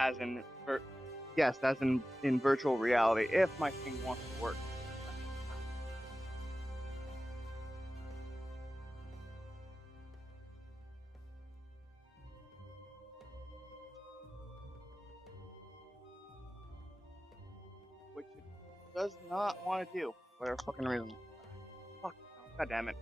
as in, yes, as in virtual reality, if my thing wants to work. Which it does not want to do, for whatever fucking reason. Fuck, god damn it.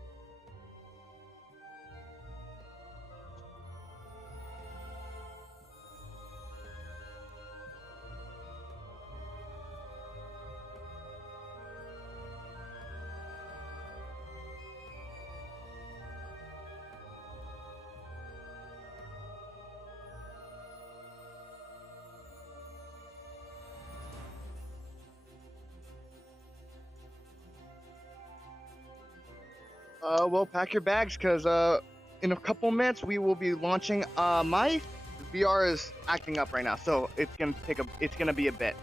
Well, pack your bags, because in a couple minutes we will be launching. My VR is acting up right now, so it's gonna be a bit.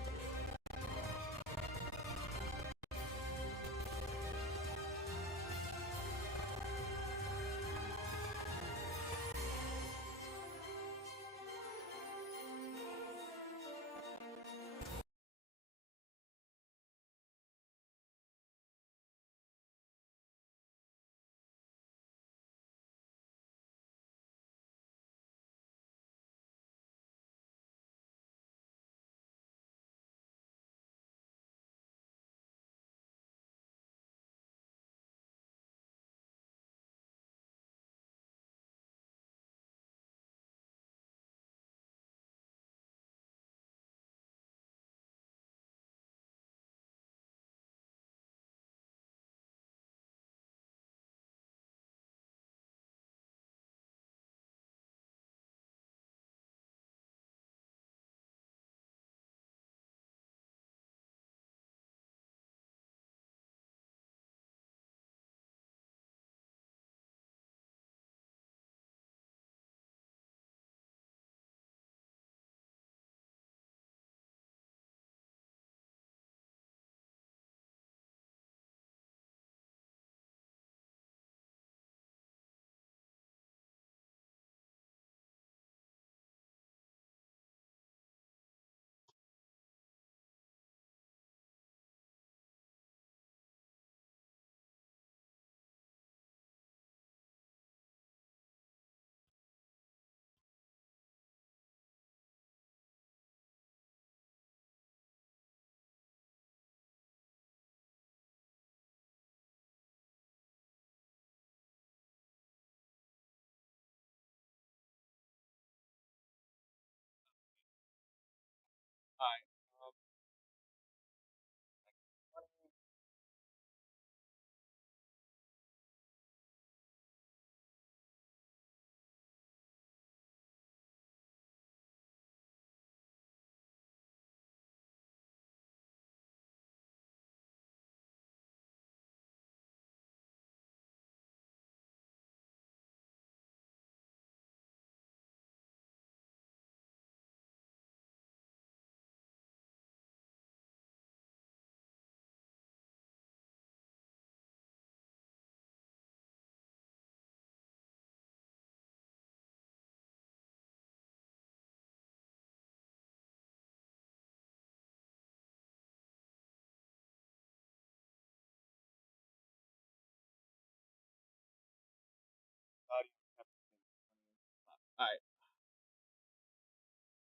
Alright.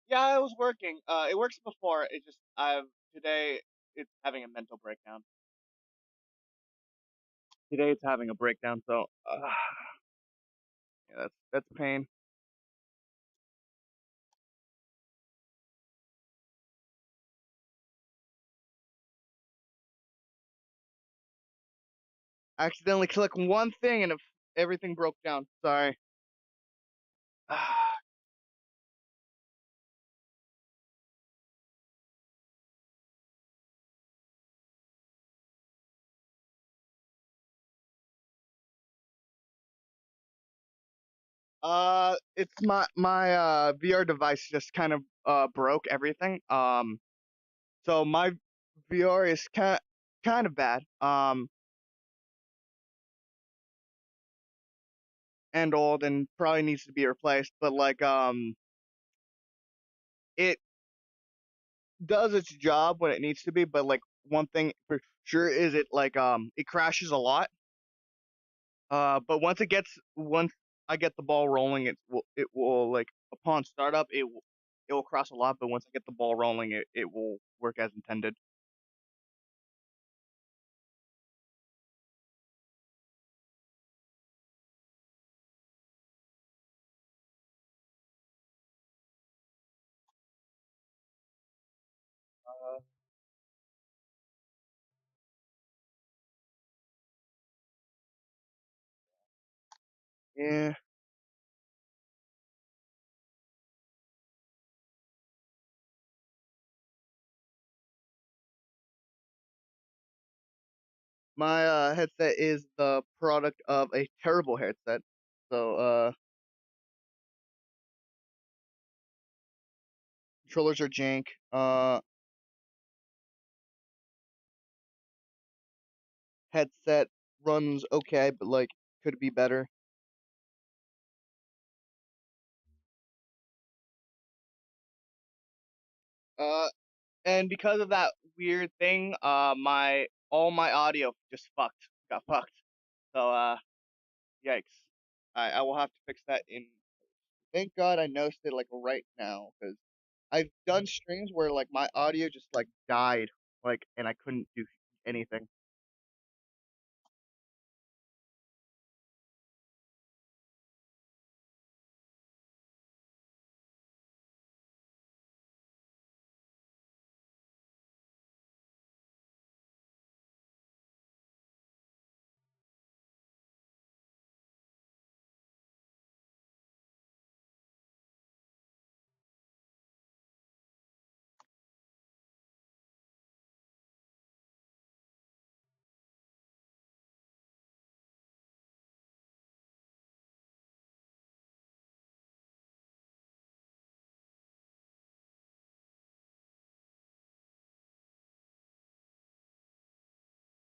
Yeah, it was working. It works before. It just today it's having a mental breakdown. Today it's having a breakdown, so yeah, that's pain. I accidentally clicked one thing and everything broke down. Sorry. It's my VR device just kind of broke everything. So my VR is kind of bad. And old and probably needs to be replaced. But like it does its job when it needs to be, but like one thing for sure is it crashes a lot. But once I get the ball rolling, it will like upon startup it will cross a lot, but once I get the ball rolling, it will work as intended. Uh, yeah, my headset is the product of a terrible headset. So controllers are jank. Headset runs okay, but like could be better. Uh, and because of that weird thing, my all my audio just got fucked. So yikes. I will have to fix that in. Thank God I noticed it like right now because I've done streams where like my audio just like died, like, and I couldn't do anything.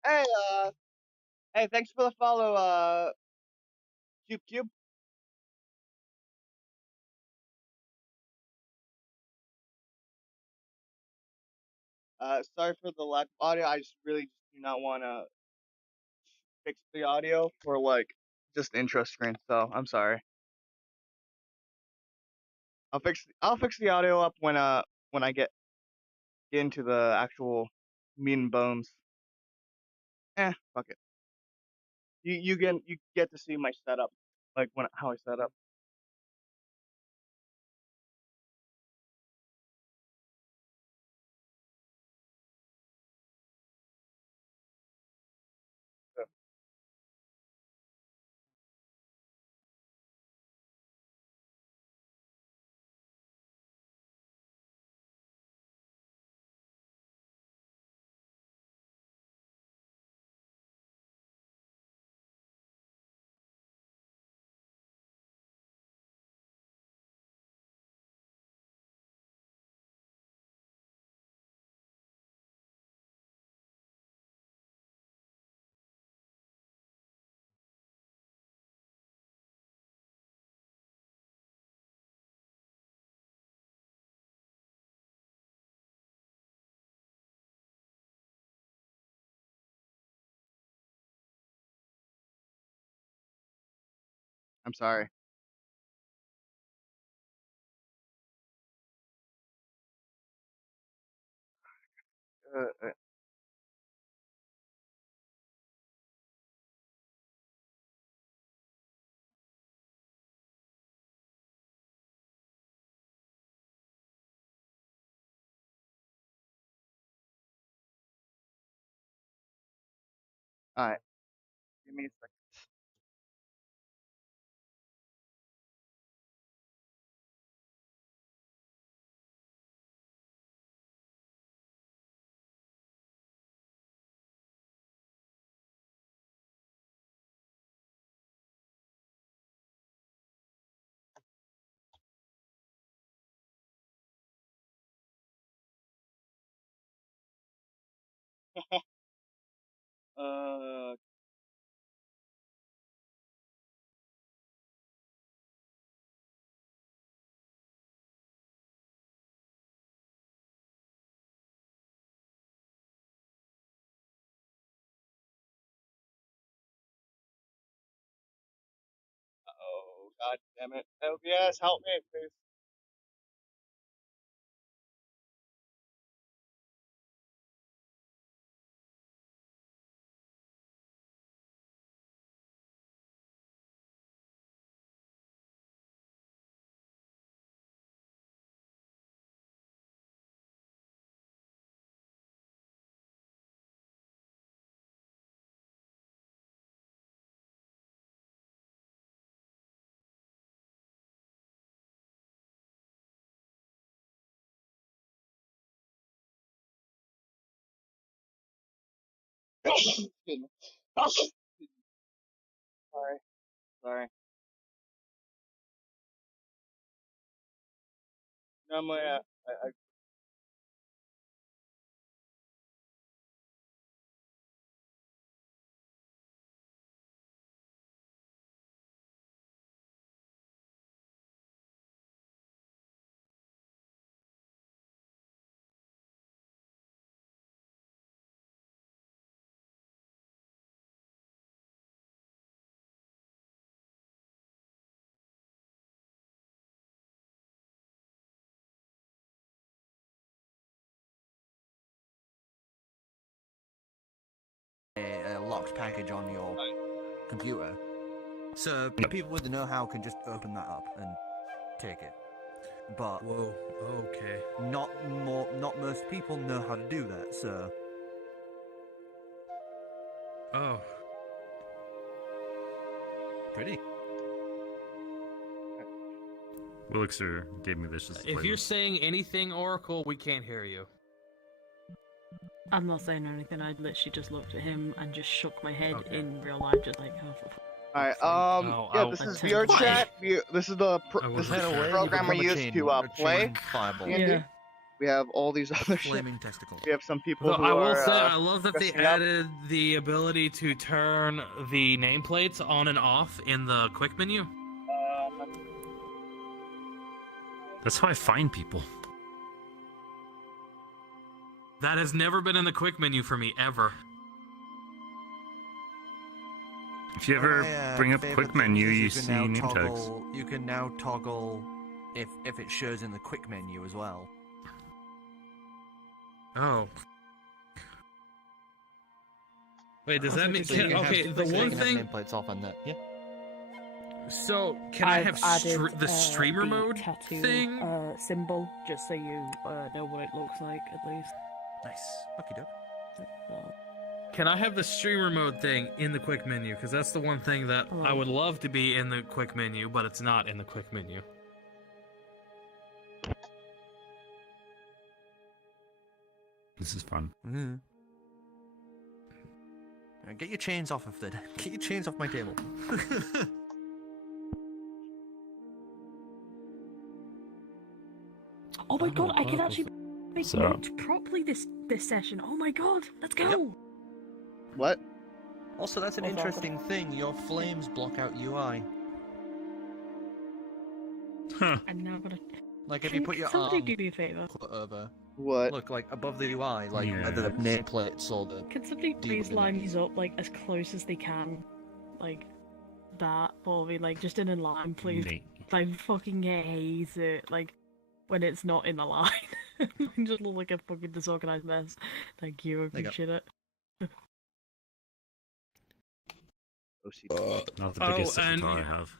Hey, hey, thanks for the follow, Cube Cube. Sorry for the lack of audio. I just really just do not want to fix the audio for like just intro screen. So I'm sorry. I'll fix the audio up when I get into the actual meat and bones. Fuck it. You get to see my setup, like when how I set up. I'm sorry. Uh, all right, give me a second. Uh, God damn it. LBS, help me, please. Excuse me. Sorry. Sorry. Normally, I a locked package on your computer. So people with the know-how can just open that up and take it. But whoa, okay. Not most people know how to do that, so Oh. Pretty. Willixer gave me this as If you're saying anything, Oracle, we can't hear you. I'm not saying anything, I literally just looked at him and just shook my head in real life, just like, oh, Alright, yeah, this is VR chat. This is the program we use to play. Yeah. We have all these other flaming testicles. We have some people who I will are, say, I love that they dressing up. added the ability to turn the nameplates on and off in the quick menu. That's how I find people. That has never been in the quick menu for me, ever. If you ever bring up quick menu, you see name tags. You can now toggle if it shows in the quick menu as well. Oh. Wait, does that mean... okay, the one thing... Nameplates off on that. Yeah. So, can I have the streamer mode tattoo, thing? symbol, just so you know what it looks like, at least. Nice. Okie doke. Can I have the streamer mode thing in the quick menu? Because that's the one thing that I would love to be in the quick menu, but it's not in the quick menu. This is fun. Mm-hmm. Get your chains off of that. Get your chains off my table. Oh my god, I can actually make notes properly this session. Oh my god, let's go! Yep. What? Also, that's an interesting thing. Your flames block out UI. Huh. I'm now gonna... Like if you put your somebody arm do me a favor. over. What? Look, like above the UI, like the nameplates or the... Can somebody please line these up, like, as close as they can? Like, that for me, like, just in a line, please. I fucking hate it, like, when it's not in a line. I just look like a fucking disorganized mess. Thank you, I appreciate it. Not the biggest avatar I have.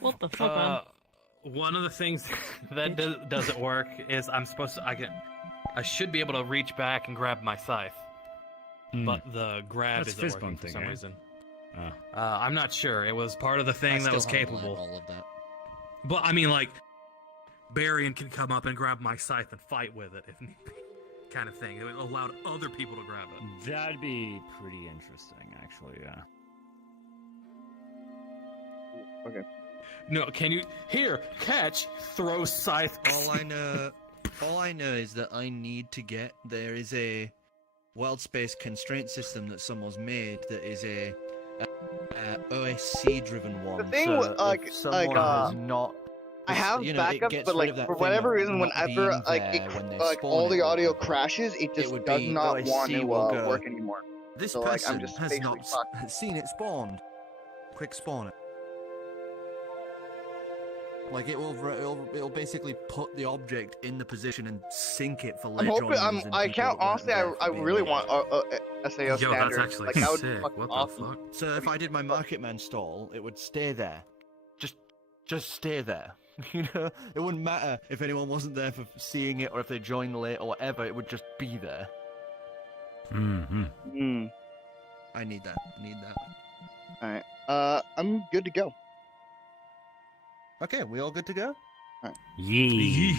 What the fuck, man? One of the things that doesn't work is I'm supposed to... I should be able to reach back and grab my scythe. But the grab isn't working for some reason. I'm not sure. It was part of the thing that was capable. All of that. But, I mean, like... Barian can come up and grab my scythe and fight with it if need be, kind of thing. It allowed other people to grab it. That'd be pretty interesting, actually, yeah. Okay. No, can you... Here, catch, throw scythe... All I know is that I need to get... There is a wild space constraint system that someone's made that is a OSC-driven one. The thing so with, has not... I have backups, but like for whatever reason, whenever all the audio crashes, it just does not want to work anymore. This so, person I'm just has not fucked. seen it spawned. Quick spawn it. Like it'll basically put the object in the position and sync it for I'm later hoping. on. I can't honestly. I really want SAO Yo, standard. that's actually like that would be sick. fucking What the awesome. fuck? So if I did my Marketman stall, it would stay there. Just stay there. You know, it wouldn't matter if anyone wasn't there for seeing it or if they joined late or whatever. It would just be there. Hmm. I need that. All right. I'm good to go. Okay, we all good to go? Yee.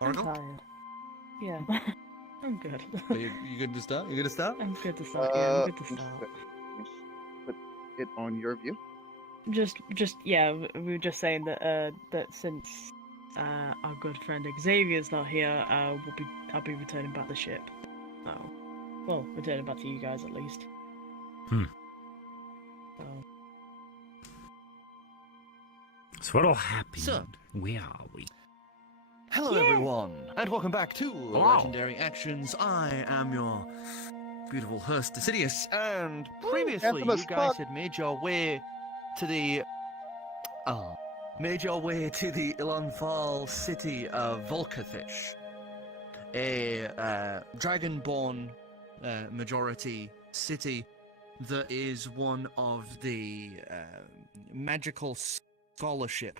I'm Oracle? tired. Yeah. I'm good. You good to start? You good to start? I'm good to start. Yeah, I'm good to start. Put it on your view. Just yeah, we were just saying that that since our good friend Xavier's not here, I'll be returning back the ship. Oh, well, returning back to you guys at least. So what'll happen? So- Where are we? Hello, everyone, and welcome back to Hello. Legendary Actions. I am your beautiful host, Dicidius, and previously Infamous you guys fuck. had made your way to the Ilonfall city of Volkathish, a dragonborn majority city that is one of the magical scholarship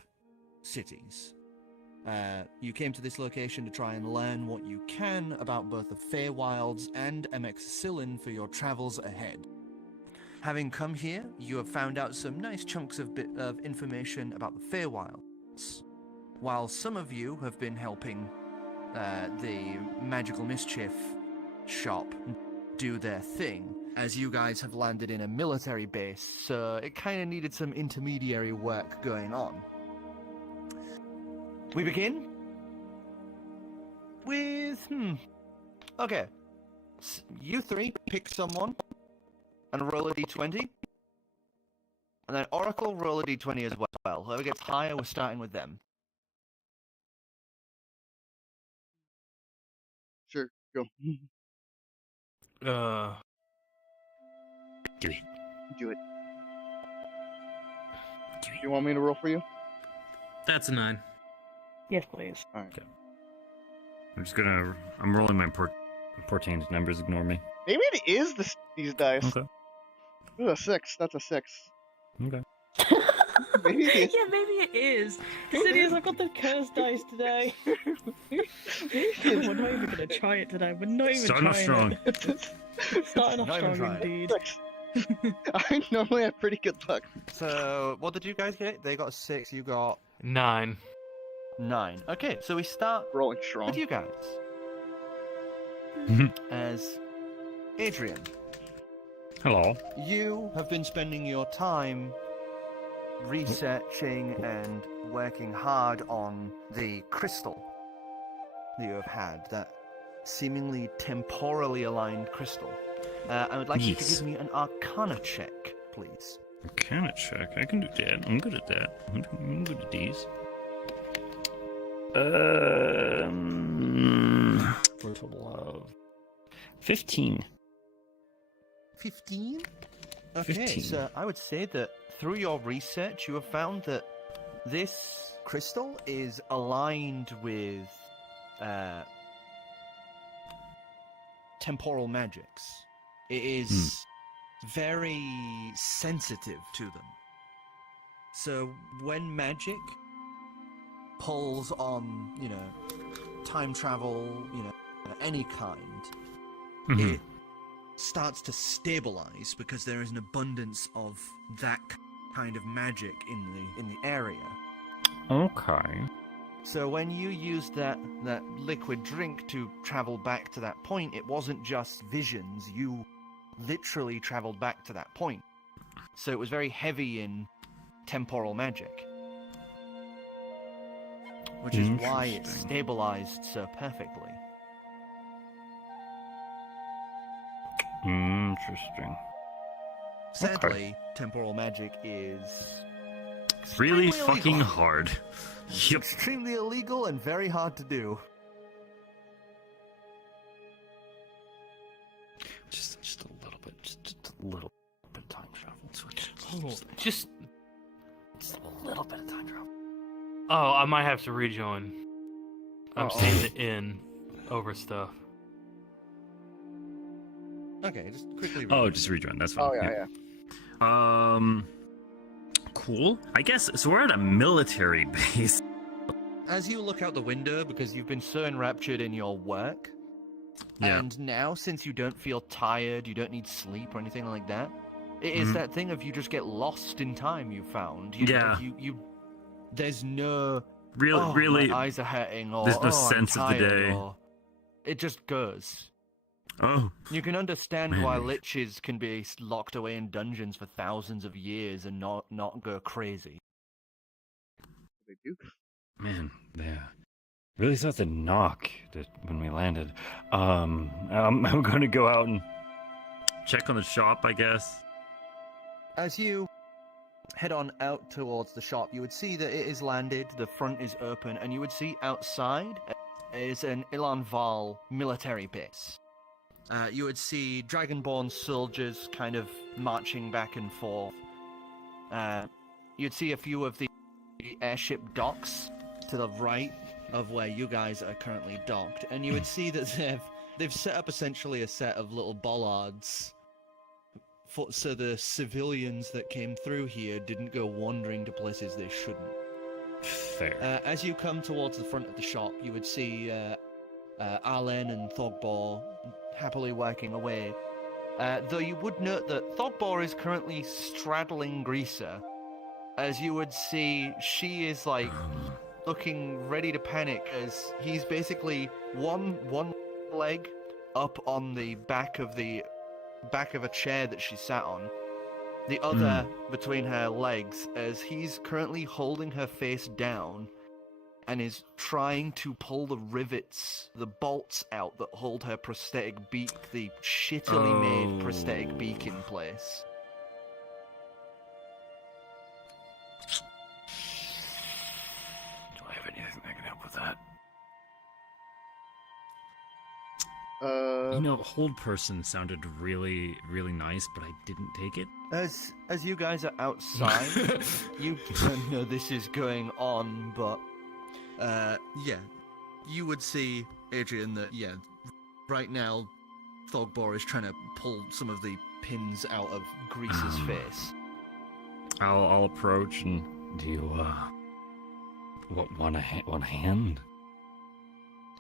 cities. You came to this location to try and learn what you can about both the Feywilds and Amexicillin for your travels ahead. Having come here, you have found out some nice chunks of information about the Feywilds, while some of you have been helping the Magical Mischief shop do their thing, as you guys have landed in a military base, so it kind of needed some intermediary work going on. We begin with, okay, you three pick someone and roll a d20, and then Oracle roll a d20 as well. Whoever gets higher, we're starting with them. Sure, go. Do it. Do it. You want me to roll for you? That's a 9. Yes, please. All right. I'm rolling my portained numbers. Ignore me. Maybe it is these dice. Okay. Ooh, a 6. That's a 6. Okay. Maybe it is. Yeah, maybe it is. Dicidius, I got the cursed dice today. We're not even gonna try it today. We're not even Starting off trying strong. it. Starting off Not even strong trying. indeed. 6. I normally have pretty good luck. So, what did you guys get? They got a 6, you got 9. 9. Okay, so we start Rolling strong. with you guys. As Adrian, Hello. you have been spending your time researching and working hard on the crystal that you have had, that seemingly temporally aligned crystal. I would like you to Yes. give me an Arcana check, please. Arcana check. I can do that. I'm good at that. I'm good at these. For a total of 15. 15? Okay, 15. so I would say that through your research, you have found that this crystal is aligned with temporal magics. It is very sensitive to them. So when magic pulls on, time travel, any kind, it starts to stabilize because there is an abundance of that kind of magic in the area. Okay. So when you used that liquid drink to travel back to that point, it wasn't just visions. You literally traveled back to that point. So it was very heavy in temporal magic, which is why it Interesting. stabilized so perfectly. Interesting. Sadly, temporal magic is Really extremely fucking illegal. hard. Yep. Extremely illegal and very hard to do. Just a little bit. Just a little bit time travel. So it's Oh, just little bit of time drop. Oh, I might have to rejoin. I'm staying the inn over stuff. Okay, just quickly. Oh, just rejoin. That's fine. Oh yeah. Cool. I guess so. We're at a military base. As you look out the window, because you've been so enraptured in your work, and now since you don't feel tired, you don't need sleep or anything like that, it is that thing of you just get lost in time. You found. You there's no really. My eyes are hurting, or there's no sense I'm tired, of the day. Or, it just goes. Oh. You can understand why liches can be locked away in dungeons for thousands of years and not go crazy. They do. Man, yeah. Really thought the knock when we landed. I'm going to go out and check on the shop, I guess. As you head on out towards the shop, you would see that it is landed, the front is open, and you would see outside is an Ilanval military base. You would see Dragonborn soldiers kind of marching back and forth. You'd see a few of the airship docks to the right of where you guys are currently docked, and you would see that they've set up essentially a set of little bollards so the civilians that came through here didn't go wandering to places they shouldn't. Fair. As you come towards the front of the shop, you would see Arlen and Thogbor happily working away. Though you would note that Thogbor is currently straddling Greaser. As you would see, she is like looking ready to panic as he's basically one leg up on the back of a chair that she sat on, the other between her legs, as he's currently holding her face down and is trying to pull the rivets, the bolts out that hold her prosthetic beak, the shittily made prosthetic beak in place. Do I have anything that can help with that? You know, hold person sounded really, really nice, but I didn't take it. As you guys are outside, you don't know this is going on, but you would see, Adrian, that right now Thogbor is trying to pull some of the pins out of Grease's face. I'll approach and do you want a hand?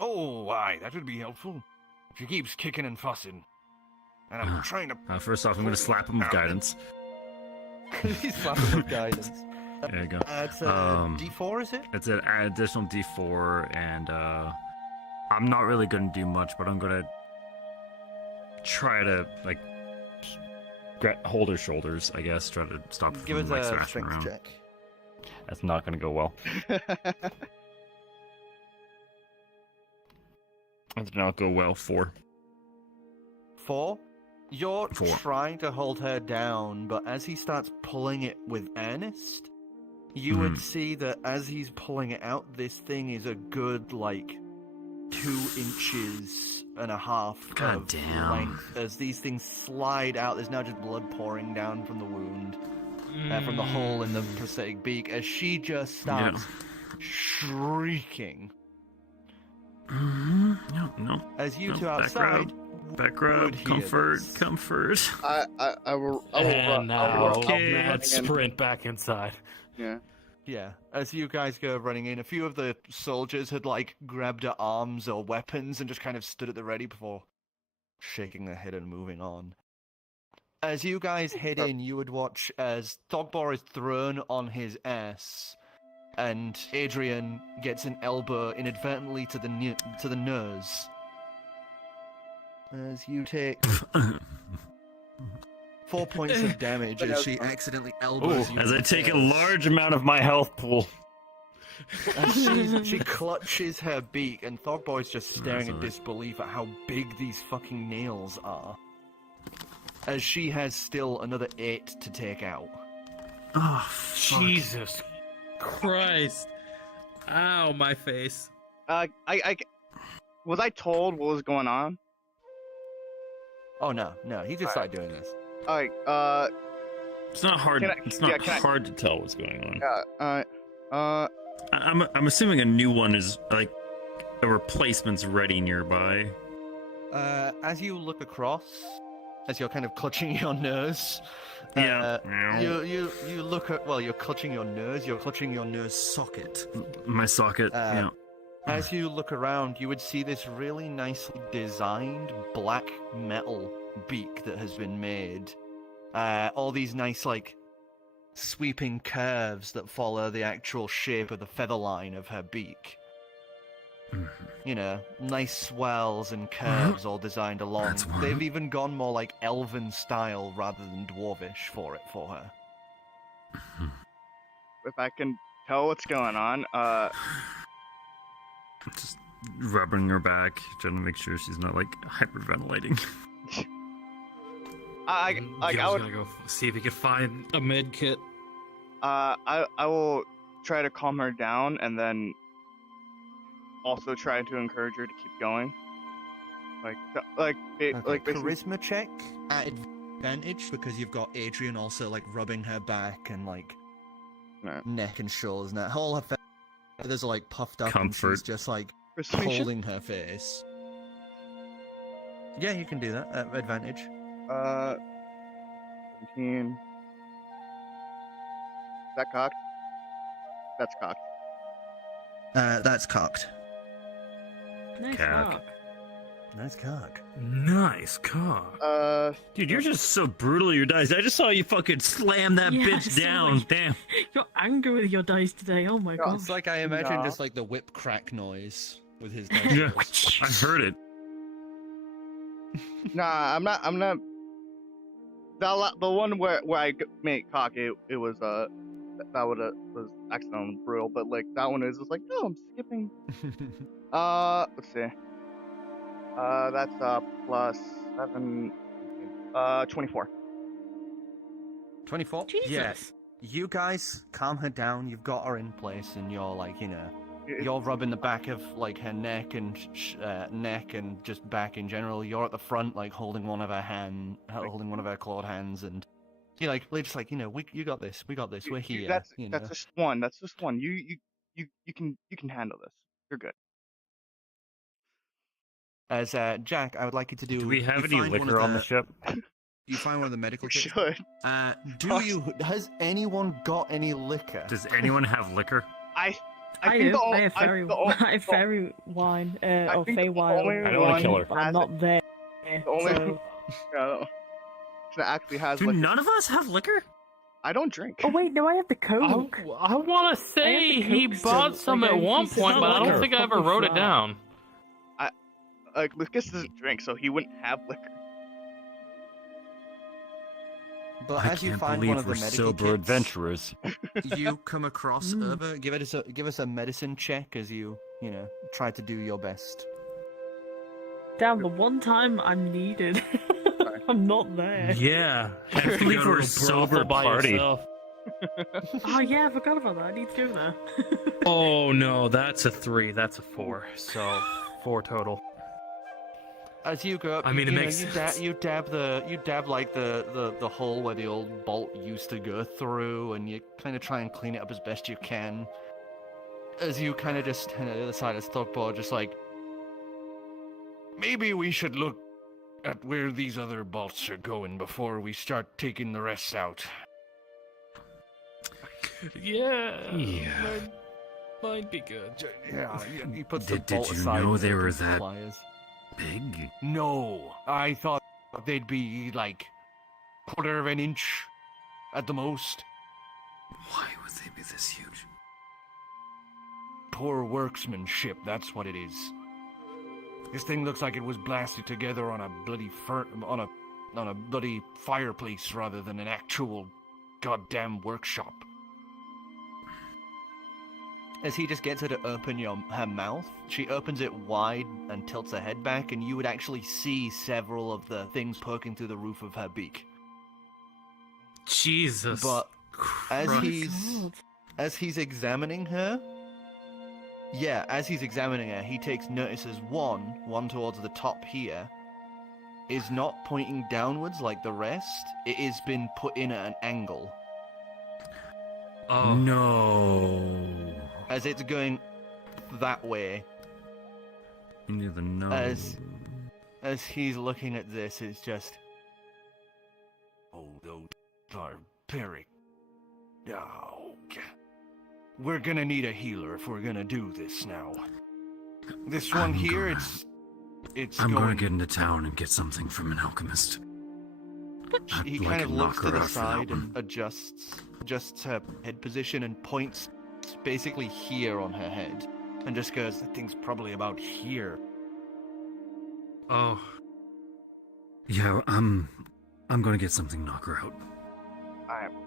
Oh, why? That would be helpful. She keeps kicking and fussing, and I'm trying to. First off, I'm going to slap him with guidance. He's slapping with guidance. There you go. It's a D4, is it? It's an additional D4, and I'm not really going to do much, but I'm going to try to hold her shoulders, I guess. Try to stop her from thrashing around. Check. That's not going to go well. That did not go well. 4. 4? You're trying to hold her down, but as he starts pulling it with earnest, you would see that as he's pulling it out, this thing is a good, 2.5 inches of length. As these things slide out, there's now just blood pouring down from the wound, from the hole in the prosthetic beak, as she just starts shrieking. No. As you two outside, back rub, comfort. I will. And now, Okay. mad sprint back inside. Yeah. As you guys go running in, a few of the soldiers had grabbed her arms or weapons and just kind of stood at the ready before shaking their head and moving on. As you guys head in, you would watch as Thogbor is thrown on his ass, and Adrian gets an elbow inadvertently to the nose. As you take 4 points of damage as she accidentally elbows you. As I take a large amount of my health pool. As she clutches her beak, and Thogboy's just staring in disbelief at how big these fucking nails are. As she has still another 8 to take out. Oh, fuck. Jesus Christ. Ow, my face. Was I told what was going on? Oh, no, he just started doing this. Alright, It's not hard. Can I- It's yeah, not can I- hard to tell what's going on. I'm assuming a new one is like a replacement's ready nearby. As you look across, as you're kind of clutching your nose, Yeah. you look at, well, you're clutching your nose socket. My socket. Yeah. As you look around, you would see this really nicely designed black metal beak that has been made. All these nice, like, sweeping curves that follow the actual shape of the feather line of her beak. You know, nice swells and curves all designed along. That's one. They've even gone more like elven style rather than dwarvish for her. If I can tell what's going on, Just rubbing her back, trying to make sure she's not like hyperventilating. I Gill's would gonna go see if he can find a med kit. I will try to calm her down and then also try to encourage her to keep going. Like basically- charisma check at advantage because you've got Adrian also like rubbing her back and like Right. neck and shoulders and that whole her feathers are like puffed up and Comfort. she's just like Persuasion? holding her face. Yeah, you can do that at advantage. 17. Is that cocked? That's cocked. That's cocked. Nice Cack. work. Nice cock. Nice cock. Dude, you're just so brutal with your dice. I just saw you fucking slam that Yeah, bitch so down. like- Damn. You're angry with your dice today. Oh my Yeah, god. It's like I imagine No. just like the whip crack noise with his dice. Yeah, rolls. I heard it. Nah, I'm not. The one where I made cock, it was that was accidental and brutal, but like that one is just like, no, I'm skipping. Let's see. That's plus 7. 24. 24? Jesus. Yes. You guys calm her down. You've got her in place, and you're like, you know, you're rubbing the back of like her neck and neck and just back in general. You're at the front, like holding one of her clawed hands, and you're like, we're just like, you know, you got this. We got this. We're here. That's you know? just one. That's just one. You can handle this. You're good. As Jack, I would like you to do. Do we have you any find one of liquor on the ship? You find one of the medical You kits. should. Has anyone got any liquor? Does anyone have liquor? I I think do. the I have fairy, I have fairy wine, or think fey the wine. only I don't wanna kill her. But I'm not there. The only So... that actually has Do like none of us have liquor? I don't drink. Oh wait, no, I have the Coke. I want to say have the he Coke bought still, some like, at I one used to point, have but I don't liquor. think I ever Fucking wrote it flat. down. Like Lucas doesn't drink, so he wouldn't have liquor. But I as you can't find believe one of the we're medical sober kits, adventurers. you come across over. Give us a medicine check as you know try to do your best. Damn, the one time I'm needed, I'm not there. Yeah, I have to believe go to we're a a sober brothel by party. yourself. Oh yeah, I forgot about that. I need to go there. Oh no, that's a 3. That's a 4. So 4 total. As you go up, I mean, it you know, makes sense. you dab like the hole where the old bolt used to go through, and you kind of try and clean it up as best you can. As you kind of just stand at the other side of the stockboard, just like, maybe we should look at where these other bolts are going before we start taking the rest out. Yeah. Yeah. Might be good. Yeah, he puts Did the bolt you aside know and they were opens the that- pliers. Big? No, I thought they'd be like quarter of an inch at the most. Why would they be this huge? Poor workmanship, that's what it is. This thing looks like it was blasted together on a bloody on a bloody fireplace rather than an actual goddamn workshop. As he just gets her to open her mouth, she opens it wide and tilts her head back, and you would actually see several of the things poking through the roof of her beak. Jesus. But as Christ. as he's examining her, he takes notice as one towards the top here, is not pointing downwards like the rest. It has been put in at an angle. Oh. No. As it's going that way. Into the nose. As he's looking at this, it's just... Oh, those barbaric dog. We're gonna need a healer if we're gonna do this now. This one here, it's I'm going... gonna get into town and get something from an alchemist. He kind of looks to the side and adjusts her head position and points basically here on her head. And just goes, that thing's probably about here. Oh. Yeah, I'm gonna get something, knock her out.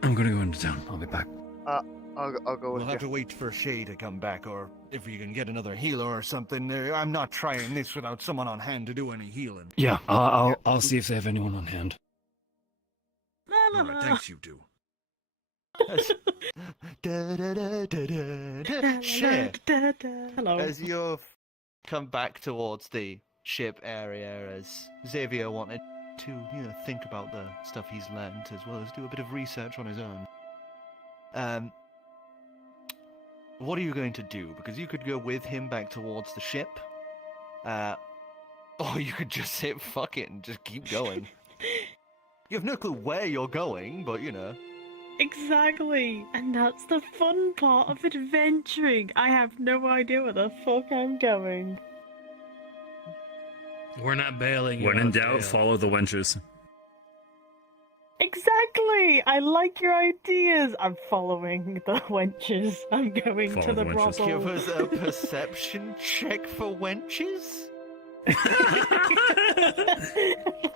I'm gonna go into town. I'll be back. I'll go with We'll have to wait for Shay to come back, or if you can get another healer or something. I'm not trying this without someone on hand to do any healing. Yeah, I'll see if they have anyone on hand. La, la, Alright, la. thanks, you do. Shay, Hello. as you've come back towards the ship area, as Xavier wanted to, think about the stuff he's learned, as well as do a bit of research on his own. What are you going to do? Because you could go with him back towards the ship, or you could just say fuck it and just keep going. You have no clue where you're going, but Exactly, and that's the fun part of adventuring. I have no idea where the fuck I'm going. We're not bailing. When you in out, doubt, Dale. follow the wenches. Exactly! I like your ideas. I'm following the wenches. I'm going Follow to the the wenches. brothel. give us a perception check for wenches.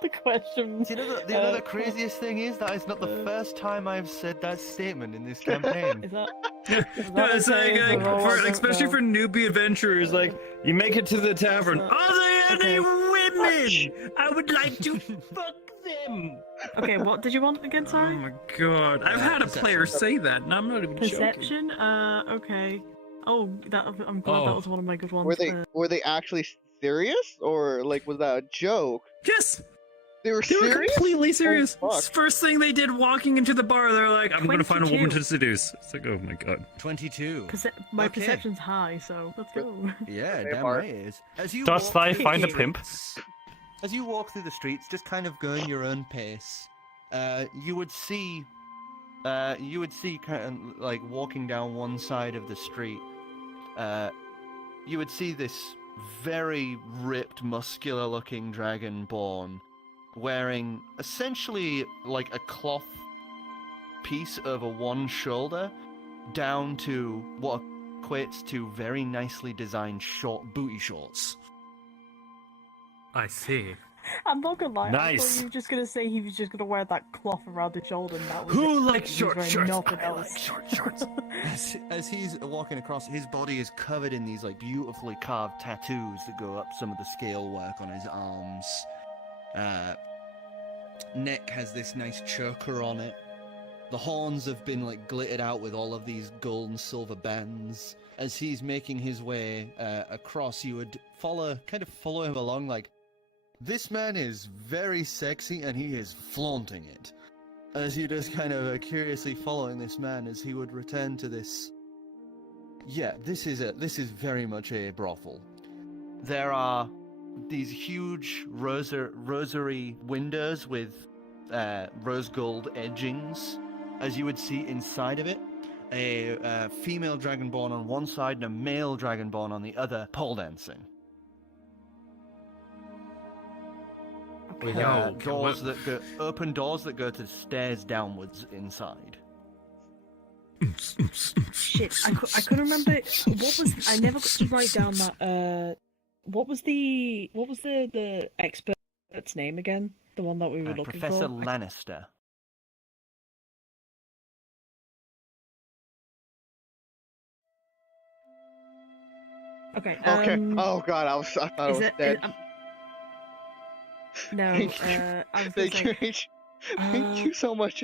The question. Do you know the craziest thing is that it's not the first time I've said that statement in this campaign. Is that? No, it's okay? like, especially for newbie adventurers, like, you make it to the tavern. Are Are there any okay. women? I would like to fuck them. Okay, what did you want again? Oh Sorry. my god, I've had a player say that, and I'm not even joking. Perception. Okay. Oh, I'm glad that was one of my good ones. Were they actually serious, or like was that a joke? Yes, They were they were serious. completely serious. Oh, fuck. First thing they did walking into the bar, they're like, I'm gonna find a woman 22. to seduce. It's like, oh my god. 22. My Okay. perception's high, so let's go. Yeah, They damn are. right it is. As you Dost walk thou through find the a pimp? streets- As you walk through the streets, just kind of going your own pace, you would see kind of like walking down one side of the street, you would see this very ripped, muscular-looking dragonborn wearing essentially like a cloth piece over one shoulder down to what equates to very nicely designed short booty shorts. I see. I'm not gonna lie. I Nice. thought you were just gonna say he was just gonna wear that cloth around his shoulder, and that was Who it. likes He was short wearing shorts? nothing I else. like short shorts. As he's walking across, his body is covered in these like beautifully carved tattoos that go up some of the scale work on his arms. Neck has this nice choker on it. The horns have been like glittered out with all of these gold and silver bands. As he's making his way across, you would follow him along like, this man is very sexy and he is flaunting it. As you just kind of curiously following this man as he would return to this. Yeah, this is very much a brothel. There are these huge rosary windows with rose gold edgings. As you would see inside of it, a female dragonborn on one side and a male dragonborn on the other, pole dancing. With Yo, open doors that go to stairs downwards inside. Shit, I couldn't remember what was. I never got to write down that. What was the expert's name again? The one that we were looking Professor for. Lannister. Okay. Okay. Oh god, I thought I Is was it? dead. No. Thank you. I was gonna Thank you, say. H. Thank you so much.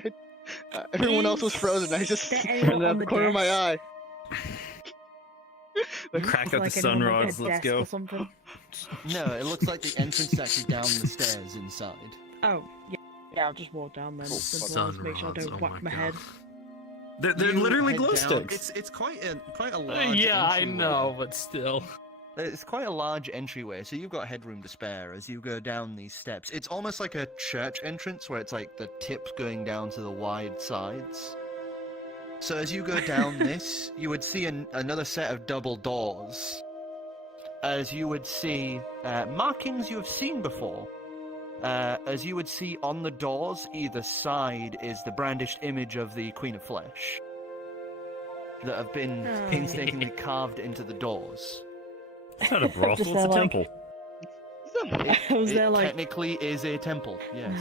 Everyone else was frozen. I just Is there turned anyone out on the the corner of my desk? eye. Crack It's up like the anyone sun like a rods. Let's desk go. Or something. No, it looks like the entrance is actually down the stairs inside. Oh, yeah. Yeah, I'll just walk down then. Cool. Simple as make sure I Rods, don't oh whack my my head. They're You literally head glow down- sticks. It's quite a large. Yeah, I entryway. know, but still. It's quite a large entryway, so you've got headroom to spare as you go down these steps. It's almost like a church entrance where it's like the tips going down to the wide sides. So as you go down this, you would see another set of double doors. As you would see markings you have seen before. As you would see on the doors, either side is the brandished image of the Queen of Flesh that have been Oh. painstakingly carved into the doors. It's not a brothel, Just it's a like- temple. I was there It like. technically is a temple, yes.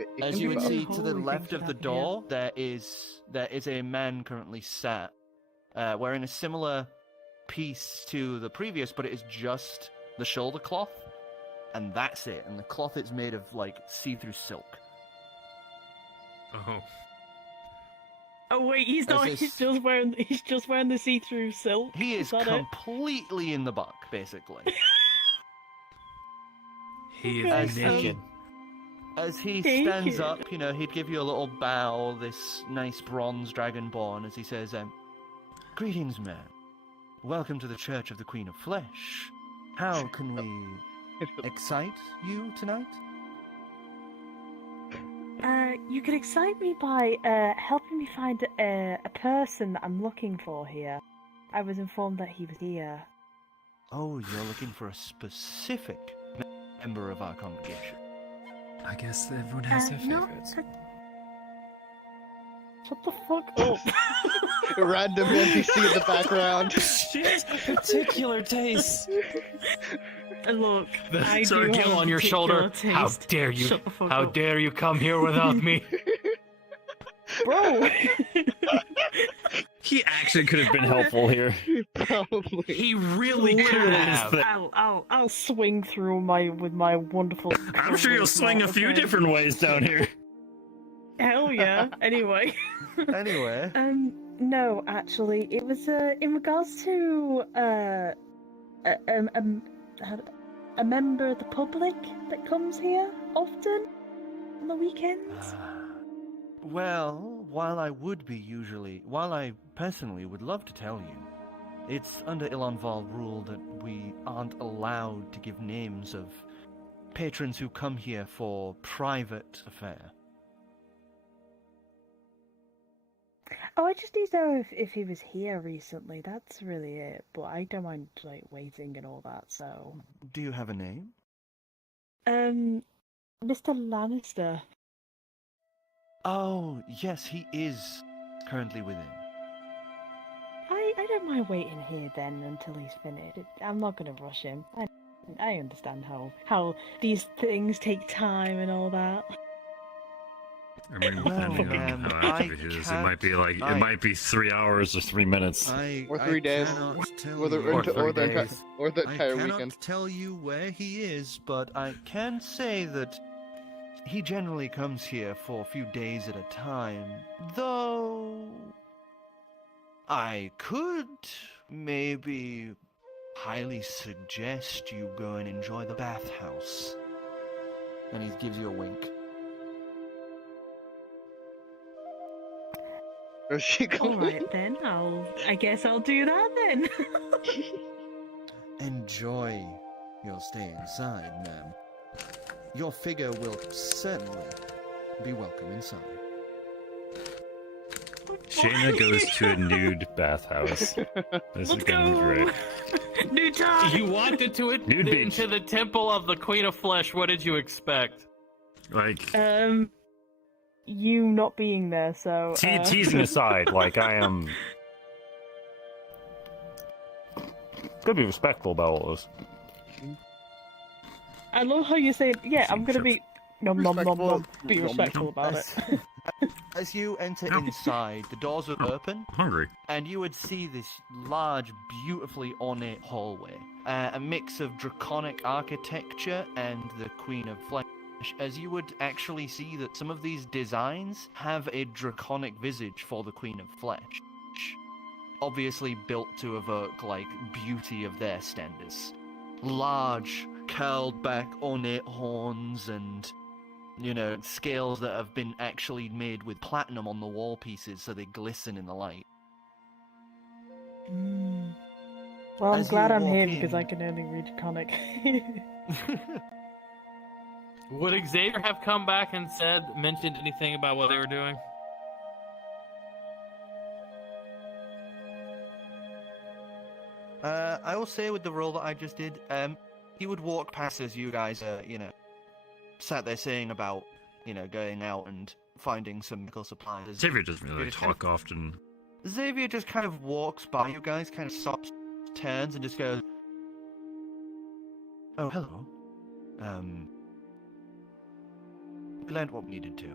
It As can you be would both. see to the Holy left things of the would happen door, there is a man currently sat, wearing a similar piece to the previous, but it is just the shoulder cloth, and that's it. And the cloth is made of like see-through silk. Oh. Oh wait, he's not. this- He's just wearing the see-through silk. He is that it? completely in the buck, basically. He Okay. is naked. As he Thank stands you. up, he'd give you a little bow, this nice bronze dragonborn, as he says, "Greetings, man. Welcome to the Church of the Queen of Flesh. How can we excite you tonight?" You could excite me by helping me find a person that I'm looking for here. I was informed that he was here. Oh, you're looking for a specific member of our congregation. I guess everyone has their No, favorites. shut the fuck up. Random NPC in the background. She has particular taste. And look, I Sorry, do Gill have on your particular shoulder. How taste. dare you? Shut the fuck How up. dare you come here without me? Bro! He actually could have been helpful here. Probably. He really could have. I'll swing through with my wonderful. I'm sure you'll swing a few different ways down here. Hell yeah. Anyway. Anyway, No, actually, it was in regards to a member of the public that comes here often on the weekends. well, while I personally would love to tell you, it's under Ilonval rule that we aren't allowed to give names of patrons who come here for private affair. Oh, I just need to know if he was here recently. That's really it. But I don't mind like waiting and all that. So, Do you have a name? Mr. Lannister. Oh, yes, he is currently within. I don't mind waiting here then until he's finished. I'm not gonna rush him. I understand how these things take time and all that. I mean, Well, depending on how I active it is, it might be like I- it might be 3 hours or 3 minutes. Or 3 days. Cannot tell Or the, you or, where the, or, the, he entire, is. or the I entire cannot weekend. tell you where he is, but I can say that he generally comes here for a few days at a time. Though I could maybe highly suggest you go and enjoy the bathhouse. And he gives you a wink. Where's she All going? right then. I guess I'll do that then. Enjoy your stay inside, ma'am. Your figure will certainly be welcome inside. Shaena goes to a nude bathhouse. This is Let's gonna be go. great. New time. You wanted to Nude beach. into the temple of the Queen of Flesh. What did you expect? Like You not being there, so. teasing aside, like I am. Gotta be respectful about all this. I love how you say, yeah, I'm gonna be. Nom nom nom nom. Be Nom, respectful about it. As you enter Ow. inside, the doors are open, Hungry. and you would see this large, beautifully ornate hallway. A mix of draconic architecture and the Queen of Flesh. As you would actually see that some of these designs have a draconic visage for the Queen of Flesh. obviously built to evoke, like, beauty of their standards. Large, curled back, ornate horns and, you know, scales that have been actually made with platinum on the wall pieces so they glisten in the light. Well, I'm As glad you I'm walk here because I in- can only read comic. Would Xavier have come back and mentioned anything about what they were doing? I will say with the role that I just did, he would walk past as you guys you know, sat there saying about, you know, going out and finding some medical supplies. Xavier doesn't really Just kind talk often. Xavier just kind of walks by you guys, kind of stops, turns, and just goes, "Oh, hello. We learned what we needed to."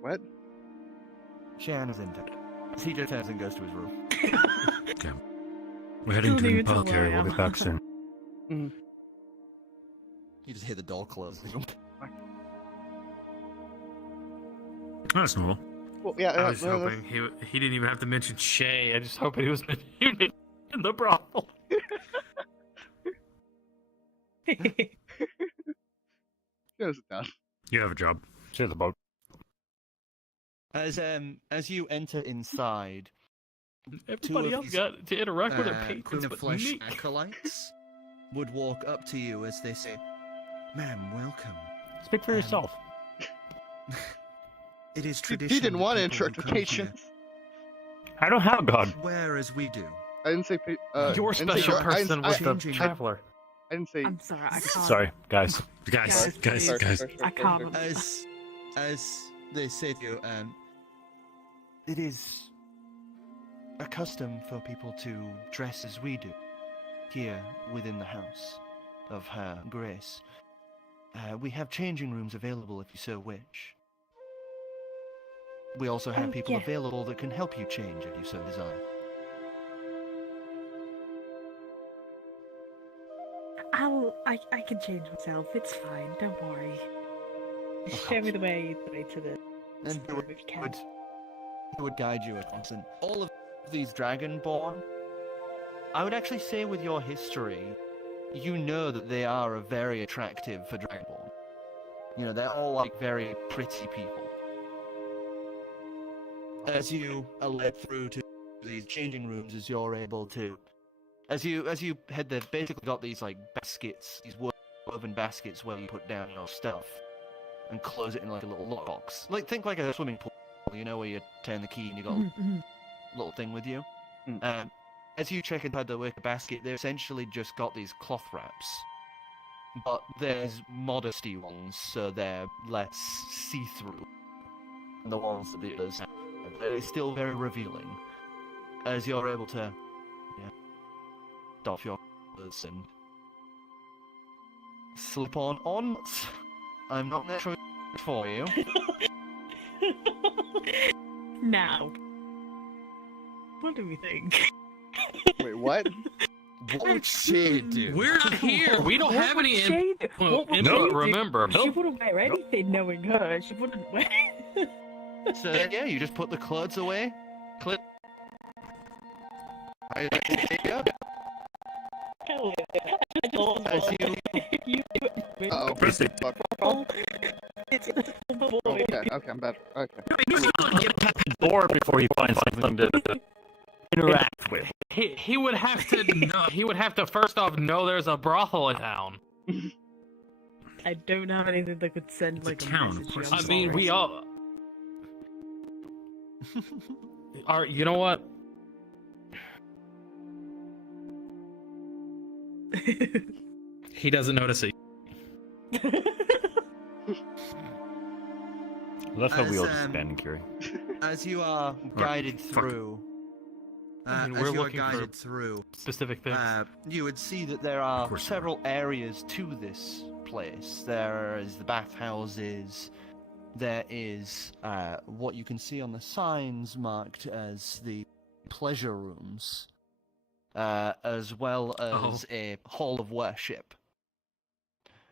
What? Shaena's in town. He just turns and goes to his room. Okay. We're heading Don't to even the tell pub, where I Cari. We'll am. get back soon. You just hear the door close. That's normal. Well, yeah. I was hoping he didn't even have to mention Shay. I just hoping he was in the brothel. Goes down. You have a job. Sail the boat. As you enter inside, Everybody of else these, got to interact with their Queen patrons, of but Flesh me. acolytes would walk up to you as they say, "Ma'am, welcome. Speak for yourself. It is He tradition. didn't want that people who come interpretations. I don't have God. here wear as we do." I didn't say. Your I didn't say special your- I didn't- person I- was the Changing- traveler. I didn't say. I'm sorry, I can't. Sorry, guys. Guys, Guys, guys, please. guys. I can't. As they say to you, it is a custom for people to dress as we do here within the house of Her Grace. We have changing rooms available if you so wish. We also have Oh, people yeah. available that can help you change if you so desire. I can change myself. It's fine. Don't worry. Just show me the way to the And room if you can. It would guide you at once. And all of these Dragonborn, I would actually say with your history, you know that they are very attractive for Dragonborn. You know, they're all like very pretty people. As you are led through to these changing rooms, as you're able to, as you had basically got these like baskets, these woven baskets where you put down your stuff and close it in like a little lockbox. Like think like a swimming pool, you know, where you turn the key and you got a little thing with you. As you check inside the wicker basket, they've essentially just got these cloth wraps. But there's modesty ones, so they're less see-through than the ones that the others have. They're still very revealing. As you're able to, doff your clothes and slip on. I'm not necessarily for you. Now, what do we think? Wait, what? What would Shay do? We're not here. We don't What have would any Shay do? What would input. Shay do? Remember, She wouldn't wear anything knowing her. She wouldn't wear. So yeah, you just put the clothes away. Clip. There you go. Hell yeah. I just thought As you you do it. Uh-oh. Perfect. Fuck. It's a boy. Okay, I'm better. Okay. Bored before he finds something to interact with. he would have to know. He would have to first off know there's a brothel in town. I don't have anything that could send It's a like a town, of message. course I'm I it's mean, sorry. we all are. You know what? He doesn't notice it. That's how we all As, just stand and carry. As you are guided fuck. through, I mean, as we're you are looking for guided through, specific things. you would see that there are course you several areas to this place. There is the bathhouses. There is what you can see on the signs marked as the pleasure rooms, as well as a hall of worship.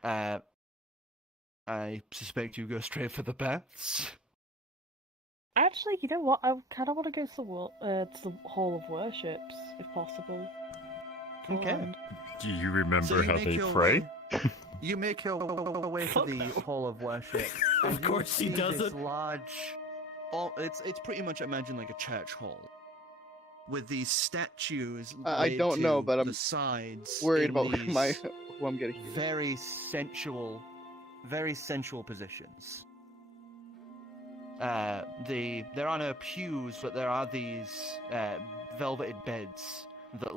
I suspect you go straight for the baths. Actually, you know what? I kind of want to go to the Hall of Worships, if possible. Okay. And- Do you remember So you how make they your pray? way- You make your way to Fuck the no. Hall of Worship. Of and you course he see This doesn't. large. Oh, it's pretty much imagine like a church hall, with these statues. I laid don't know, to but I'm the sides. Worried in about these who I'm getting. very sensual positions. There are no pews, but there are these velveted beds that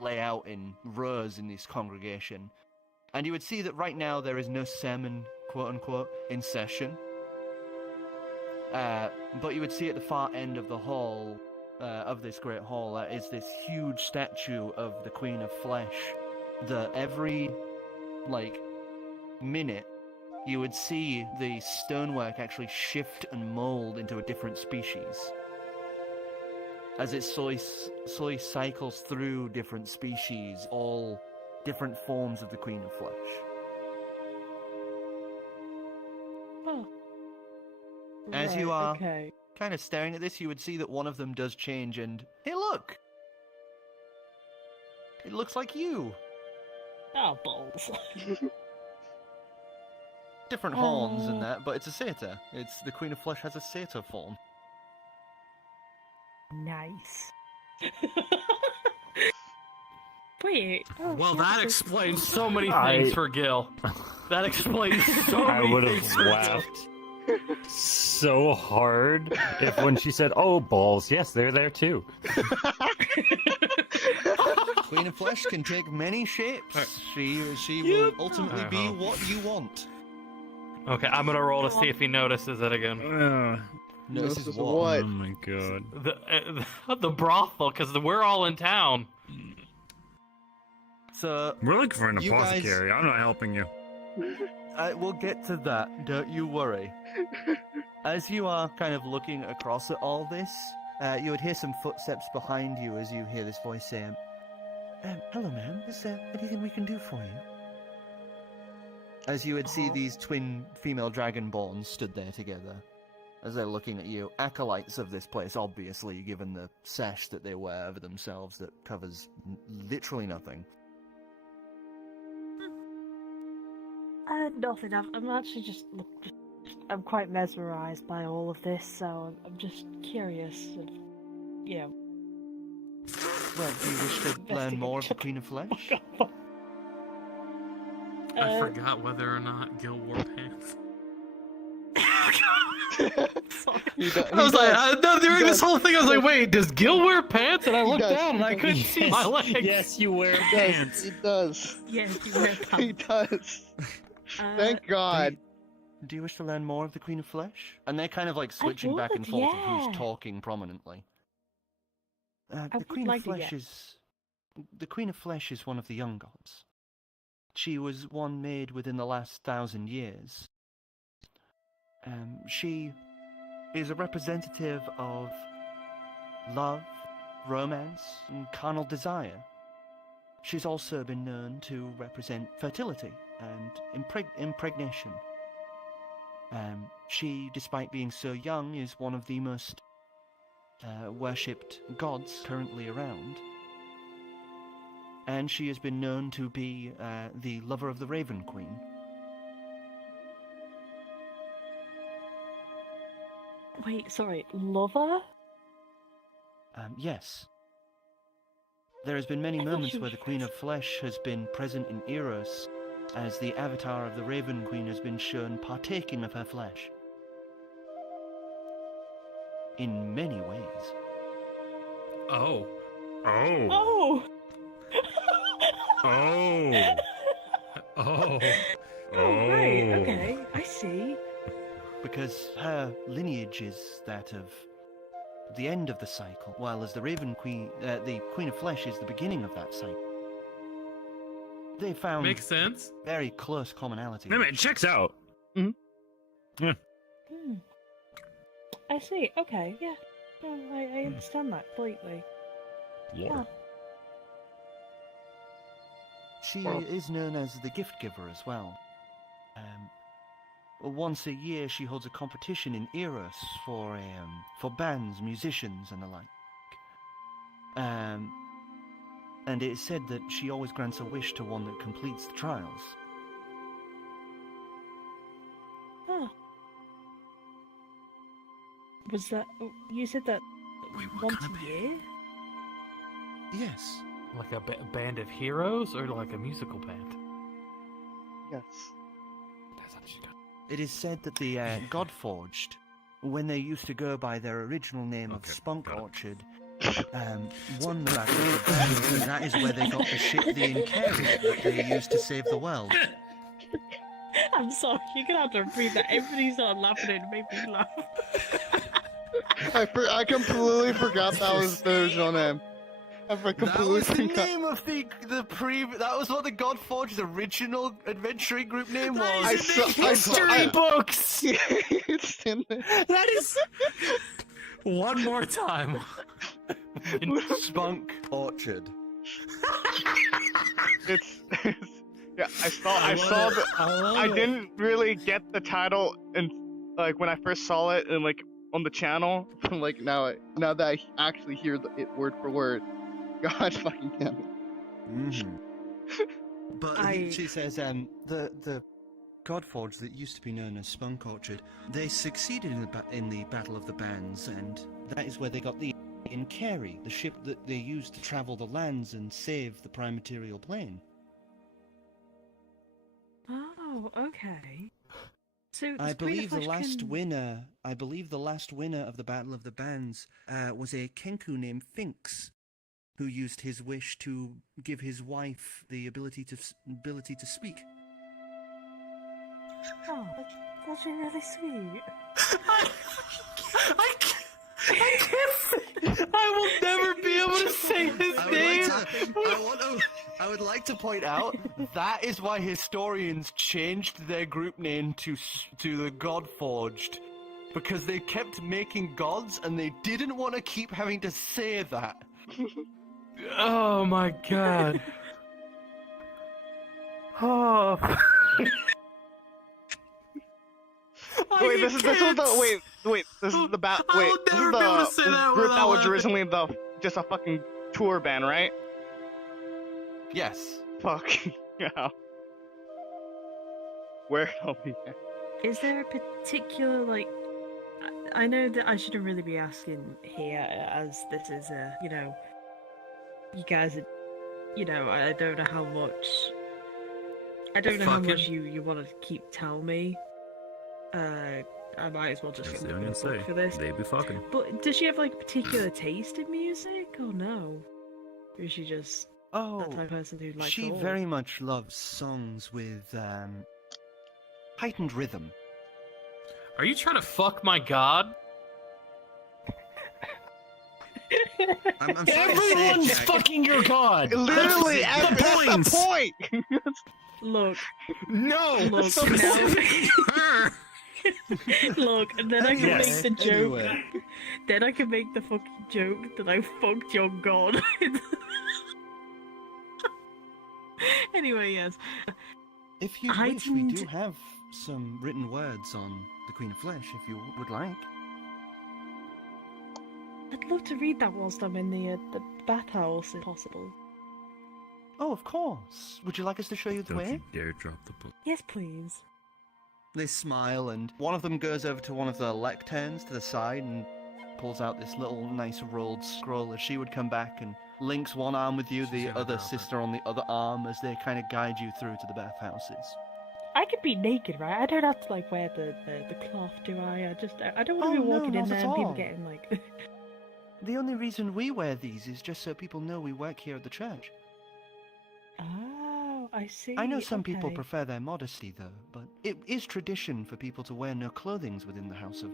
lay out in rows in this congregation. And you would see that right now there is no sermon, quote unquote, in session. But you would see at the far end of the hall, of this great hall, is this huge statue of the Queen of Flesh. That every, minute, you would see the stonework actually shift and mold into a different species. As it slowly cycles through different species, all different forms of the Queen of Flesh. Oh. As you Right, are okay. kind of staring at this, you would see that one of them does change and, hey look! It looks like you! Oh, balls. Different horns and that, but it's a satyr. It's the Queen of Flesh has a satyr form. Nice. Wait. Oh, Well, yeah, that this- explains so many things for Gill. That explains so I many would things have for Gill. laughed so hard if when she said, "Oh, balls, yes, they're there too." Queen of Flesh can take many shapes. Alright. She Yep. will ultimately be Uh-huh. what you want. Okay, I'm gonna roll to see if he notices it again. No, this is Notices what? what? Oh my god. The brothel, because we're all in town. So, We're looking for an You guys- apothecary. I'm not helping you. we'll get to that, don't you worry. As you are kind of looking across at all this, you would hear some footsteps behind you as you hear this voice saying, hello ma'am, is there anything we can do for you? As you would see these twin female dragonborns stood there together, as they're looking at you. Acolytes of this place, obviously, given the sash that they wear over themselves that covers literally nothing. Nothing. I'm actually just. I'm quite mesmerized by all of this, so I'm just curious. Of, you know. Well, do you wish to learn more of the Queen of Flesh? I forgot whether or not Gill wore pants. He do- I was he like, does. no, during He this does. whole thing, I was like, wait, does Gill wear pants? And I He looked does. down and I couldn't see my legs. Yes, you wear He does. pants. He does. Yes, you wear He pants. does. Thank God. Do you wish to learn more of the Queen of Flesh? And they're kind of like switching back and would, forth of yeah. who's talking prominently. I The would Queen like of to Flesh get- the Queen of Flesh is one of the young gods. She was one made within the last 1,000 years. She is a representative of love, romance, and carnal desire. She's also been known to represent fertility and impregnation. She, despite being so young, is one of the most worshipped gods currently around. And she has been known to be the lover of the Raven Queen. Wait, sorry, lover? Yes. There has been many I thought moments she where was the Queen of Flesh has been present in Eros, as the avatar of the Raven Queen has been shown partaking of her flesh. In many ways. Oh. Oh. Oh! Oh. Oh. Oh, right, okay, I see. Because her lineage is that of the end of the cycle, while as the Raven Queen, the Queen of Flesh is the beginning of that cycle. They found Makes sense. very close commonality. No, it checks out. Hmm. I see, okay, yeah. No, I understand that completely. Lore. She Well- is known as the gift giver as well. once a year she holds a competition in Eros for bands, musicians, and the like. And it is said that she always grants a wish to one that completes the trials. Oh. Was that... You said that once a year? Yes. Like a band of heroes, or like a musical band? Yes. It is said that the Godforged, when they used to go by their original name of Spunk Orchard, won the battle of the bands, and that is where they got the ship, the Cari, that they used to save the world. I'm sorry, you're gonna have to repeat that. Everybody started laughing and it made me laugh. I completely forgot that was the original name. That was the name of that was what the Godforged's original adventuring group name was. History books! It's in there. That is... One more time. Spunk Orchard. It's yeah, I didn't really get the title and like when I first saw it and like on the channel. Like now that I actually hear it word for word. God fucking damn it. Mm-hmm. But she says, the Godforged that used to be known as Spunk Orchard, they succeeded in the Battle of the Bands, and that is where they got the Cari, the ship that they used to travel the lands and save the prime material plane. Oh, okay. So I believe the last winner of the Battle of the Bands was a Kenku named Finks, who used his wish to give his wife the ability to speak. Oh, that's really sweet. I will never be able to say his name. I would like to point out that is why historians changed their group name to the Godforged, because they kept making gods and they didn't want to keep having to say that. Oh my god. Oh. Wait, this is the group that was originally just a fucking tour band, right? Yes. Fuck. Yeah. Where are we at? Is there a particular, like... I know that I shouldn't really be asking here, as this is a, you guys are, I don't know how much... I don't know how much you want to keep telling me. I might as well just get the book for this. They be fucking. But does she have, like, a particular taste in music, or no? Or is she just that type of person who likes she all? very much loves songs with heightened rhythm. Are you trying to fuck my god? I'm sorry Everyone's to say it, Jack. fucking your god! Literally, that's the point! Look. No! Look, now... Look, and then I can make the joke. Anyway. Then I can make the fucking joke that I fucked your god. Anyway, yes. If you wish, we do have some written words on the Queen of Flesh, if you would like. I'd love to read that whilst I'm in the bathhouse, if possible. Oh, of course. Would you like us to show you the way? Don't you dare drop the book. Yes, please. They smile, and one of them goes over to one of the lecterns to the side and pulls out this little nice rolled scroll as she would come back and links one arm with you, the other sister on the other arm, as they kind of guide you through to the bathhouses. I could be naked, right? I don't have to like wear the cloth, do I? I don't want to be walking in there and people getting like. The only reason we wear these is just so people know we work here at the church. Oh, I see. I know some people prefer their modesty, though, but it is tradition for people to wear no clothing within the House of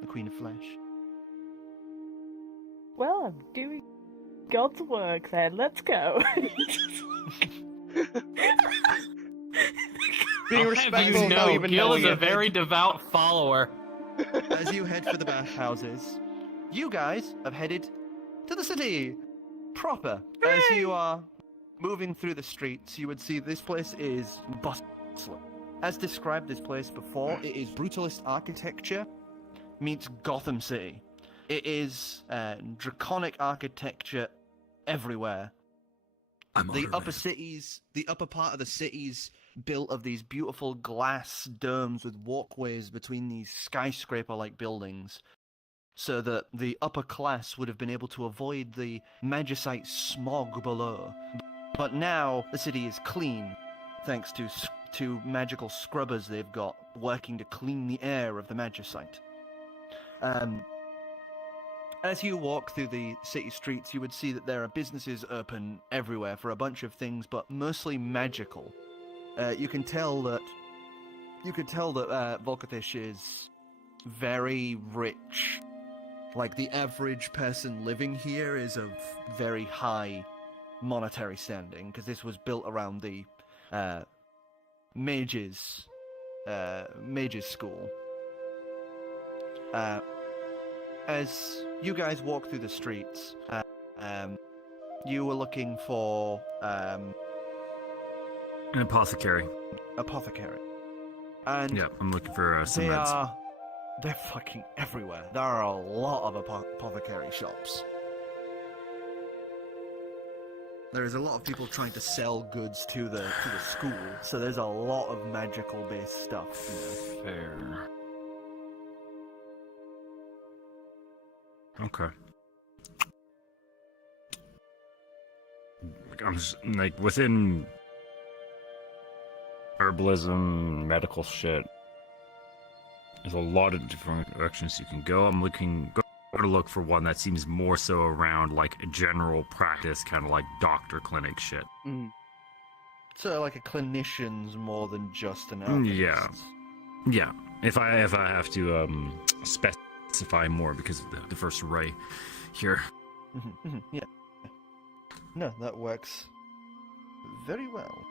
the Queen of Flesh. Well, I'm doing God's work then. Let's go. Being respectful without even Gill is knowing a it. very devout follower. As you head for the bathhouses, you guys have headed to the city proper. Hooray! As you are moving through the streets, you would see this place is bustling. as described this place before, it is brutalist architecture meets Gotham City. It is draconic architecture everywhere. The upper part of the city's built of these beautiful glass domes with walkways between these skyscraper-like buildings, so that the upper class would have been able to avoid the magicite smog below. But now the city is clean, thanks to magical scrubbers they've got working to clean the air of the magicite. As you walk through the city streets, you would see that there are businesses open everywhere for a bunch of things, but mostly magical. You can tell that Volkathish is very rich. Like, the average person living here is of very high monetary standing, because this was built around the mages school. As you guys walk through the streets, you were looking for an apothecary. And yeah, I'm looking for some meds. They're fucking everywhere. There are a lot of apothecary shops. There is a lot of people trying to sell goods to the school, so there's a lot of magical based stuff. You know. Fair. Okay. I'm just, like, within herbalism, medical shit, there's a lot of different directions you can go. I'm going to look for one that seems more so around, like, a general practice, kind of like doctor clinic shit. Mm. So, like a clinician's more than just an alchemist. Yeah. If I have to specify more because of the first array here. Yeah. No, that works very well.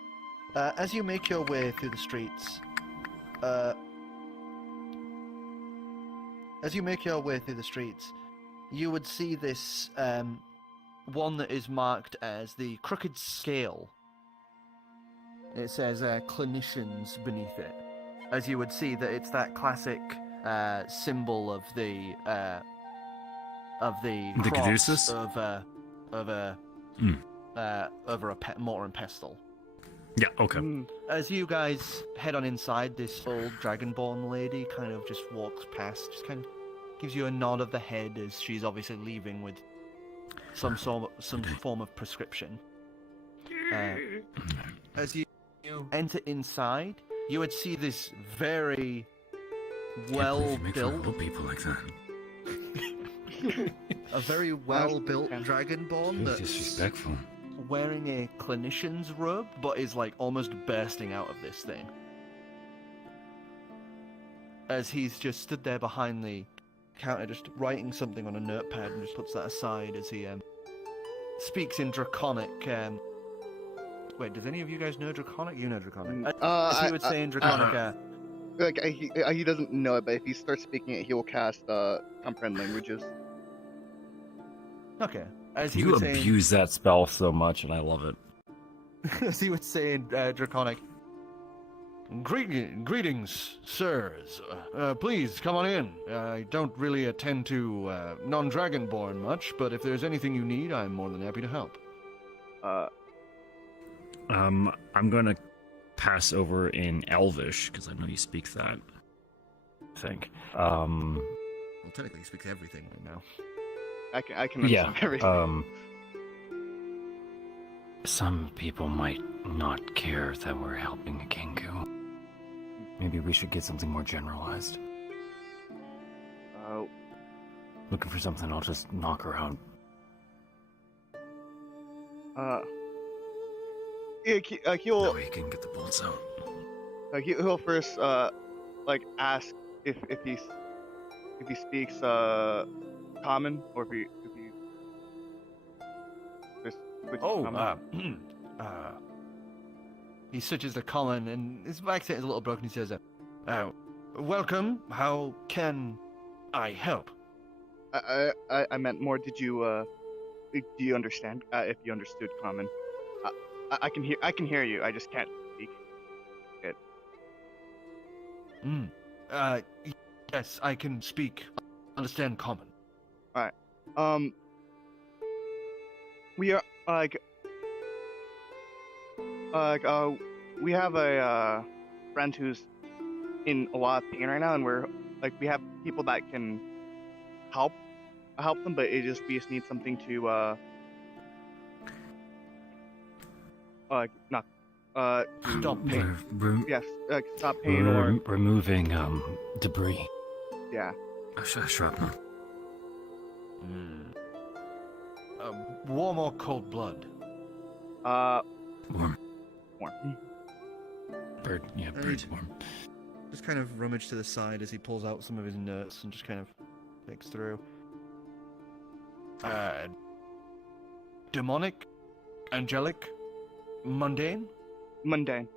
As you make your way through the streets, you would see this one that is marked as the Crooked Scale. It says clinicians beneath it. As you would see that it's that classic symbol of the Caduceus? over a mortar and pestle. Yeah, okay. As you guys head on inside, this old dragonborn lady kind of just walks past, just kind of gives you a nod of the head as she's obviously leaving with some form of prescription. As you enter inside, you would see this very well-built people like that. a very well-built dragonborn that's disrespectful. wearing a clinician's robe, but is like almost bursting out of this thing. As he's just stood there behind the counter, just writing something on a notepad, and just puts that aside as he speaks in Draconic. Wait, does any of you guys know Draconic? You know Draconic. As he would say in Draconic. He doesn't know it, but if he starts speaking it, he will cast comprehend languages. Okay. As he You would say, abuse that spell so much, and I love it. as he would say in Draconic. Greetings, sirs. Please, come on in. I don't really attend to non-dragonborn much, but if there's anything you need, I'm more than happy to help. I'm gonna pass over in Elvish, because I know you speak that. I think. Well, technically he speaks everything right now. I can understand everything. Some people might not care that we're helping a Kingu. Maybe we should get something more generalized. Looking for something, I'll just knock her out. He'll That way you can get the bullets out. he'll first ask if he speaks common, or if he just switches to common. He switches to common, and his accent is a little broken. He says, welcome, how can I help? I meant more, do you understand, if you understood common? I can hear you, I just can't speak it. Yes, I can speak. Understand common. We are we have a friend who's in a lot of pain right now, and we have people that can help them, but we just need something to not Stop pain. yes, stop pain or removing debris. yeah. Shrapnel. Warm or cold blood? Warm. Bird's warm. Just kind of rummage to the side as he pulls out some of his notes and just kind of picks through. Demonic, angelic, mundane. Mundane.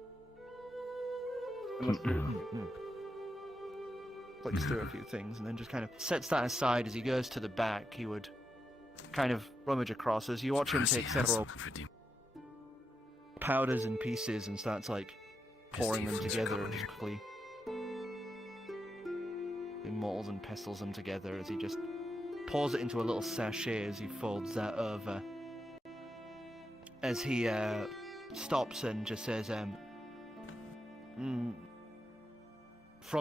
Flicks through a few things and then just kind of sets that aside. As he goes to the back, he would kind of rummage across as you watch him take several powders and pieces and starts like pouring them together just quickly. He molds and pestles them together as he just pours it into a little sachet as he folds that over. As he stops and just says, from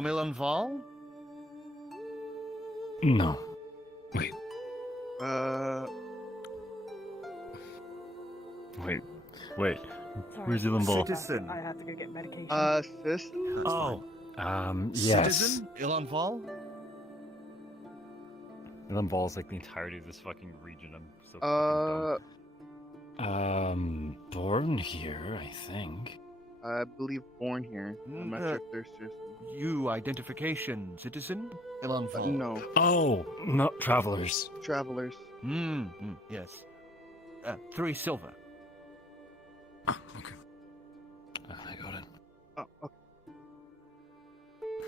Ilanval? No. Wait. Wait. Sorry, Where's Ilanval? Citizen. I have to go get medication. Sis? Oh. Yes. Citizen? Ilanval? Ilanval's like the entirety of this fucking region. I'm so fucking dumb. Born here, I think. I believe born here. I'm not sure if there's just You identification, citizen? Ilanval. no Oh, not travelers. travelers. Yes. 3 silver. Oh, okay. I got it. Oh, okay.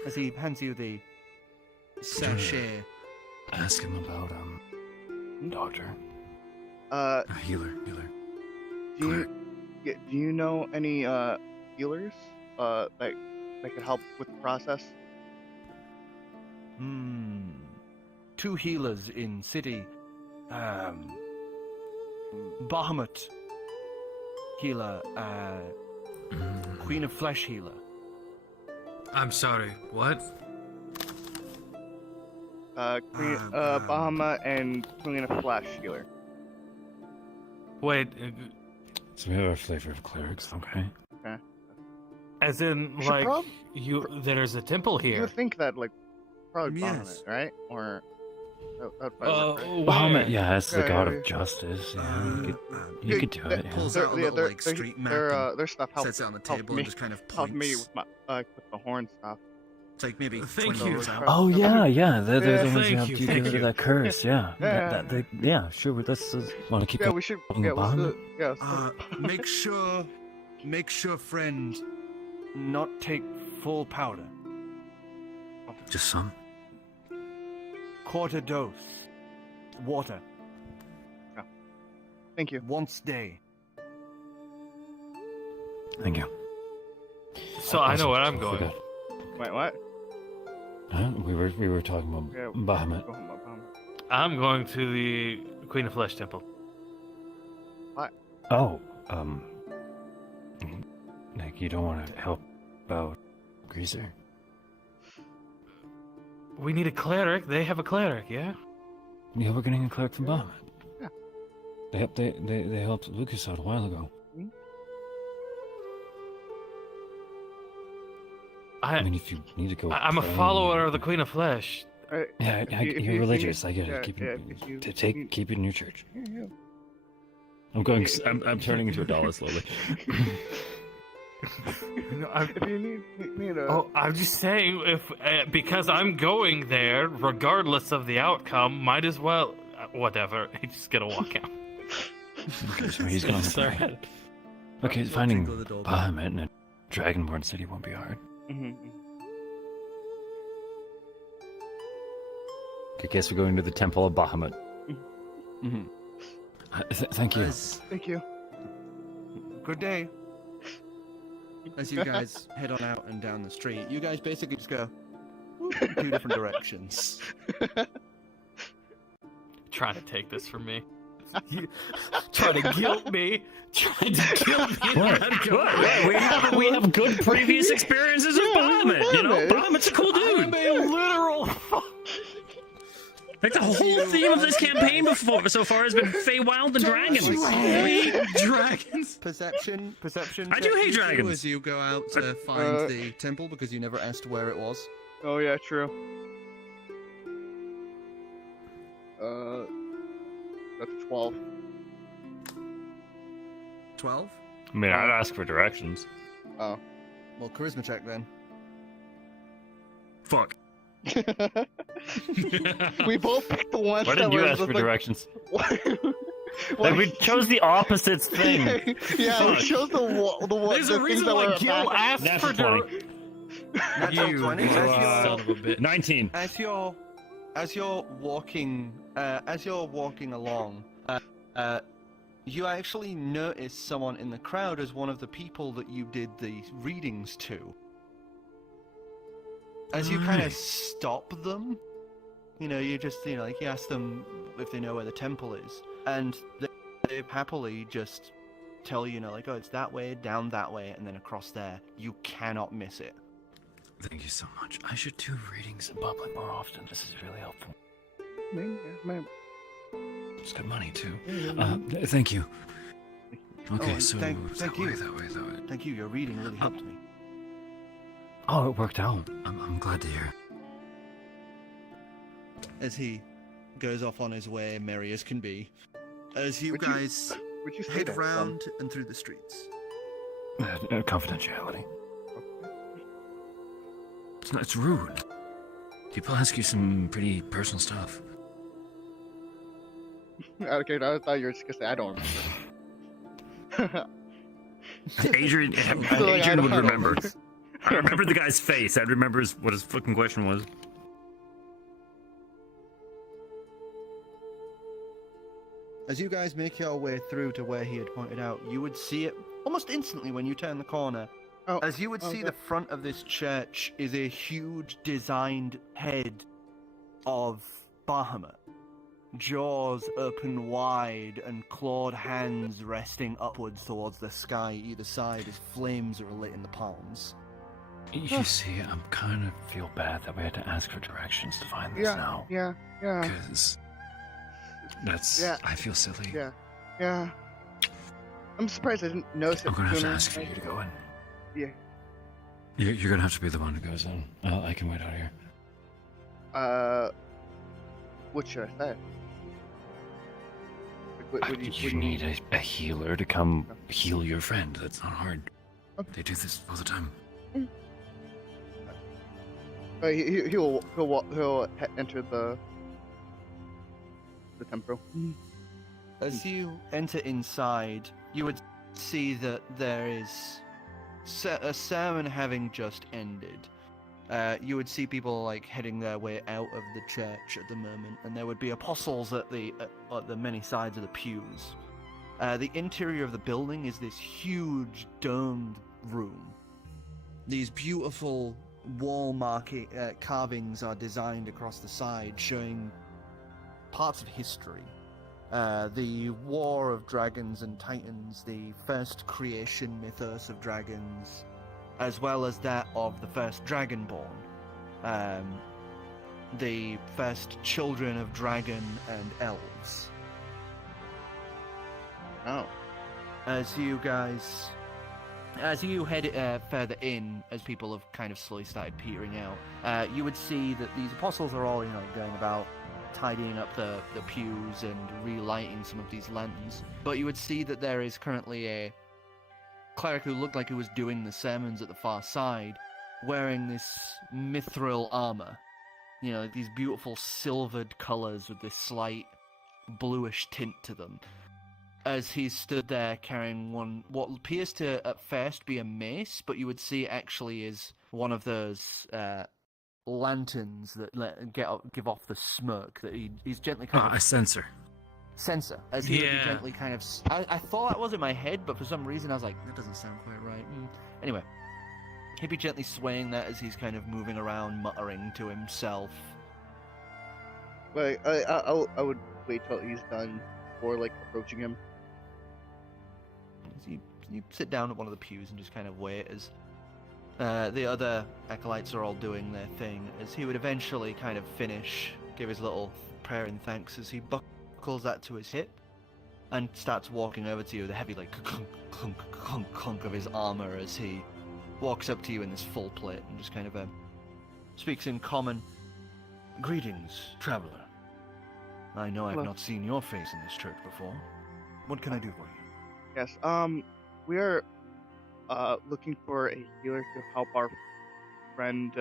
As he hands you the sachet. Ask him about doctor. Healer. Do you know any healers that could help with the process? 2 healers in city. Bahamut healer, Queen of Flesh healer. I'm sorry, what? Bahama and Queen of Flesh healer. Wait, So we have our flavor of clerics, okay? as in, Should like, prob- there's a temple You here. would think that probably Yes. Bahamut, right? Or that probably work, right? Bahamut, yeah, that's the Yeah, god yeah, of yeah. justice. Yeah, you Yeah, could do it. Yeah. pulls out a little like street map and their stuff helps sets it on the table and just kind of help me points. with my with the horn stuff. It's like maybe Thank 20 you. years out. Oh yeah, they're the Yeah, ones who thank helped you, you thank get rid of you. that curse. Yeah, Yeah. yeah, sure. Let's want to keep Yeah, going. we should. on Yeah, Bahamut? Make sure, friend, not take full powder. Just some. Quarter dose. Water. Thank you. Once day. Thank you. So I know where I'm going. Forgot. Wait, what? Huh? We were talking about Yeah, Bahamut. go home, Bahamut. I'm going to the Queen of Flesh temple. Oh, like you don't want to help out Greaser? We need a cleric. They have a cleric, yeah? Yeah, we're getting a cleric from Bahamut. Yeah. They helped Lucas out a while ago. I mean, if you need to go, I'm a train- follower of the Queen of Flesh. Yeah, you're religious. I get it. Keep it in your church. Yeah. I'm turning into a dollar slowly. If you need a. Oh, I'm just saying, if because I'm going there, regardless of the outcome, might as well. Whatever. He's just gonna walk out. Okay, so he's gone. Sorry. Okay, finding Tinkle the doorbell. Bahamut in a Dragonborn city won't be hard. Mhm. I guess we're going to the Temple of Bahamut. Mhm. Thank you. Thank you. Good day. as you guys head on out and down the street, you guys basically just go in 2 different directions. Trying to take this from me. You trying to guilt me. Trying to guilt me. What? We have good previous experiences with Bahamut. You know, Bahamut's a cool dude. I'm a literal. Like the whole theme of this campaign so far has been Feywild and dragons. You hate dragons. Perception. I do hate dragons. As you go out to find the temple because you never asked where it was. Oh yeah, true. That's 12. 12? I mean, I'd ask for directions. Oh. Well, charisma check then. Fuck. We both picked the one. Why didn't you ask for directions? Like we chose the opposites thing. Yeah, we chose the one. There's a reason why Gill asked for directions. Natural 20. Son of a bitch. 19. As you're walking along, you actually notice someone in the crowd as one of the people that you did the readings to. As you kind of stop them, you just, like you ask them if they know where the temple is, and they happily just tell you, like, oh, it's that way, down that way, and then across there. You cannot miss it. Thank you so much. I should do readings in public more often. This is really helpful. It's good money too. Thank you. Okay, so thank you. That way. Thank you. Your reading really helped me. Oh, it worked out. I'm glad to hear. As he goes off on his way, merry as can be, as you guys head round and through the streets. Confidentiality. It's rude. People ask you some pretty personal stuff. Okay, I thought you were just gonna say I don't remember. Adrian would remember. I remember the guy's face. I'd remember what his fucking question was. As you guys make your way through to where he had pointed out, you would see it almost instantly when you turn the corner. Oh, as you would see, the front of this church is a huge designed head of Bahamut. Jaws open wide and clawed hands resting upwards towards the sky either side as flames are lit in the palms. You see, I'm kind of feel bad that we had to ask for directions to find this now. Yeah. Because I feel silly. Yeah. I'm surprised I didn't notice it. I'm gonna have to ask for you to go in. Yeah. You're gonna have to be the one who goes in. I can wait out here. What should I say? You need a healer to come heal your friend. That's not hard. Okay. They do this all the time. He'll enter the temple. As you enter inside, you would see that there is a sermon having just ended. You would see people heading their way out of the church at the moment, and there would be apostles at the many sides of the pews. The interior of the building is this huge domed room. These beautiful wall carvings are designed across the side, showing parts of history. The War of Dragons and Titans, the first creation mythos of dragons, as well as that of the first Dragonborn, the first children of dragon and elves. Oh. As you head further in, as people have kind of slowly started petering out, you would see that these apostles are all, going about tidying up the pews and relighting some of these lanterns. But you would see that there is currently a cleric who looked like he was doing the sermons at the far side, wearing this mithril armor. These beautiful silvered colors with this slight bluish tint to them. As he stood there carrying what appears to at first be a mace, but you would see actually is one of those lanterns that give off the smoke that he's gently kind of... A censer. sensor. As he would be Yeah. gently kind of... I thought that was in my head, but for some reason I was like, that doesn't sound quite right. Anyway, he'd be gently swaying that as he's kind of moving around, muttering to himself. Like, I would wait till he's done before, like, approaching him. You sit down at one of the pews and just kind of wait as the other acolytes are all doing their thing, as he would eventually kind of finish, give his little prayer and thanks as he buckles that to his hip and starts walking over to you, the heavy, like, clunk, clunk, clunk, clunk of his armor as he walks up to you in this full plate and just kind of speaks in common. Greetings, traveler. I know I've not seen your face in this church before. What can I do for you? Yes, we are looking for a healer to help our friend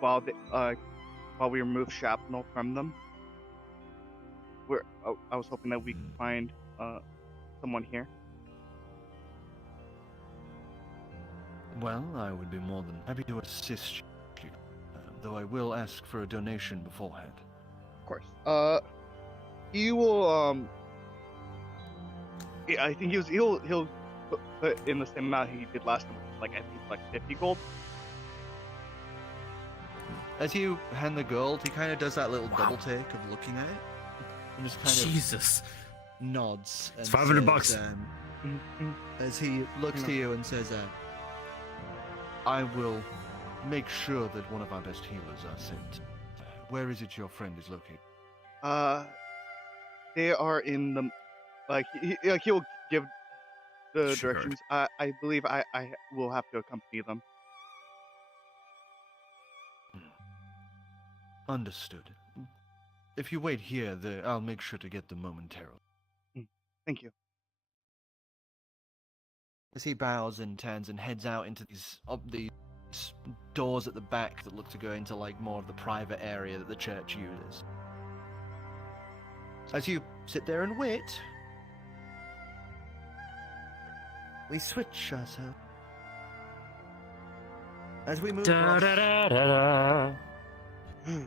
while we remove shrapnel from them. I was hoping that we could find someone here. Well, I would be more than happy to assist you, though I will ask for a donation beforehand. Of course. He will yeah, I think he'll put in the same amount he did last time, like I think like 50 gold. As you hand the gold, he kind of does that little double take of looking at it, and just kind Jesus. of nods. And It's 500 bucks. says, as he looks to you and says, I will make sure that one of our best healers are sent. Where is it your friend is located? They are in the he'll give the Sure. directions. I believe I will have to accompany them. Understood. If you wait here, I'll make sure to get them momentarily. Thank you. As he bows and turns and heads out into these doors at the back that look to go into like more of the private area that the church uses. As you sit there and wait, we switch ourselves. As we move Da, across, da, da, da, da.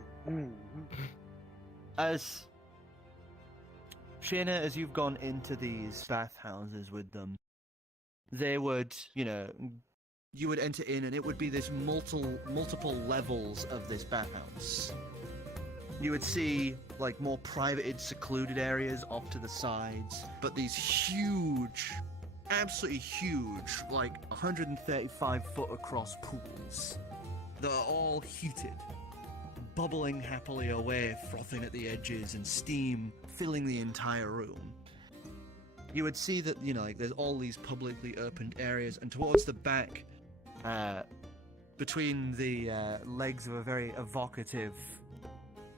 as Shaena, as you've gone into these bathhouses with them, they would, you would enter in and it would be this multiple levels of this bathhouse. You would see like more privated, secluded areas off to the sides, but these huge, absolutely huge, like 135 foot across pools that are all heated, bubbling happily away, frothing at the edges, and steam filling the entire room. You would see that, there's all these publicly opened areas, and towards the back, between the legs of a very evocative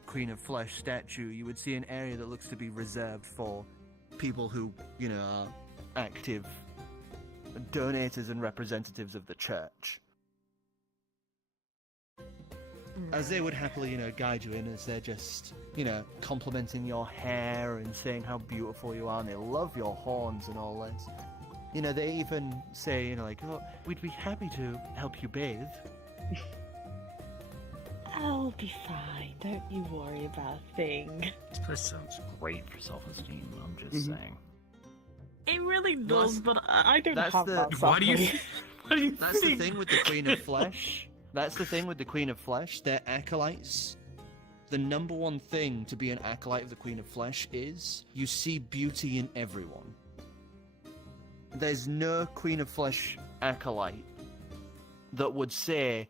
Queen of Flesh statue, you would see an area that looks to be reserved for people who, are active donators and representatives of the church. As they would happily, guide you in as they're just, complimenting your hair and saying how beautiful you are, and they love your horns and all this. They even say, oh, we'd be happy to help you bathe. I'll be fine. Don't you worry about a thing. This place sounds great for self-esteem, I'm just saying. It really does, but I don't that's have the- that. Why do you? sadly. What do you That's the think? thing with the Queen of Flesh. That's the thing with the Queen of Flesh. They're acolytes. The number one thing to be an acolyte of the Queen of Flesh is you see beauty in everyone. There's no Queen of Flesh acolyte that would say,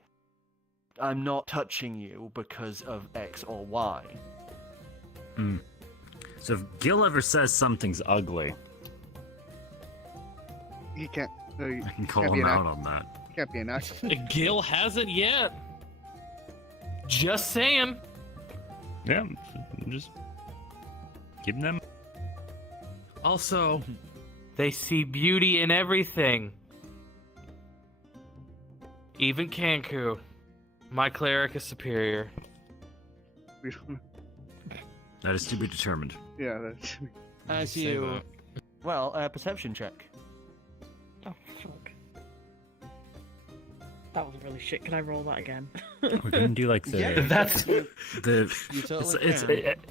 I'm not touching you because of X or Y. So if Gill ever says something's ugly, He can't. No, I can call can't be him an out on that. He can't be an actor. Gill hasn't yet. Just saying. Yeah, just give them. Also, they see beauty in everything. Even Kanku. My cleric is superior. We don't. That is to be determined. Yeah, that's. As Say you... Well, perception check. Oh, fuck. That was really shit. Can I roll that again? We're gonna do like the Yeah, That's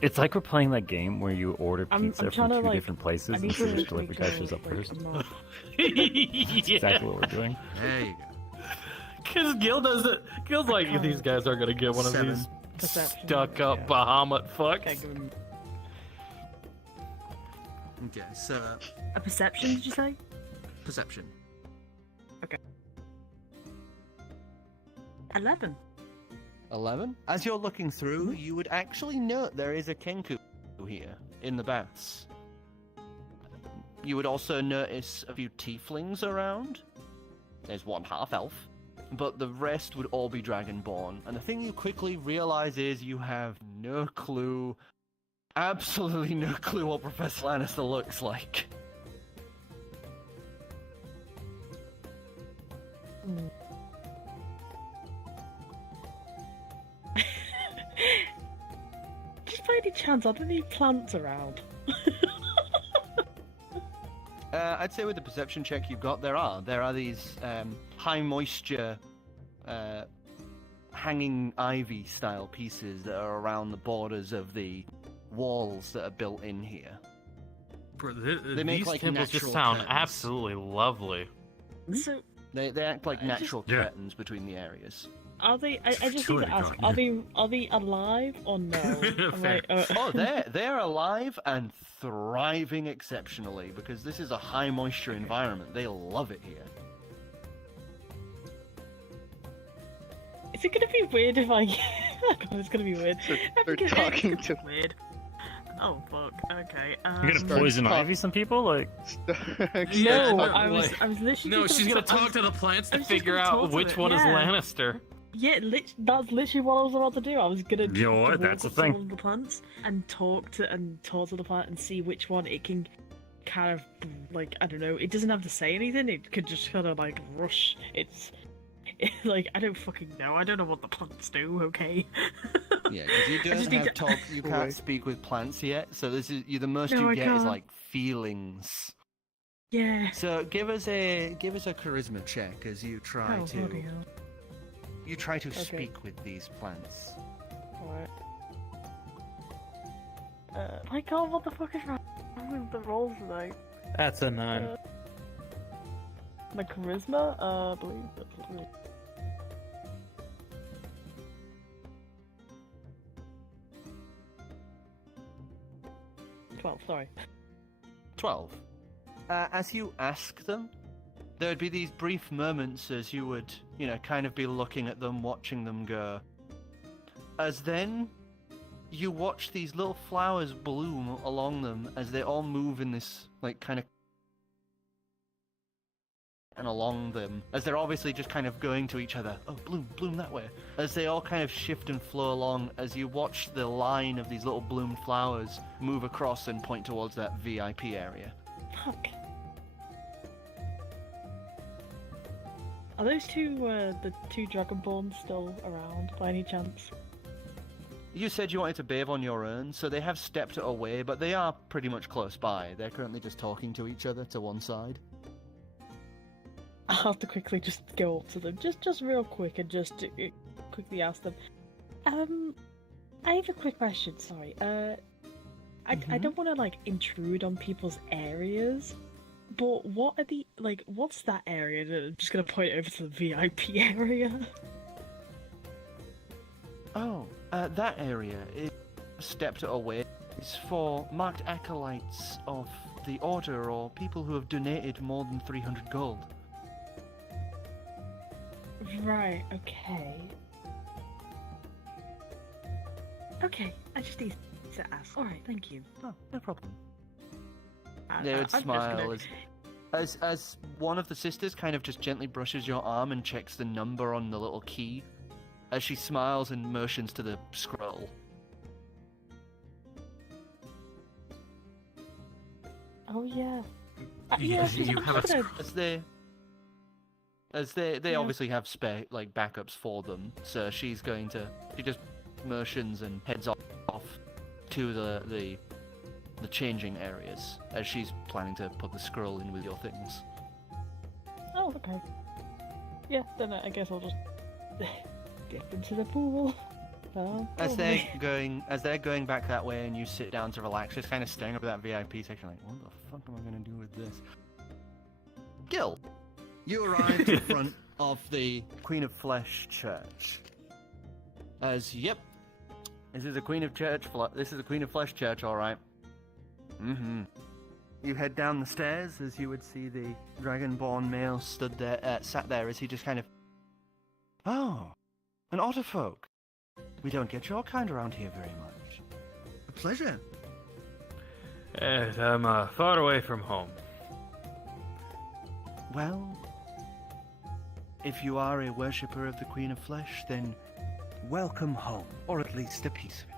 it's like we're playing that game where you order I'm pizza trying from to, two like, different places I and need see to which delivery guy go, shows up like, first. I'm not- That's exactly what we're doing. There you go. Because Gill does it. Gill's like, can't- these guys aren't gonna get one of 7. these Perception, stuck-up yeah. Bahamut Okay, fucks. give him Okay, so a perception. Did you say? perception. 11. 11. As you're looking through, you would actually note there is a Kenku here in the baths. You would also notice a few tieflings around. There's one half-elf, but the rest would all be dragonborn. And the thing you quickly realize is you have no clue, absolutely no clue what Professor Lannister looks like. Just by any chance, are there any plants around? I'd say with the perception check you've got, there are these high moisture, hanging ivy style pieces that are around the borders of the walls that are built in here. Bro, They make, these like, temples just natural sound curtains. absolutely lovely. So, They act like I just- natural Yeah. curtains between the areas. are they? I just need Totally to ask: not. are they alive or no? I'm Fair. like, Oh, they're alive and thriving exceptionally because this is a high moisture environment. They love it here. Is it gonna be weird if I? Oh God, it's gonna be weird. They're talking to weird. Oh fuck. Okay. You're gonna poison talk- ivy some people? Like, No, Yeah, I was like- literally. No, just she's gonna I talk was- to the plants I to was just figure gonna out talk to which it, one is yeah. Lannister. Yeah, that's literally what I was about to do. I was gonna. You know what? walk That's the up to thing. one of the plants and talk to the plant and see which one it can kind of like, I don't know. It doesn't have to say anything. It could just kind of like rush. It's like, I don't fucking know. I don't know what the plants do. Okay. Yeah, because you just don't need have to- talk. You Boy. can't speak with plants yet. So this is the most No, you I get is can't. like feelings. Yeah. So give us a charisma check as you try Oh, to bloody hell. speak with these plants. Alright. My God, what the fuck is wrong with the rolls tonight? That's a 9. My charisma? I believe that's it. 12, sorry. 12. As you ask them, there would be these brief moments as you would, kind of be looking at them, watching them go. As then, you watch these little flowers bloom along them as they all move in this, like, kind of. And along them, as they're obviously just kind of going to each other. Oh, bloom, bloom that way. As they all kind of shift and flow along, as you watch the line of these little bloomed flowers move across and point towards that VIP area. Fuck. Are those two, the two Dragonborns still around by any chance? You said you wanted to bathe on your own, so they have stepped away, but they are pretty much close by. They're currently just talking to each other to one side. I'll have to quickly just go up to them, just real quick, and just quickly ask them. I have a quick question. Sorry. I don't want to like intrude on people's areas, but what are the what's that area? I'm just gonna point over to the VIP area. Oh, that area is stepped away. It's for marked acolytes of the Order or people who have donated more than 300 gold. Right. Okay. Okay. I just need to ask. All right. Thank you. Oh, no problem. I- They I- would I'm just smile gonna- as one of the sisters kind of just gently brushes your arm and checks the number on the little key, as she smiles and motions to the scroll. Oh yeah. You- Yeah. you I'm have a just gonna- As they Yeah. obviously have spare backups for them, so she just motions and heads off to the changing areas as she's planning to put the scroll in with your things. Oh, okay. Yeah, then I guess I'll just get into the pool. As they're going back that way, and you sit down to relax, just kind of staring up at that VIP section, like, what the fuck am I gonna do with this? Gill, you arrive in front of the Queen of Flesh Church. Yep, this is a Queen of Flesh Church, all right. Mm-hmm. You head down the stairs as you would see the Dragonborn male sat there as he just kind of, oh, an Otterfolk. We don't get your kind around here very much. A pleasure. Yes, I'm far away from home. Well, if you are a worshipper of the Queen of Flesh, then welcome home, or at least a piece of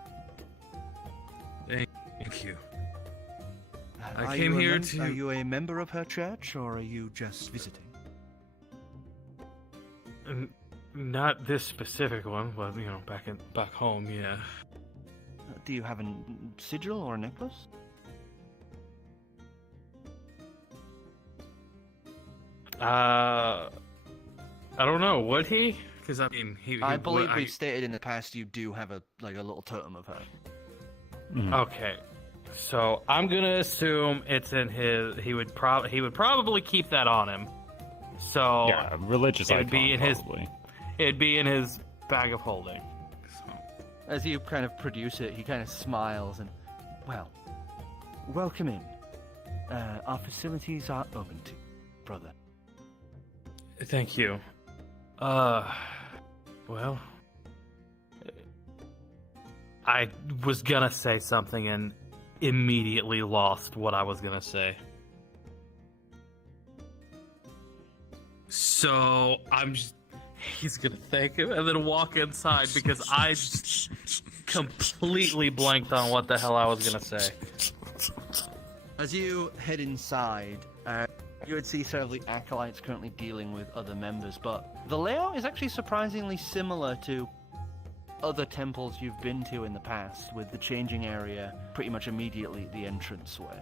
it. Thank you. Are you a member of her church, or are you just visiting? Not this specific one, but back home, yeah. Do you have a sigil or a necklace? I don't know. Would he? Because I mean, I believe we've stated in the past you do have a little totem of her. Mm-hmm. Okay, so I'm gonna assume it's in his. He would probably keep that on him. So Yeah, religious icon, probably. It'd be in his bag of holding. As you kind of produce it, he kind of smiles and, well, welcome in. Our facilities are open to you, brother. Thank you. Well, I was gonna say something and immediately lost what I was gonna say. So He's gonna thank him and then walk inside because I just completely blanked on what the hell I was gonna say. As you head inside, you would see several of the acolytes currently dealing with other members, but the layout is actually surprisingly similar to other temples you've been to in the past, with the changing area pretty much immediately at the entranceway.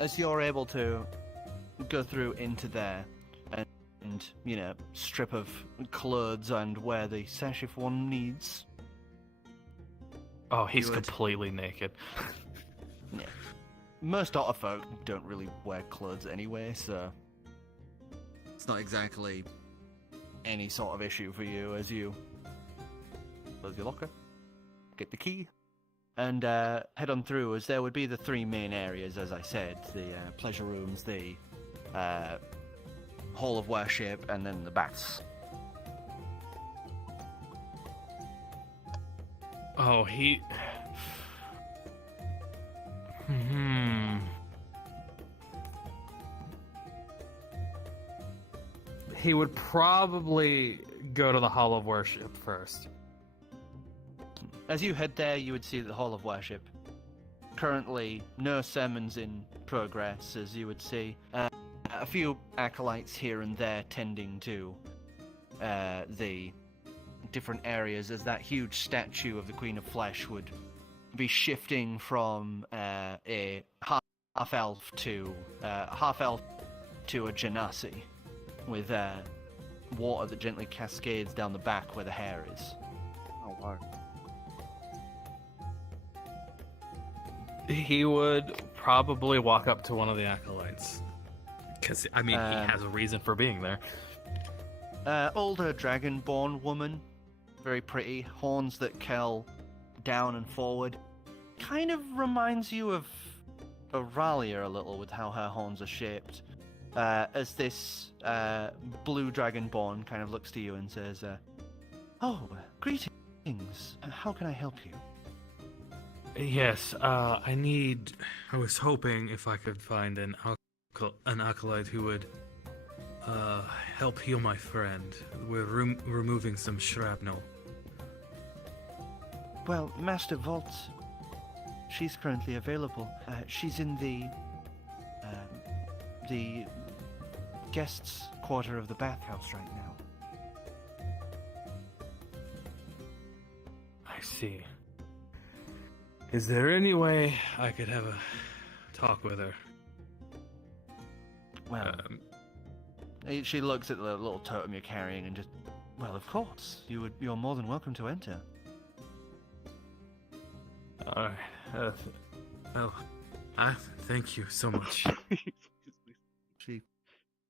As you're able to go through into there and strip of clothes and wear the sash if one needs. Oh, he's completely naked. Yeah. Most Otterfolk don't really wear clothes anyway, so it's not exactly any sort of issue for you as you close your locker, get the key, and head on through, as there would be the three main areas, as I said, the pleasure rooms, the Hall of Worship, and then the baths. Oh, he would probably go to the Hall of Worship first. As you head there, you would see the Hall of Worship. Currently, no sermons in progress, as you would see. A few acolytes here and there tending to the different areas, as that huge statue of the Queen of Flesh would be shifting from a half-elf to a Genasi, with water that gently cascades down the back where the hair is. Oh, wow. He would probably walk up to one of the acolytes. Because, I mean, he has a reason for being there. Older dragonborn woman, very pretty, horns that curl down and forward. Kind of reminds you of Auralia a little with how her horns are shaped. As this blue dragonborn kind of looks to you and says, "Oh, greetings. How can I help you?" Yes, I was hoping if I could find an acolyte who would help heal my friend. We're removing some shrapnel. Well, Master Vault, she's currently available. She's in the guests' quarter of the bathhouse right now. I see. Is there any way I could have a talk with her? Well, She looks at the little totem you're carrying and just, well, of course, you're more than welcome to enter. Alright. Well, thank you so much. She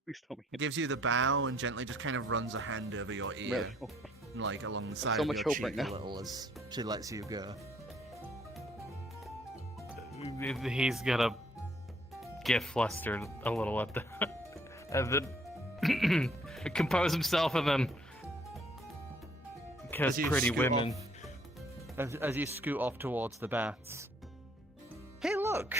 Please tell me. gives you the bow and gently just kind of runs a hand over your ear, Really? and, like along the side so of much your hope cheek right now. a little as she lets you go. He's gonna get flustered a little at the, and then compose himself, and then because As you pretty scoot women. As you scoot off towards the bats. Hey, look!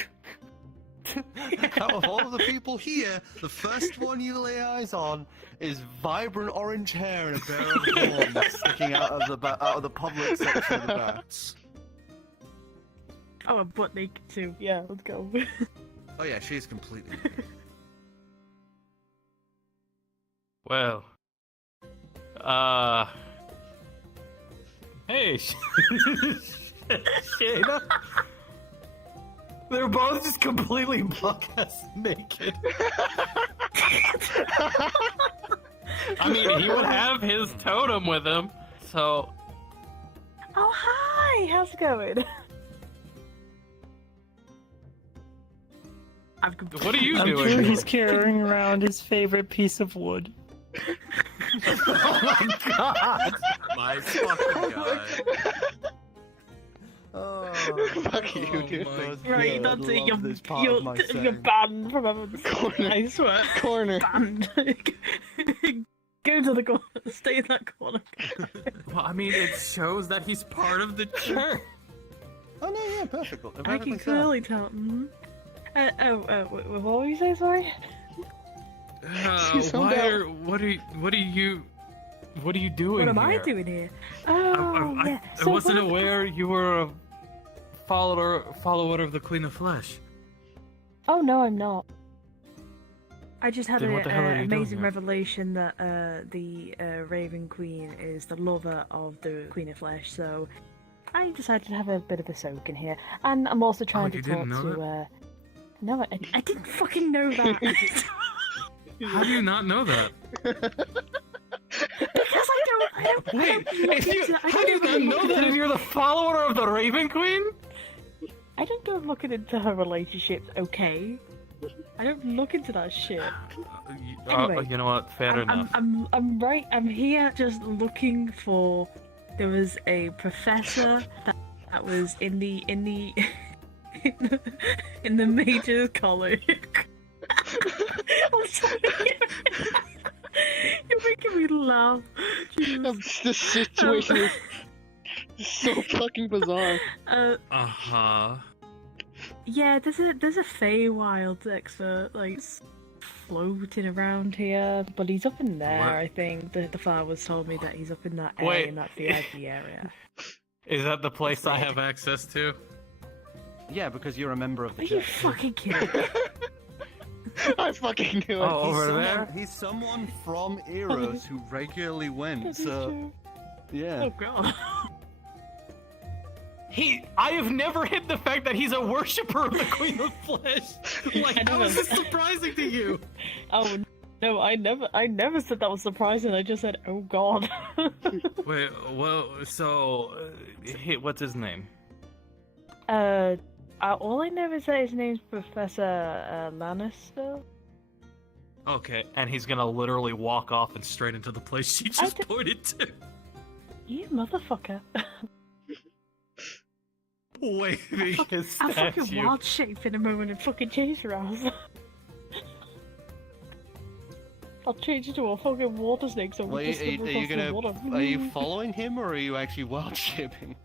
Out of all of the people here, the first one you lay eyes on is vibrant orange hair and a pair of horns sticking out of the public section of the bats. Oh, a butt naked too. Yeah, let's go. Oh yeah, she's completely naked. Well, hey, Shaena. They're both just completely buck-ass naked. I mean, he would have his totem with him, so... Oh, hi! How's it going? What are you I'm doing? sure he's carrying around his favorite piece of wood. Oh my god! My fucking god. Oh, Fuck you, dude. Right, God, that's it. love this part You're of my setting. banned from Evans. Corner. I swear. Corner. Banned. Go to the corner. Stay in that corner. Well, I mean, it shows that he's part of the church. Oh no, yeah, perfect. I Perfectly can so. clearly tell. What were you saying, sorry? What What are you doing? What am I here? doing here? Oh, yeah. I wasn't aware you were a follower of the Queen of Flesh. Oh, no, I'm not. I just had Then an what the hell are you doing amazing here? revelation that the Raven Queen is the lover of the Queen of Flesh, so I decided to have a bit of a soak in here. And I'm also trying to you talk didn't know to, No, I didn't fucking know that. How do you not know that? Because I don't Wait, look into- I how do you don't not know look that into- if you're the follower of the Raven Queen? I don't go looking into her relationships, okay? I don't look into that shit. Anyway, You know what? Fair enough. I'm right. I'm here just looking for. There was a professor that was in the in the major college. I'm sorry. You're making me laugh. Jesus. This situation is so fucking bizarre. Uh-huh. Yeah, there's a Feywild expert like floating around here, but he's up in there. What? I think the flowers told me that he's up in that area, Wait. in that VIP area. Is that the place I have access to? Yeah, because you're a member of Are the you church. fucking kidding? I fucking knew it. Oh, over there? He's someone from Eros who regularly went, That is so true. yeah. Oh god. I have never hid the fact that he's a worshipper of the Queen of Flesh. Like, how is this surprising to you? Oh no, I never said that was surprising. I just said, oh god. Wait, well, so, what's his name? All I know is that his name's Professor Lannister. Okay, and he's gonna literally walk off and straight into the place she just did- pointed to. You motherfucker. Waving his I'll fucking statue. wild shape in a moment and fucking Chase your ass. I'll change into a fucking water snake so Well, we can swim across the water. are you following him or are you actually wild shaping?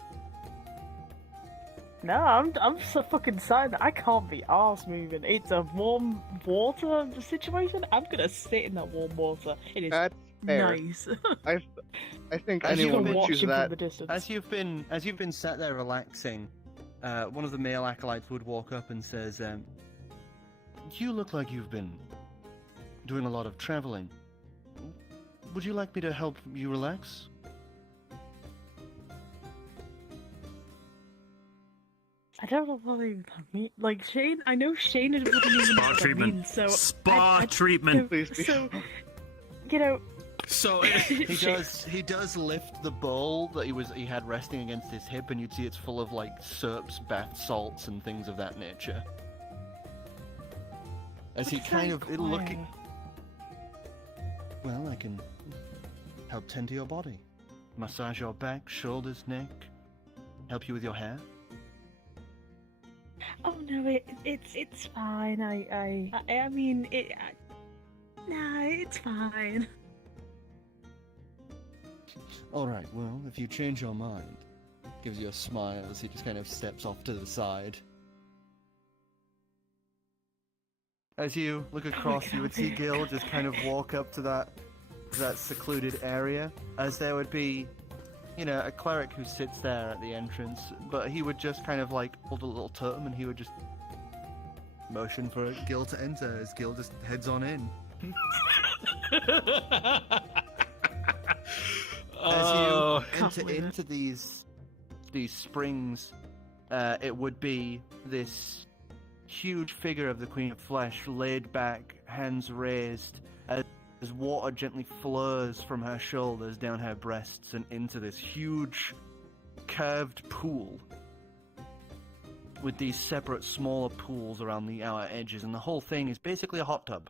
No, I'm so fucking silent. I can't be arse moving. It's a warm water situation. I'm gonna sit in that warm water. It is That's fair. nice. I think As you anyone can would watch choose him from that. the distance. As you've been sat there relaxing, one of the male acolytes would walk up and says, "You look like you've been doing a lot of traveling. Would you like me to help you relax?" I don't know what even that means. Like Shane, I know Shane wouldn't even know Spa what that treatment. means. So Spa treatment. Please be. So you know, So He does lift the bowl that he had resting against his hip, and you'd see it's full of like syrups, bath salts, and things of that nature. As he kind of looking. Well, I can help tend to your body, massage your back, shoulders, neck, help you with your hair. oh no, it's fine. I mean, no, it's fine. All right. Well, if you change your mind, gives you a smile as he just kind of steps off to the side. As you look across, you would see Gill just kind of walk up to that secluded area, as there would be, you know, a cleric who sits there at the entrance, but he would just kind of like hold a little totem and he would just motion for Gill to enter as Gill just heads on in. As you enter into these springs, it would be this huge figure of the Queen of Flesh, laid back, hands raised, as water gently flows from her shoulders down her breasts and into this huge curved pool with these separate smaller pools around the outer edges, and the whole thing is basically a hot tub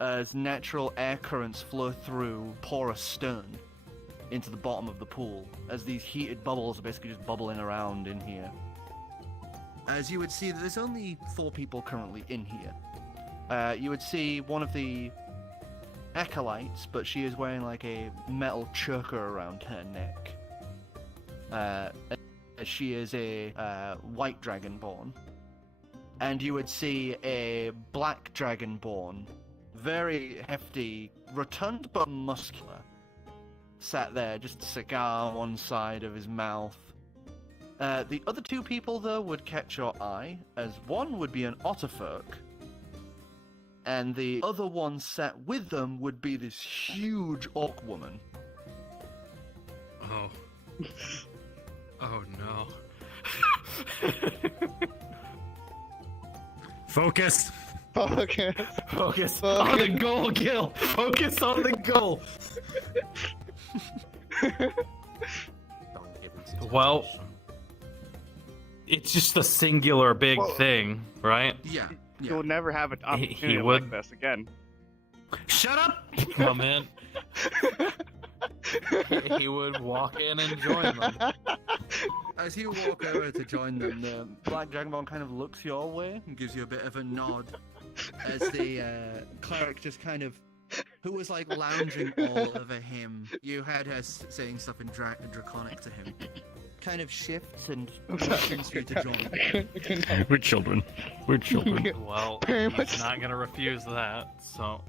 as natural air currents flow through porous stone into the bottom of the pool, as these heated bubbles are basically just bubbling around in here. As you would see, there's only 4 people currently in here. You would see one of the acolytes, but she is wearing like a metal choker around her neck. She is a white dragonborn. And you would see a black dragonborn, very hefty, rotund but muscular, sat there, just a cigar on one side of his mouth. The other 2 people, though, would catch your eye, as one would be an Otterfolk, and the other one sat with them would be this huge orc woman. Oh. Oh no. Focus! Focus on the goal, Gill! Focus on the goal! Well, it's just a singular big thing, right? Yeah. You'll never have an opportunity would. like this again. Shut up! Come in. He would walk in and join them. As you walk over to join them, the Black Dragonborn kind of looks your way and gives you a bit of a nod, as the cleric just kind of, who was like lounging all over him, you had her saying stuff in Draconic to him, kind of shifts and motions for you to join. We're children. We're children. Well, he's not gonna refuse that, so...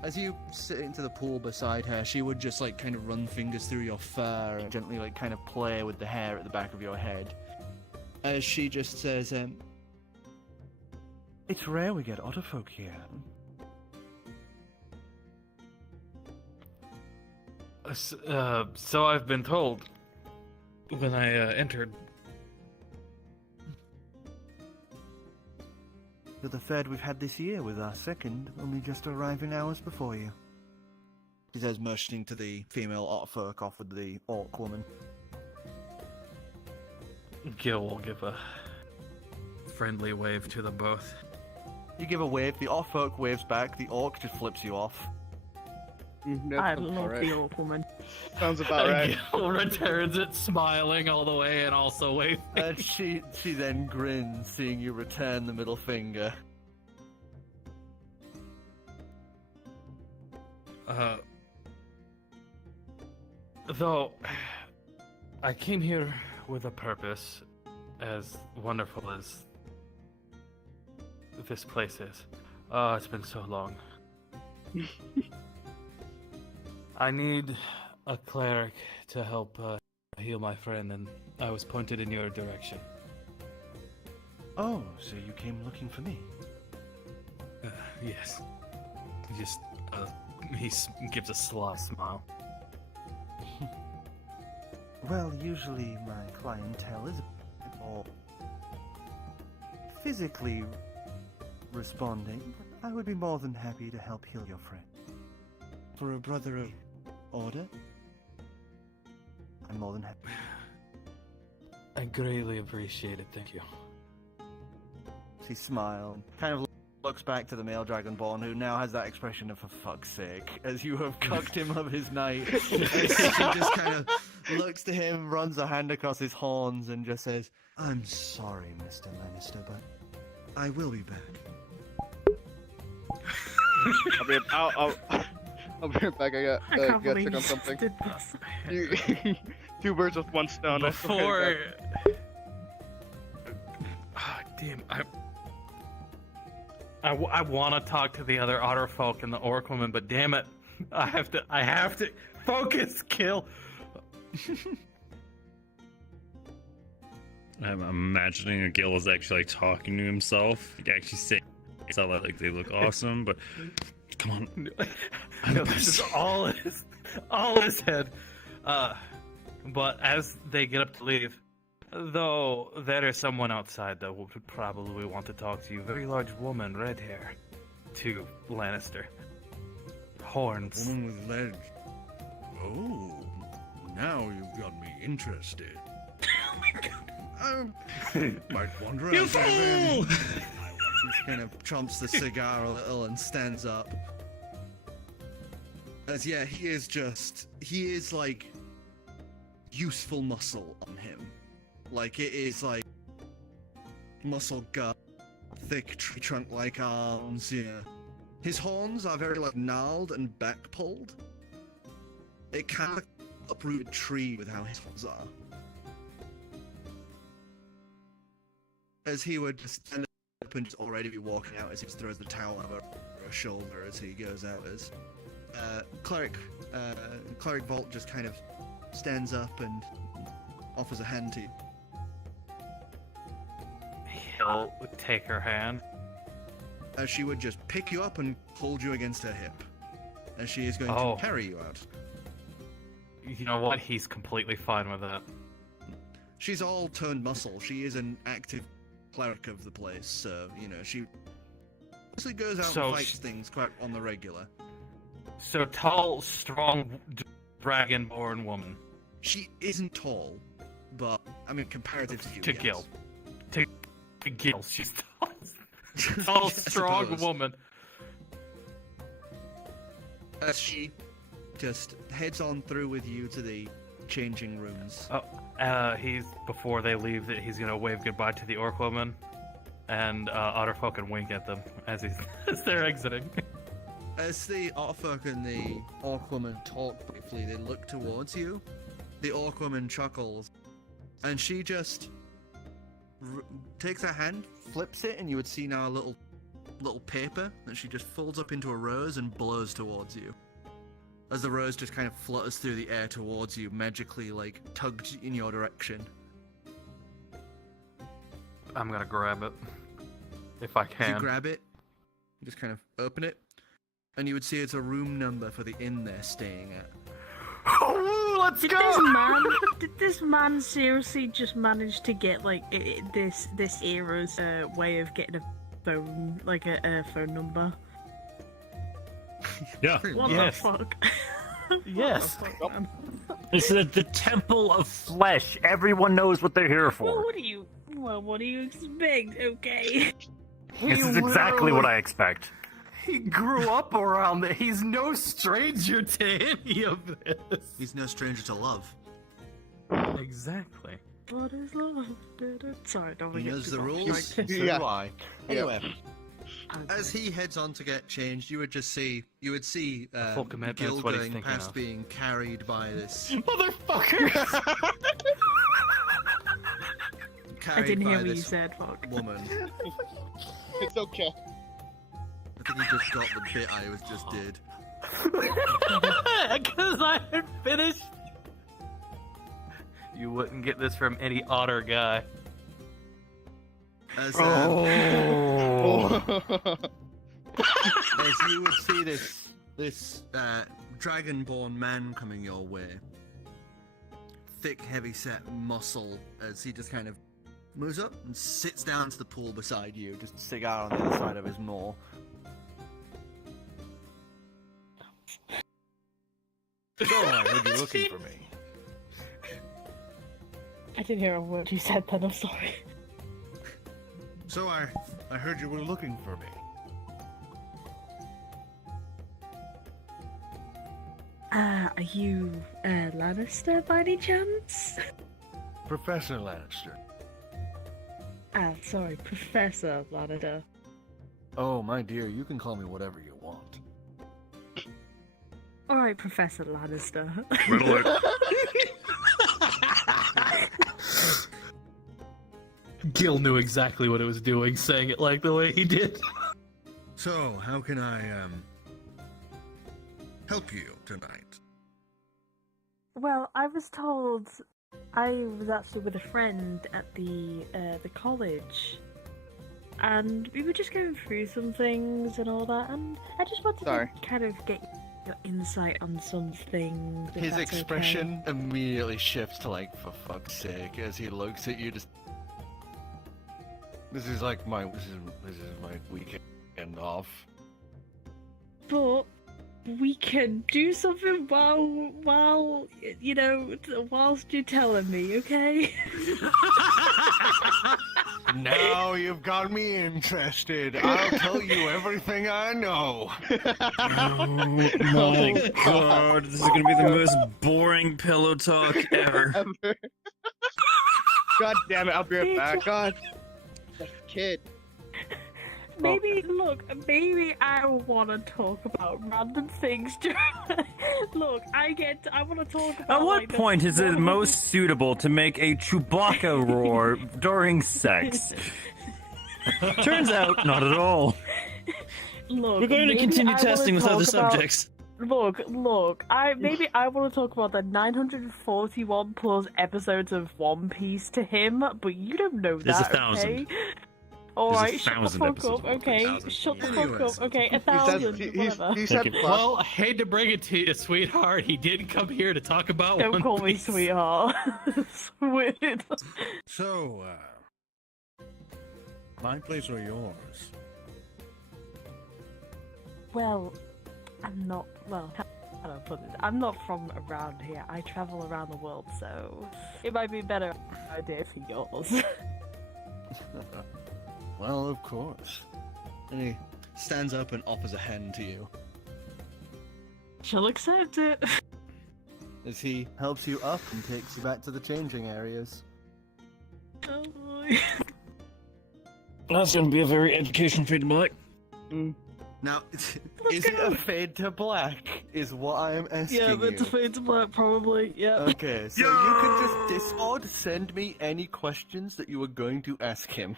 As you sit into the pool beside her, she would just like kind of run fingers through your fur and gently like kind of play with the hair at the back of your head. As she just says, it's rare we get Otterfolk here. So I've been told when I entered. You're the third we've had this year, with our second only just arriving hours before you. He says, motioning to the female Otterfolk off with the orc woman. Gill will give a friendly wave to them both. You give a wave, the Otterfolk waves back, the orc just flips you off. I love the orc woman. Sounds about right. Gill returns it smiling all the way and also waving. And she then grins, seeing you return the middle finger. Though, I came here with a purpose, as wonderful as this place is. Oh, it's been so long. I need a cleric to help heal my friend, and I was pointed in your direction. Oh, so you came looking for me? Yes. Just, he gives a sly smile. Well, usually my clientele is a bit more physically responding, but I would be more than happy to help heal your friend. for a brother of order, I'm more than happy. I greatly appreciate it, thank you. She smiles, kind of looks back to the male Dragonborn, who now has that expression of "for fuck's sake," as you have cucked him of his night. She just kind of looks to him, runs a hand across his horns, and just says, "I'm sorry, Mr. Lannister, but I will be back." I'll be right back. I can't got believe sick on you something. did this. Two birds with one stone. Before. Ah, damn. I want to talk to the other Otterfolk and the Orc woman, but damn it, I have to focus, kill. I'm imagining a Gill is actually like talking to himself. He actually saying stuff like they look awesome, but come on. No, this is all in his head. But as they get up to leave, though there is someone outside that would probably want to talk to you. Very large woman, red hair. To Lannister. Horns. Woman with legs. Oh, now you've got me interested. Oh my god. Might wander You out there fool! then. He kind of chomps the cigar a little and stands up. As yeah, he is like useful muscle on him. Like it is like muscle gut, thick tree trunk like arms, yeah. His horns are very like gnarled and back pulled. It kind of like an uprooted tree with how his horns are. As he would just stand up and just already be walking out as he just throws the towel over her shoulder as he goes out as Cleric Vault just kind of stands up and offers a hand to you. He'll take her hand. As she would just pick you up and hold you against her hip. As she is going to carry you out. You know what? He's completely fine with that. She's all turned muscle. She is an active cleric of the place, so, you know, she mostly goes out and fights things quite on the regular. So tall, strong, dragonborn woman. She isn't tall, but, I mean, comparative to you, To yes. Gill. To Gill. She's tall. Tall, strong suppose. woman. As she just heads on through with you to the changing rooms. Before they leave, that he's gonna wave goodbye to the orc woman, and Otterfolk and wink at them as they're exiting. As the Otterfolk and the orc woman talk briefly, they look towards you. The orc woman chuckles, and she just takes her hand, flips it, and you would see now a little paper that she just folds up into a rose and blows towards you. As the rose just kind of flutters through the air towards you, magically, like, tugged in your direction. I'm gonna grab it. If I can. You grab it, you just kind of open it, and you would see it's a room number for the inn they're staying at. Oh, let's Did this man seriously just manage to get, like, this era's way of getting a phone, like a phone number? Yeah. What the fuck? Yes. What the fuck, man? This is the Temple of Flesh. Everyone knows what they're here Well, for. what do you expect? Okay. This is exactly what I expect. He grew up around it. He's no stranger to any of this. He's no stranger to love. Exactly. What is love? Sorry, don't He forget knows to the watch rules, my- so Yeah. do I. Anyway, Okay. as he heads on to get changed, you would see full commitment Gil is what he's going thinking past of. being carried by this Motherfucker! I carried didn't by hear what you this said, fuck. woman. It's okay. I think he just got the bit I was just did. Because I had finished. You wouldn't get this from any otter guy. As, Oh. as you would see this dragonborn man coming your way. Thick, heavy-set muscle as he just kind of moves up and sits down to the pool beside you, just a cigar on the other side of his maw. So I heard you looking for me. I didn't hear a word you said then, I'm sorry. So I heard you were looking for me. Are you Lannister by any chance? Professor Lannister. Sorry, Professor Lannister. Oh, my dear, you can call me whatever you want. Alright, Professor Lannister. Gill knew exactly what it was doing, saying it like the way he did. So, how can I, help you tonight? Well, I was told I was actually with a friend at the college, and we were just going through some things and all that, and I just wanted to kind of get your insight on some things. if His that's expression immediately shifts to like, for fuck's sake, as he looks at you. Just this is my weekend off. But we can do something while you know, whilst you're telling me, okay? Now you've got me interested. I'll tell you everything I know. Oh my god, this is gonna be the most boring pillow talk ever. God damn it, I'll be right back. God. That kid. Maybe, look, maybe I want to talk about random things. Look, I want to talk about. At what point is it most suitable to make a Chewbacca roar during sex? Turns out, not at all. Look, we're going to continue testing with other subjects. Look, I want to talk about the 941 plus episodes of One Piece to him, but you don't know There's that, 1,000. okay? Alright, shut the 1,000 fuck episodes up, of One Piece. okay? Shut the fuck Anyways, up, okay? 1,000, whatever. He said Well, I hate to bring it to you, sweetheart. He didn't come here to talk about Don't One call me Piece. sweetheart. It's weird. So, my place or yours? Well, I'm not, how do I put it? I'm not from around here. I travel around the world, so it might be a better idea for yours. Well, of course. And he stands up and offers a hand to you. She'll accept it. As he helps you up and takes you back to the changing areas. Oh boy. That's going to be a very education fade to black. Now, Is it a fade to black? Is what I am asking Yeah, but you. to fade to black, probably, yeah. Okay, so you could just Discord send me any questions that you were going to ask him.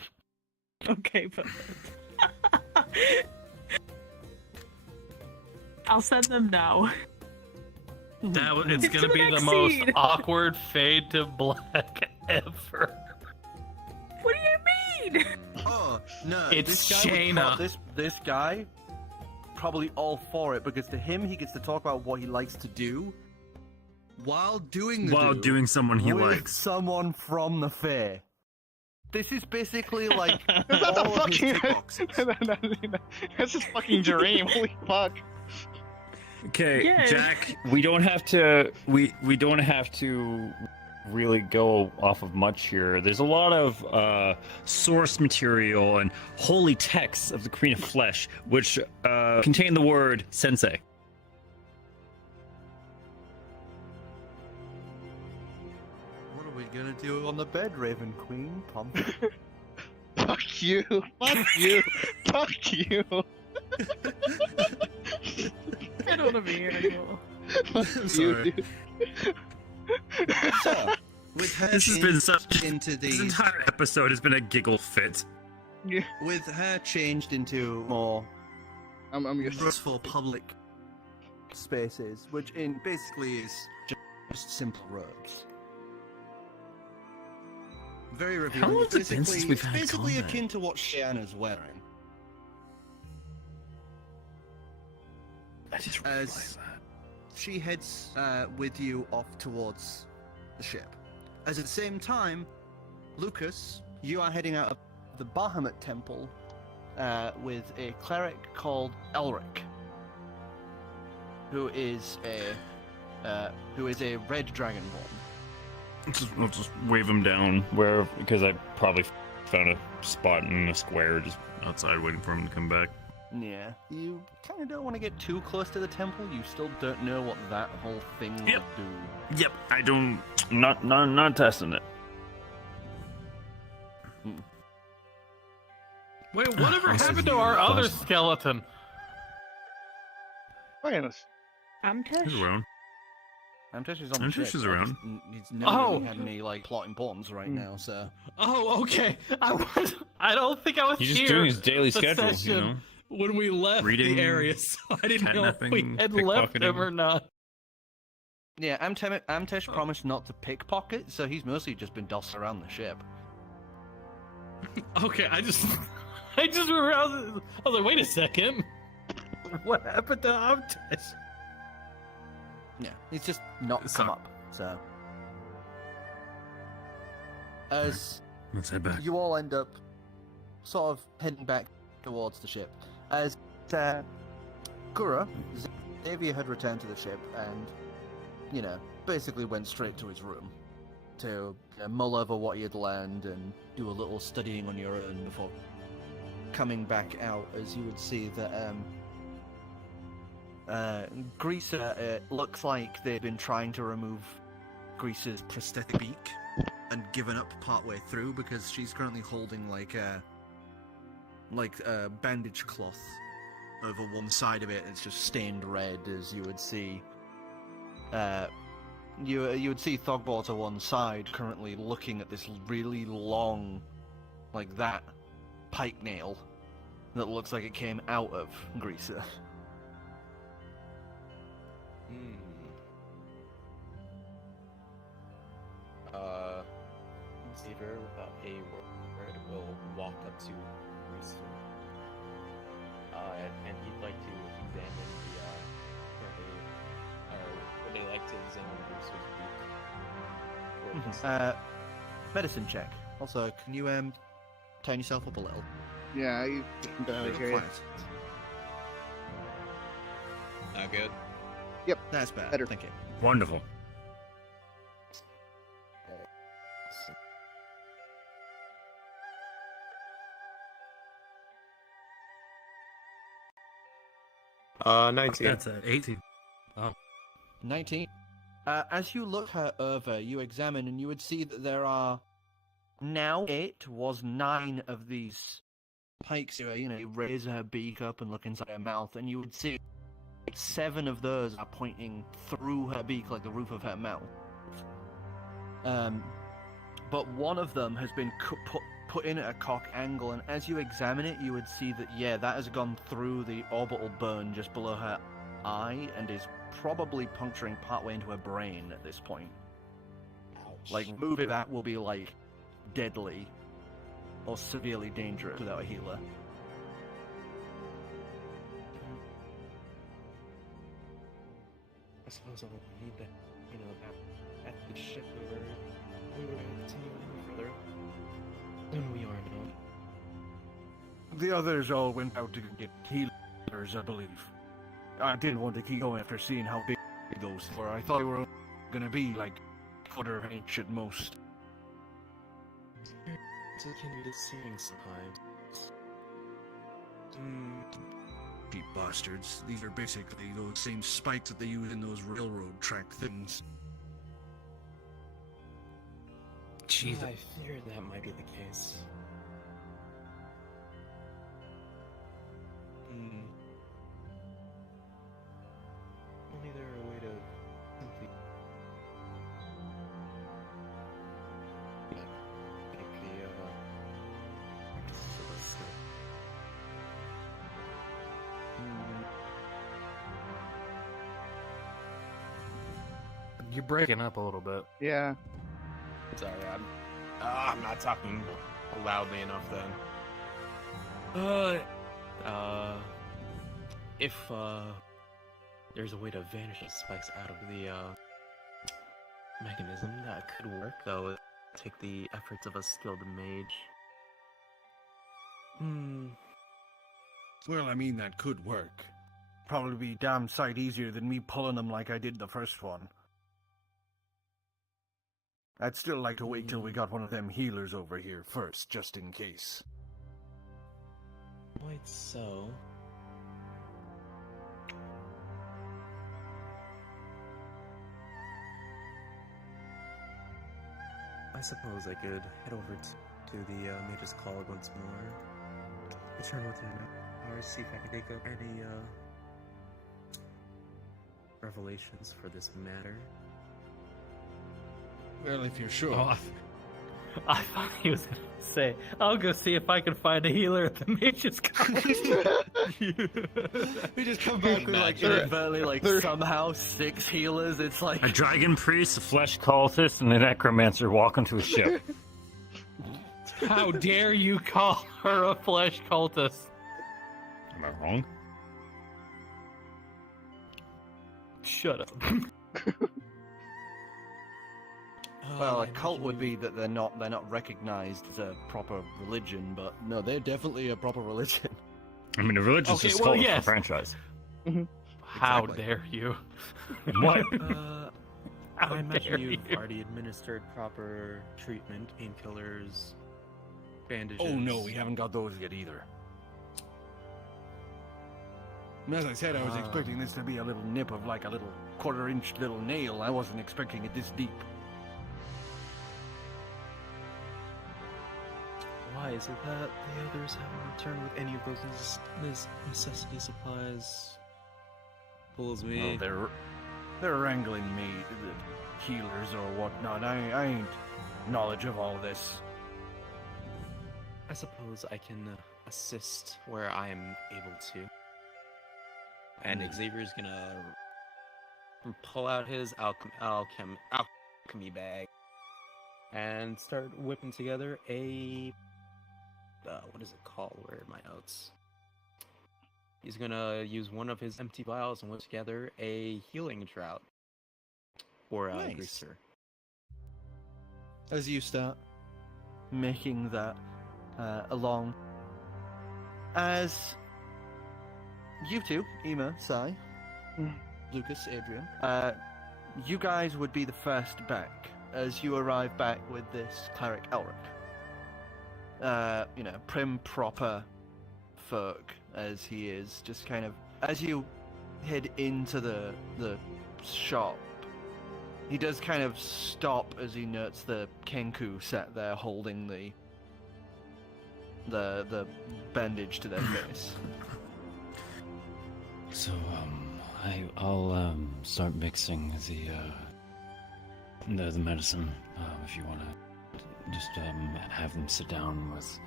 Okay, perfect. I'll send them now. It's To gonna the be the next most scene. awkward fade to black ever. What do you mean? oh, no. It's This guy would Shaena. this guy, probably all for it, because to him, he gets to talk about what he likes to do While doing the While do, doing someone he with likes. someone from the fair. This is basically like That's not the all of his fucking. tick boxes. That's his fucking dream. Holy fuck. Okay, Yeah. Jack, we don't have to don't have to really go off of much here. There's a lot of source material and holy texts of the Queen of Flesh which contain the word sensei. What are we gonna do on the bed, Raven Queen? Pump. Fuck you. Fuck you. Fuck you. I don't want to be here anymore. Fuck I'm you, sorry. dude. So, with her This has been such into this the entire episode has been a giggle fit. with her changed into More I'm just. useful public. spaces, which in basically is just simple robes. Very How revealing. long has it been since Basically, we've it's had basically combat? akin to what Shaena's wearing. I just As- realized that. She heads with you off towards the ship. As at the same time, Lucas, you are heading out of The Bahamut Temple with a cleric called Elric, who is a who is a red dragonborn. I'll just wave him down because I probably found a spot in a square just outside waiting for him to come back. Yeah, you kind of don't want to get too close to the temple. You still don't know what that whole thing will do. Yep, I don't. Not testing it. Wait, whatever happened to our other skeleton? Amtesh. He's around. Amtesh is on the Amtesh ship. is around. He's never really had any plotting pawns right now, so. Oh, okay. I don't think I was He's here. just doing his daily the schedule, session when we left Reading, the area, so I didn't know if we catnapping, had left him pickpocketing. or not. Yeah, Amtesh promised not to pickpocket, so he's mostly just been dossing around the ship. Okay, I just remember I was like, wait a second. What happened to Amtesh? Yeah, he's just not come up, so. As Let's head back. you all end up sort of heading back towards the ship, as Kura, Xavier had returned to the ship and, basically went straight to his room to mull over what he had learned and do a little studying on your own before coming back out, as you would see that Greaser, it looks like they've been trying to remove Greaser's Prosthetic beak and given up partway through because she's currently holding like a bandage cloth over one side of it. It's just stained red, as you would see. You would see Thogbor to one side, currently looking at this really long, like that, pike nail that looks like it came out of Greaser. Xavier, without a word, will walk up to Greaser. And he'd like to examine would they like to examine Greaser's beak? Medicine check. Also, can you turn yourself up a little? Yeah, you can barely hear you. Not good. Yep, that's better. Thank you. Wonderful. 19. That's at 18. Oh. 19. As you look her over, you examine, and you would see that there are now 9 of these pikes who, raise her beak up and look inside her mouth, and you would see 7 of those are pointing through her beak like the roof of her mouth. But one of them has been put in at a cock angle, and as you examine it, you would see that, that has gone through the orbital bone just below her eye and is probably puncturing partway into her brain at this point. Ouch. Like, moving that will be, deadly or severely dangerous without a healer. I suppose I'll need that, at the ship we were going to continue any further than we are now. The others all went out to get healers, I believe. I didn't want to keep going after seeing how big those were. I thought they were going to be like quarter inch at most. So it can be deceiving sometimes. Cheap bastards. These are basically those same spikes that they use in those railroad track things. Jeez, I feared that might be the case. Only there a way to simply make the practices of a skill. You're breaking up a little bit. Yeah. Sorry, I'm not talking loudly enough then. If there's a way to vanish the spikes out of the mechanism, that could work, though it would take the efforts of a skilled mage. Well, I mean, that could work. probably be damn sight easier than me pulling them like I did the first one. I'd still like to wait till we got one of them healers over here first, just in case. Quite so. I suppose I could head over to the Mage's Call once more. Return within hours, see if I can dig up any revelations for this matter. Well, if you're sure. Oh, I thought he was going to say, I'll go see if I can find a healer at the Mage's Call. We just come back with, like, inadvertently, like, somehow 6 healers. It's like... A dragon priest, a flesh cultist, and a necromancer walk into a ship. How dare you call her a flesh cultist? Am I wrong? Shut up. Well, a cult would be that they're not recognized as a proper religion, but no, they're definitely a proper religion. I mean, a religion's just called a franchise. How dare you? What? I imagine you've already administered proper treatment, painkillers, bandages. Oh no, we haven't got those yet either. And as I said, I was expecting this to be a little nip of like a little quarter-inch little nail. I wasn't expecting it this deep. Why is it that the others haven't returned with any of those necessity supplies? Pulls me. Well, they're wrangling me, the healers or whatnot. I ain't knowledge of all this. I suppose I can assist where I am able to. And Xavier's gonna pull out his alchemy bag and start whipping together a what is it called? Where are my notes? He's gonna use one of his empty vials and whip together a healing drought or a Nice. greaser. As you start making that along, as you two, Ema, Sai, Lucas, Adrian, you guys would be the first back as you arrive back with this cleric Elric. Prim, proper folk as he is, just kind of as you head into the shop, he does kind of stop as he notes the Kenku sat there holding the bandage to their face. So, I'll start mixing the medicine. If you want to just have them sit down with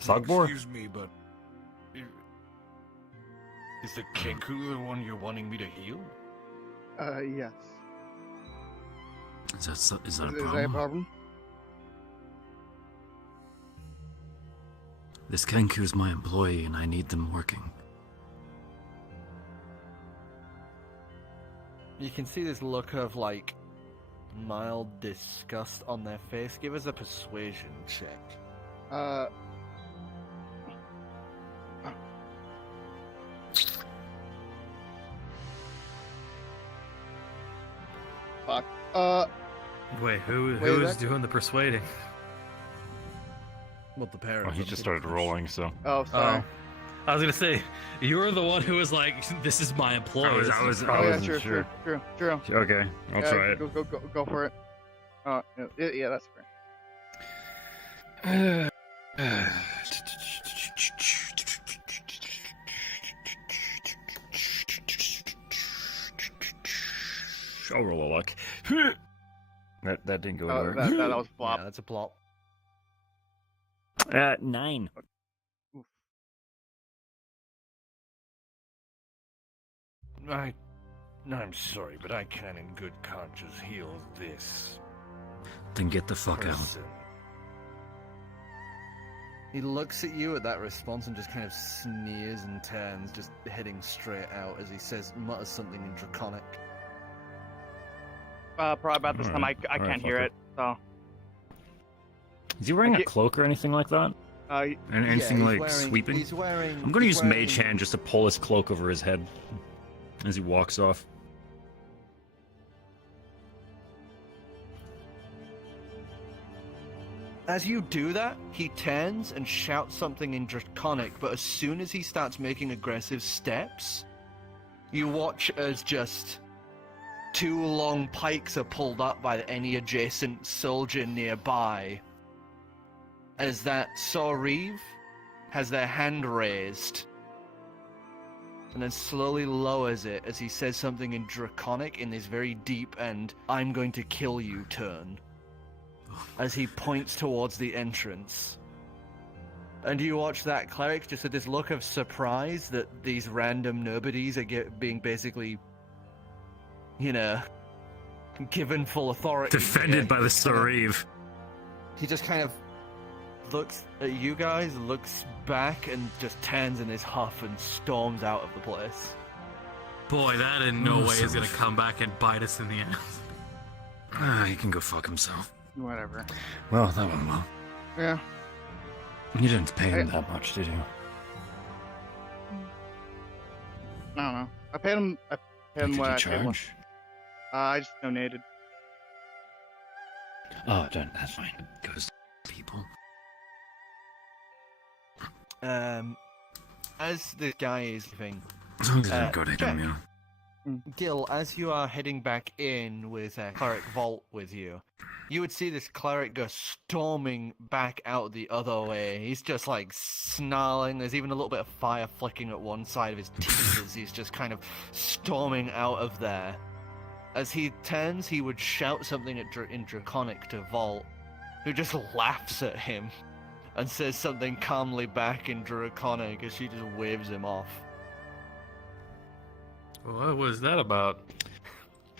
Sogbor. Excuse me, but is the Kenku the one you're wanting me to heal? Yes. Is that a Is problem? that a problem? This Kenku is my employee, and I need them working. You can see this look of, like, mild disgust on their face. Give us a persuasion check. Fuck. Wait, who's that- doing the persuading? Well, the parents. Oh, he just started rolling, so. Oh, sorry. I was gonna say, you're the one who was like, "This is my employee." I wasn't True. Okay, I'll try it. Go for it. Yeah, that's fair. I'll roll a luck. That didn't go Oh, anywhere. that was a flop. Yeah, that's a plot. 9. I'm sorry, but I can't in good conscience heal this Then get the fuck out. person. He looks at you at that response and just kind of sneers and turns, just heading straight out as he mutters something in Draconic. Probably about this time I Alright, can't hear fuck it, so. Is he wearing a cloak or anything like that? And anything he's like wearing- sweeping? he's wearing- I'm gonna he's use wearing- Mage Hand just to pull his cloak over his head as he walks off. As you do that, he turns and shouts something in Draconic, but as soon as he starts making aggressive steps, you watch as just 2 long pikes are pulled up by any adjacent soldier nearby. As that Sorreeve has their hand raised, and then slowly lowers it as he says something in Draconic in this very deep and "I'm going to kill you" tone. As he points towards the entrance. And you watch that cleric just with this look of surprise that these random nobodies are being basically, you know, given full authority. Defended by the Sorreeve. He just kind of looks at you guys, looks back, and just turns in his huff and storms out of the place. Boy, that in no way is gonna come back and bite us in the ass. He can go fuck himself. Whatever. Well, that went well. Yeah. You didn't pay him that much, did you? I don't know. I paid him. I paid him what I paid him. Charge? I just donated. Oh, that's fine. Goes to people. As this guy is leaving, As long as I don't go to Jack, him, yeah. Gill, as you are heading back in with Cleric Vault with you, you would see this cleric go storming back out the other way. He's just like snarling. There's even a little bit of fire flicking at one side of his teeth as he's just kind of storming out of there. As he turns, he would shout something in Draconic to Vault, who just laughs at him and says something calmly back in Draconic as she just waves him off. What was that about?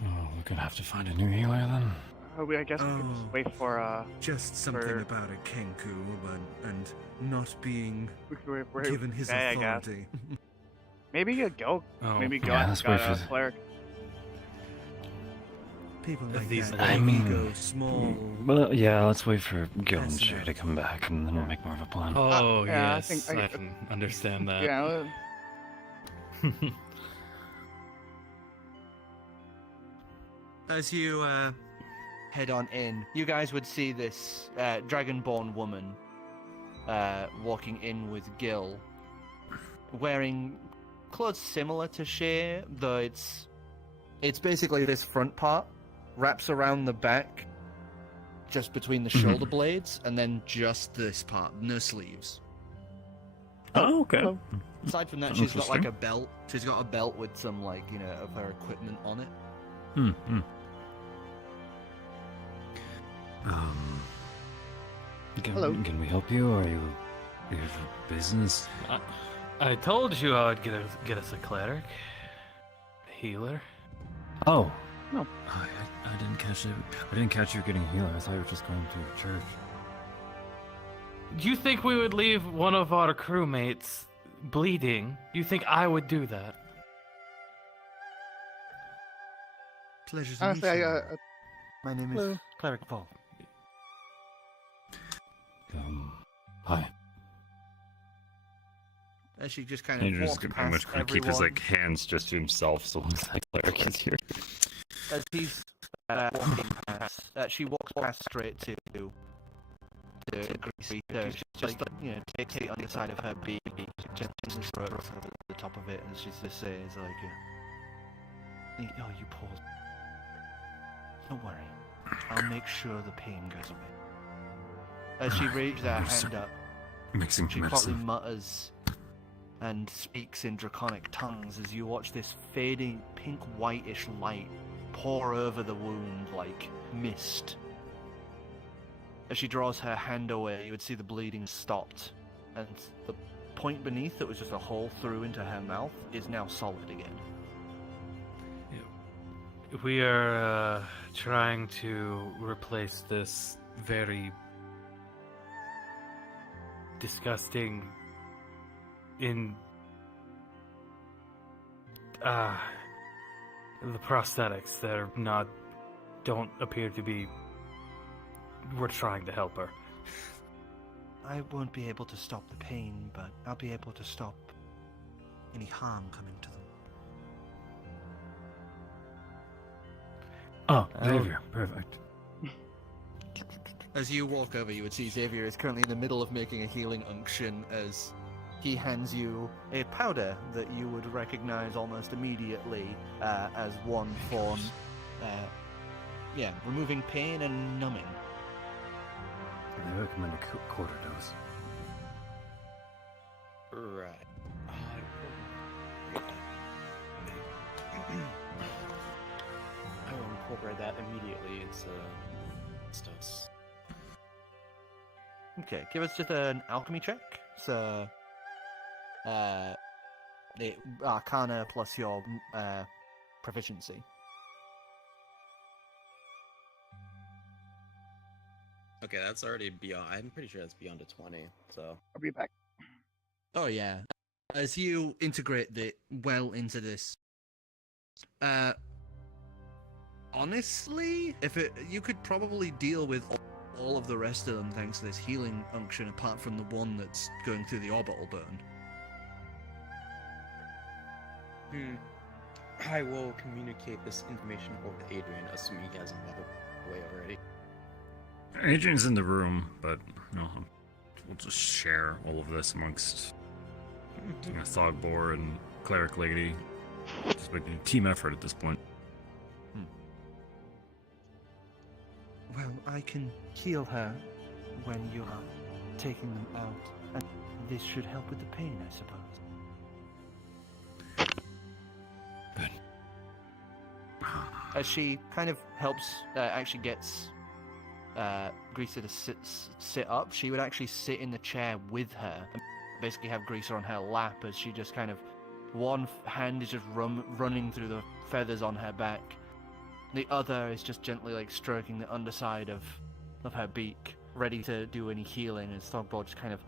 Oh, we're gonna have to find a new healer then. I guess we could just wait for Just something for- about a Kenku and not being we could wait for given his I guess. authority. Maybe a Gil. Oh, Maybe Gil yeah, has let's wait got a for the- cleric. People like These that, I mean- ego, small. Well, yeah, let's wait for Gil and That's Shay enough. to come back, and then we'll make more of a plan. Oh, yeah, I yes, think I can understand that. Yeah. As you head on in, you guys would see this dragonborn woman walking in with Gill, wearing clothes similar to Shay, though it's basically this front part wraps around the back, just between the shoulder blades, and then just this part, no sleeves. Oh, okay. Hello. Aside from that, she's got like a belt. She's got a belt with some like of her equipment on it. Hello. Can we help you, or are you here for business? I told you I would get us a cleric, a healer. Oh. No. I didn't catch it. I didn't catch you getting a healer. I thought you were just going to a church. Do you think we would leave one of our crewmates bleeding? Do you think I would do that? Pleasure to meet Honestly, you. My name Hello. is Cleric Paul. Hi. As she just kind of Andrew's walks pretty past much going to keep his everyone. like hands just to himself, so long as that cleric is here. As he's walking past, she walks past straight to Greasy. She's just like, take it on the side of her baby, just throw the top of it, and she just says like, "Oh, you poor. Don't worry, I'll make sure the pain goes away." As she raises her hand up, Mixing she medicine. probably mutters and speaks in draconic tongues as you watch this fading pink whitish light pour over the wound like mist. As she draws her hand away, you would see the bleeding stopped, and the point beneath that was just a hole through into her mouth is now solid again. We are trying to replace this very disgusting the prosthetics that are don't appear to be. We're trying to help her. I won't be able to stop the pain, but I'll be able to stop any harm coming to them. Oh, Xavier, perfect. As you walk over, you would see Xavier is currently in the middle of making a healing unction as he hands you a powder that you would recognize almost immediately as one for, removing pain and numbing. I recommend a quarter dose. Right. I will incorporate that immediately into stuff. Okay, give us just an alchemy check. So, the Arcana plus your proficiency. Okay, that's already beyond. I'm pretty sure that's beyond a 20. So I'll be back. Oh yeah. As you integrate it well into this, honestly, you could probably deal with all of the rest of them thanks to this healing unction, apart from the one that's going through the orbital burn. I will communicate this information over to Adrian, assuming he hasn't walked away already. Adrian's in the room, but we'll just share all of this amongst Thogbor and Cleric Lady. Just making a team effort at this point. Well, I can heal her when you are taking them out, and this should help with the pain, I suppose. Good. As she kind of helps, actually gets Greaser to sit up, she would actually sit in the chair with her and basically have Greaser on her lap as she just kind of, one hand is just running through the feathers on her back. The other is just gently stroking the underside of her beak, ready to do any healing, and Thogbor just kind of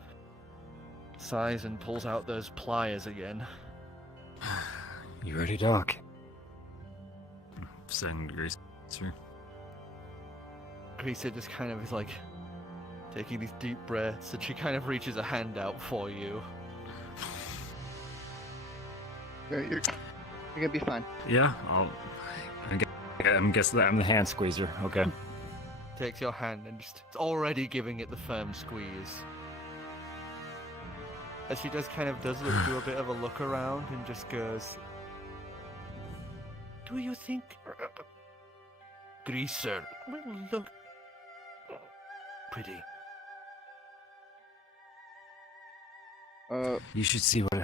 sighs and pulls out those pliers again. You ready, Doc? Send Greaser. Greaser just kind of is taking these deep breaths, and she kind of reaches a hand out for you. You're gonna be fine. Yeah, I'm guessing that I'm the hand squeezer. Okay. Takes your hand and just already giving it the firm squeeze. As she just kind of do a bit of a look around and just goes, "Do you think Greaser will look pretty?" You should see what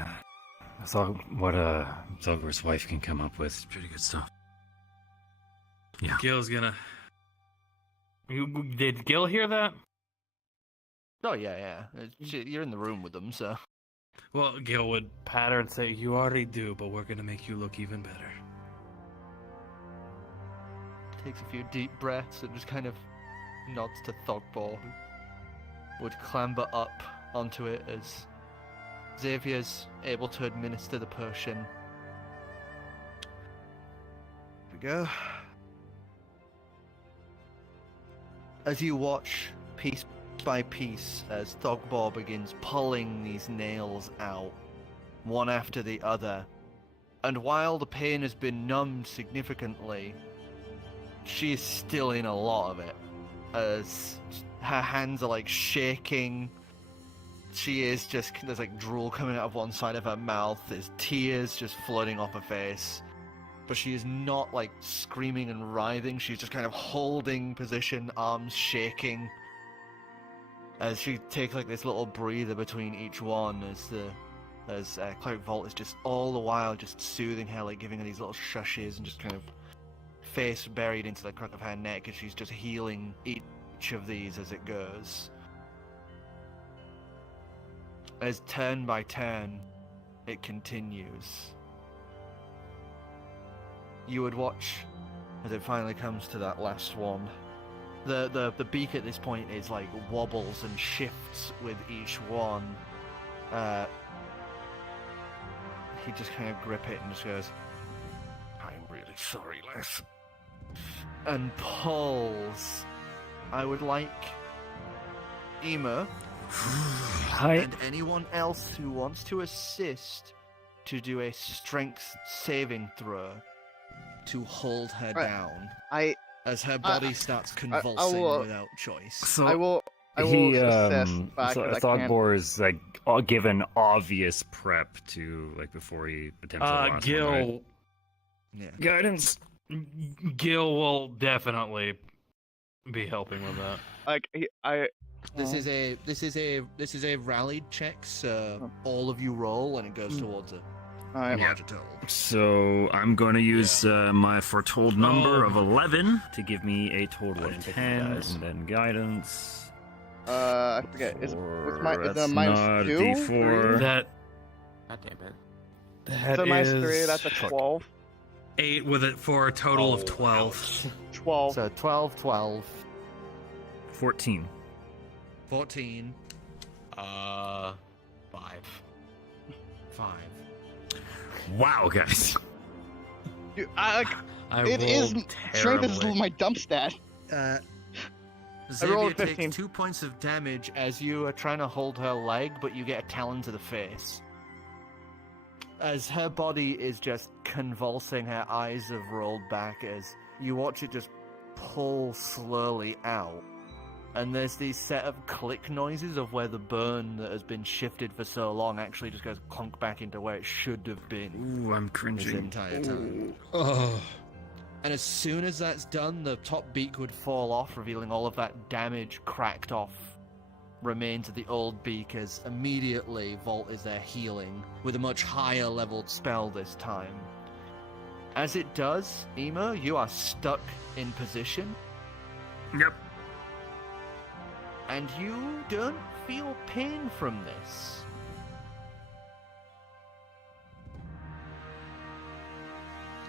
Thogbor's wife can come up with. Pretty good stuff. Yeah. Gill's gonna. Did Gill hear that? Oh yeah. You're in the room with them, so. Well, Gill would pat her and say, "You already do, but we're gonna make you look even better." Takes a few deep breaths and just kind of nods to Thogbor, who would clamber up onto it as Xavier's able to administer the potion. Here we go. As you watch piece by piece as Thogbor begins pulling these nails out, one after the other, and while the pain has been numbed significantly, she is still in a lot of it, as her hands are shaking. She is just, there's drool coming out of one side of her mouth, there's tears just flooding off her face. But she is not screaming and writhing, she's just kind of holding position, arms shaking. As she takes this little breather between each one as Cleric Vault is just all the while just soothing her, giving her these little shushes and just kind of face buried into the crook of her neck as she's just healing each of these as it goes. As turn by turn, it continues. You would watch as it finally comes to that last one. The beak at this point is wobbles and shifts with each one. He just kind of grip it and just goes, "I'm really sorry, Les." And pulls. I would like Ema And anyone else who wants to assist to do a strength saving throw to hold her down as her body starts convulsing without choice. So I will assist back so 'cause I can't. Thogbor is like given obvious prep to like before he attempts the last Gill. one, right? Yeah. Guidance. Gil will definitely be helping with that. Like This is a rallied check, so all of you roll and it goes towards a larger total. So I'm going to use my foretold number of 11 to give me a total of 10, and then guidance. I forget. Is that That's minus not 2? D4. That. God damn it. That So minus is 3. That's a 12. 8 with it for a total of 12. 12. So 12. 14. 14. 5. 5. Wow, guys. Dude, I it is rolled strength is terribly. my dump stat. Xavier rolled takes 15. 2 points of damage as you are trying to hold her leg, but you get a talon to the face. As her body is just convulsing, her eyes have rolled back as you watch it just pull slowly out. And there's these set of click noises of where the burn that has been shifted for so long actually just goes clunk back into where it should have been. Ooh, I'm cringing. This entire time. Oh. And as soon as that's done, the top beak would fall off, revealing all of that damage cracked off remains of the old beak, as immediately Vault is there healing with a much higher leveled spell this time. As it does, Ema, you are stuck in position. Yep. And you don't feel pain from this.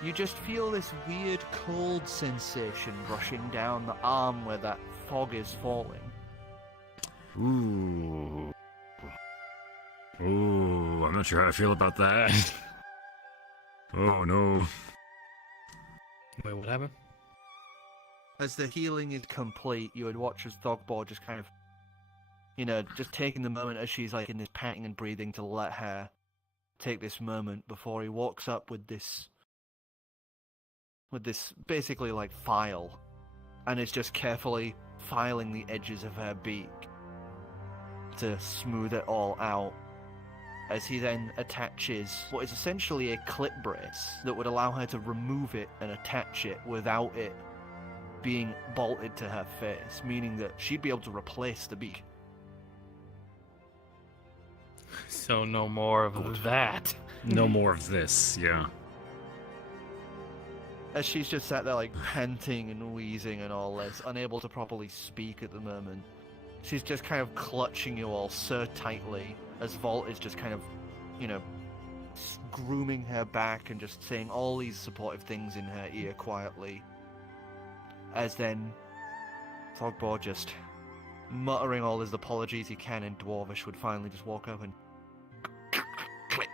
You just feel this weird cold sensation rushing down the arm where that fog is falling. Ooh. Ooh, I'm not sure how I feel about that. Oh no. Wait, what happened? As the healing is complete, you would watch as Thogbor just kind of, just taking the moment as she's like in this panting and breathing to let her take this moment before he walks up with this basically like file, and is just carefully filing the edges of her beak to smooth it all out, as he then attaches what is essentially a clip brace that would allow her to remove it and attach it without it being bolted to her face, meaning that she'd be able to replace the beak. So no more of that. No more of this, yeah. As she's just sat there like panting and wheezing and all this, unable to properly speak at the moment, she's just kind of clutching you all so tightly as Vault is just kind of, grooming her back and just saying all these supportive things in her ear quietly. As then Thogbor, just muttering all his apologies he can in Dwarvish, would finally just walk up and click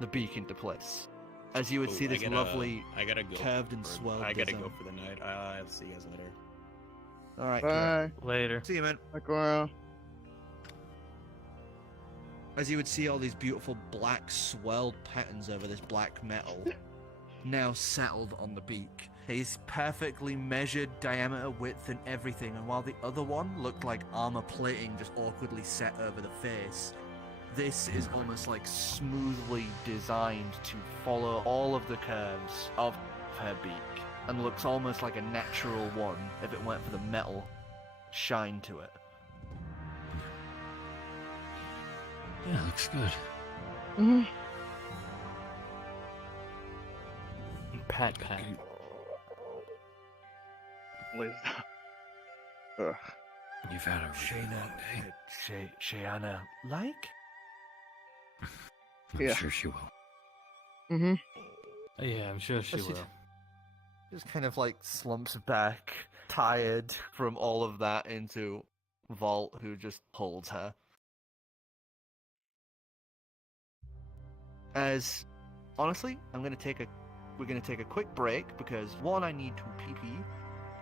the beak into place. As you would see this lovely I gotta go curved and swelled I gotta design. go for the night. I'll see you guys later. Alright, Bye. Later. see you, man. Bye, Goro. As you would see all these beautiful black swelled patterns over this black metal now settled on the beak. These perfectly measured diameter, width, and everything, and while the other one looked like armor plating just awkwardly set over the face, this is almost like smoothly designed to follow all of the curves of her beak, and looks almost like a natural one if it weren't for the metal shine to it. Yeah, looks good. Mm-hmm. Pat. Ugh. You've had a really long day. Shaena, like? I'm Yeah. sure she will. Mm-hmm. Yeah, I'm sure she Yes, will. Just kind of like slumps back, tired from all of that, into Vault, who just holds her. As, honestly, we're gonna take a quick break because one, I need to pee,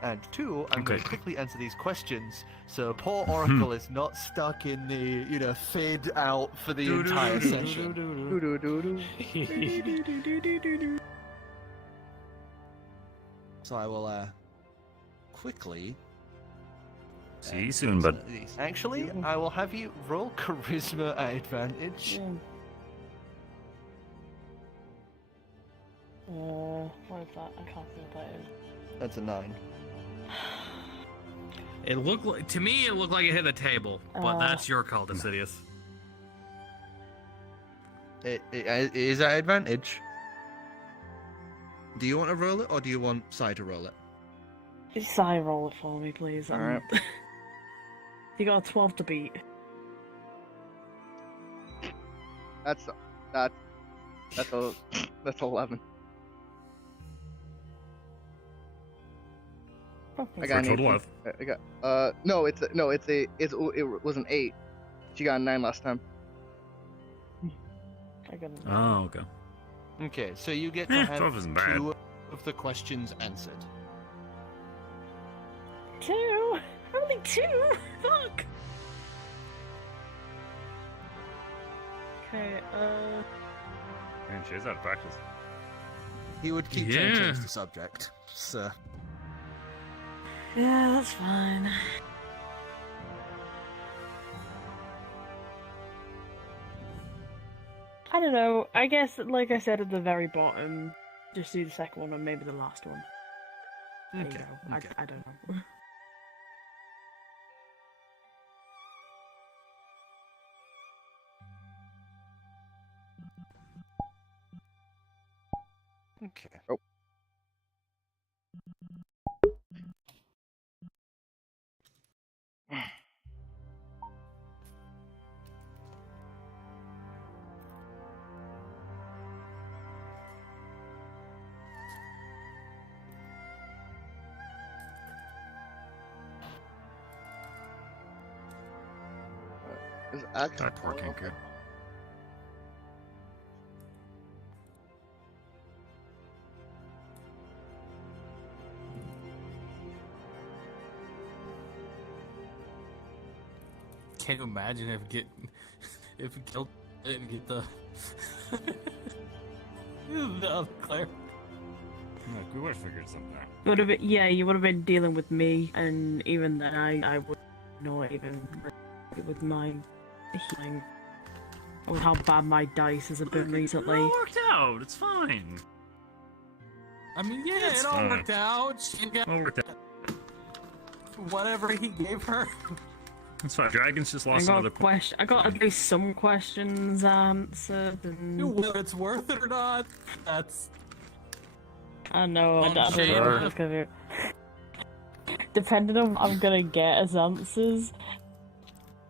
And 2, I'm going to quickly answer these questions, so poor Oracle is not stuck in the, fade out for the entire session. So I will, quickly... See you soon, bud. Actually, I will have you roll Charisma at advantage. What is that? I can't see what that is. That's a 9. It looked like, to me, it looked like it hit the table, but that's your call, Dicidius. It is at advantage. Do you want to roll it, or do you want Sai to roll it? Sai, roll it for me, please. Alright. You got a 12 to beat. That's 11. I got an total 18. of. I got it was an 8. She got a 9 last time. I got a 9. Oh, okay. Okay, so you get to have 12 isn't bad. 2 of the questions answered. 2? Only 2? Fuck! Okay, Man, she's out of practice. He would keep trying to change the subject, so... Yeah, that's fine. I don't know. I guess, like I said at the very bottom, just do the second one or maybe the last one. There you go. I don't know. Okay. Oh. Is actually That poor kinker. Can you imagine if Gill didn't get the the other cleric? Look, we would have figured something out. Would have been, yeah, you would have been dealing with me, and even then I would not even with my healing. Or how bad my dice has been recently. It all worked out. It's fine. I mean, yeah, It's it all fine. worked out. She got All worked out. whatever he gave her. It's fine. Dragons just lost I another got I got at least some questions answered, and Whether it's worth it or not, that's. I know. I don't Shaena. know if it's gonna be... Depending on what I'm gonna get as answers,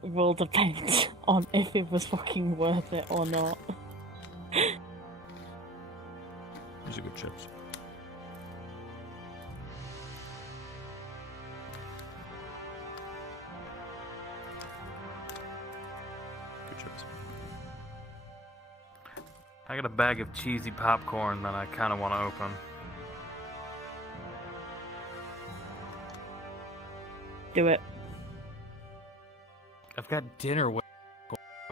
will depend on if it was fucking worth it or not. These are good chips. Good chips. I got a bag of cheesy popcorn that I kind of want to open. Do it. I've got dinner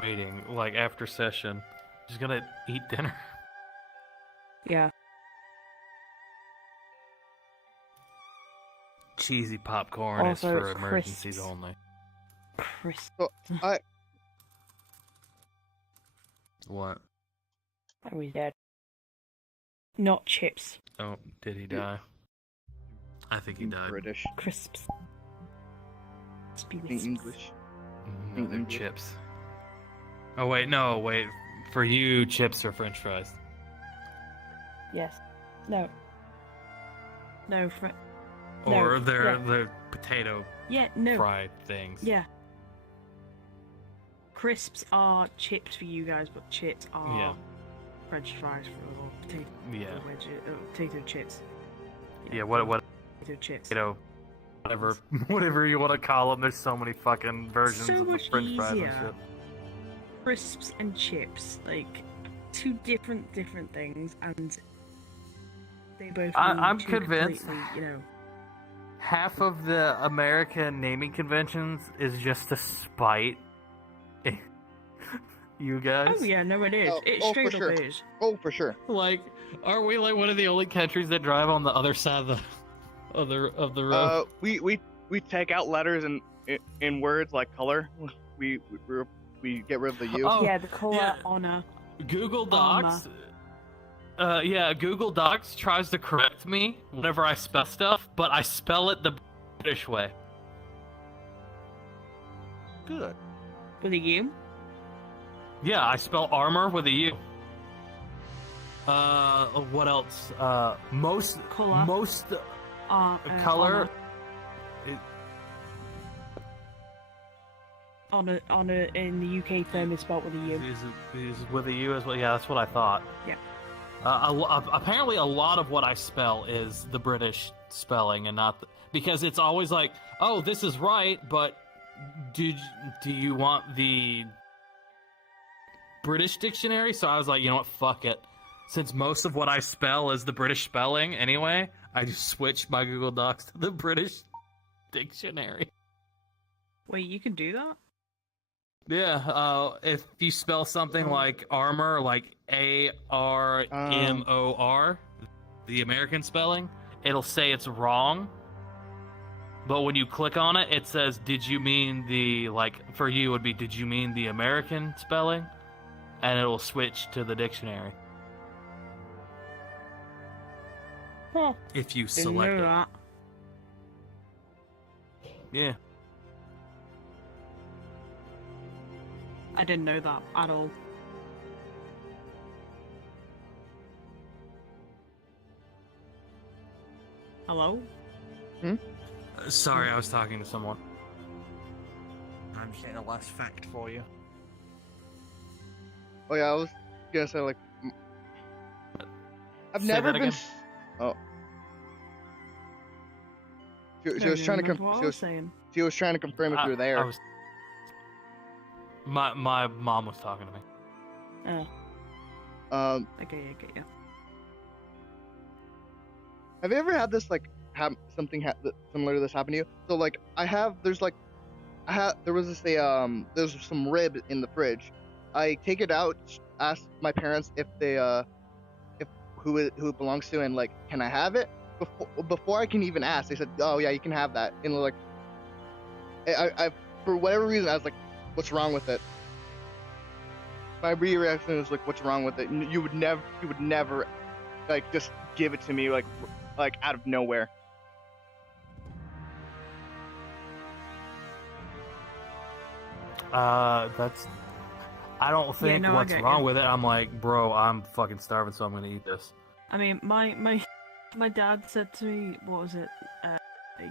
waiting, like after session. Just gonna eat dinner. Yeah. Cheesy popcorn Also, is for it's emergencies crisps. only. Chris. So I What? Oh, he's dead. Not chips. Oh, did he die? I think he died. British. Crisps. Crispy In wisps. English. No, they're English. chips. Oh wait, no, wait. For you, chips are French fries. Yes. No. No, Or no. they're Yeah. the potato Yeah, no. fried things. Yeah. Crisps are chips for you guys, but chips are Yeah. French fries for potato, Yeah. potato chips. Yeah. What? Potato chips. Whatever. Whatever you want to call them. There's so many fucking versions So of the much French fries and easier. shit. Crisps and chips, like two different things, and they both. I'm mean two convinced- completely, half of the American naming conventions is just to spite you guys? Oh yeah, no, it is. It straight for up sure. is. Oh, for sure. Like, are we like one of the only countries that drive on the other side of the road? We take out letters in words like color. We get rid of the U. Oh, Yeah, the color yeah. honor. Google Docs. Google Docs tries to correct me whenever I spell stuff, but I spell it the British way. Good. With a U? Yeah, I spell armor with a U. What else? Most Color. Color. Honor in the UK term is spelled with a U. Is with a U as well. Yeah, that's what I thought. Yeah. Apparently, a lot of what I spell is the British spelling, and not because it's always like, oh, this is right, but do you want the British dictionary? So I was like, you know what, fuck it. Since most of what I spell is the British spelling anyway, I just switched my Google Docs to the British dictionary. Wait, you can do that? Yeah, if you spell something like armor, like ARMOR, the American spelling, it'll say it's wrong. But when you click on it, it says, did you mean the, like, for you it would be, did you mean the American spelling? And it'll switch to the dictionary. If you Didn't select know it. that. Yeah. I didn't know that at all. Hello? Sorry, I was talking to someone. I'm just getting a last fact for you. Oh yeah, I was gonna say like, I've Say never that been. again. Oh. She Don't was trying to remember what I was saying. she was trying to confirm if you were there. My mom was talking to me. Okay, I get you. Have you ever had this like something similar to this happen to you? So like there's some rib in the fridge. I take it out, ask my parents if they who it belongs to, and like, can I have it? Before I can even ask, they said, oh yeah, you can have that. And like, I for whatever reason I was like, what's wrong with it? My reaction was like, what's wrong with it? You would never like just give it to me like out of nowhere. That's. I don't think what's wrong with it. I'm like, bro, I'm fucking starving, so I'm gonna eat this. I mean, my dad said to me, what was it,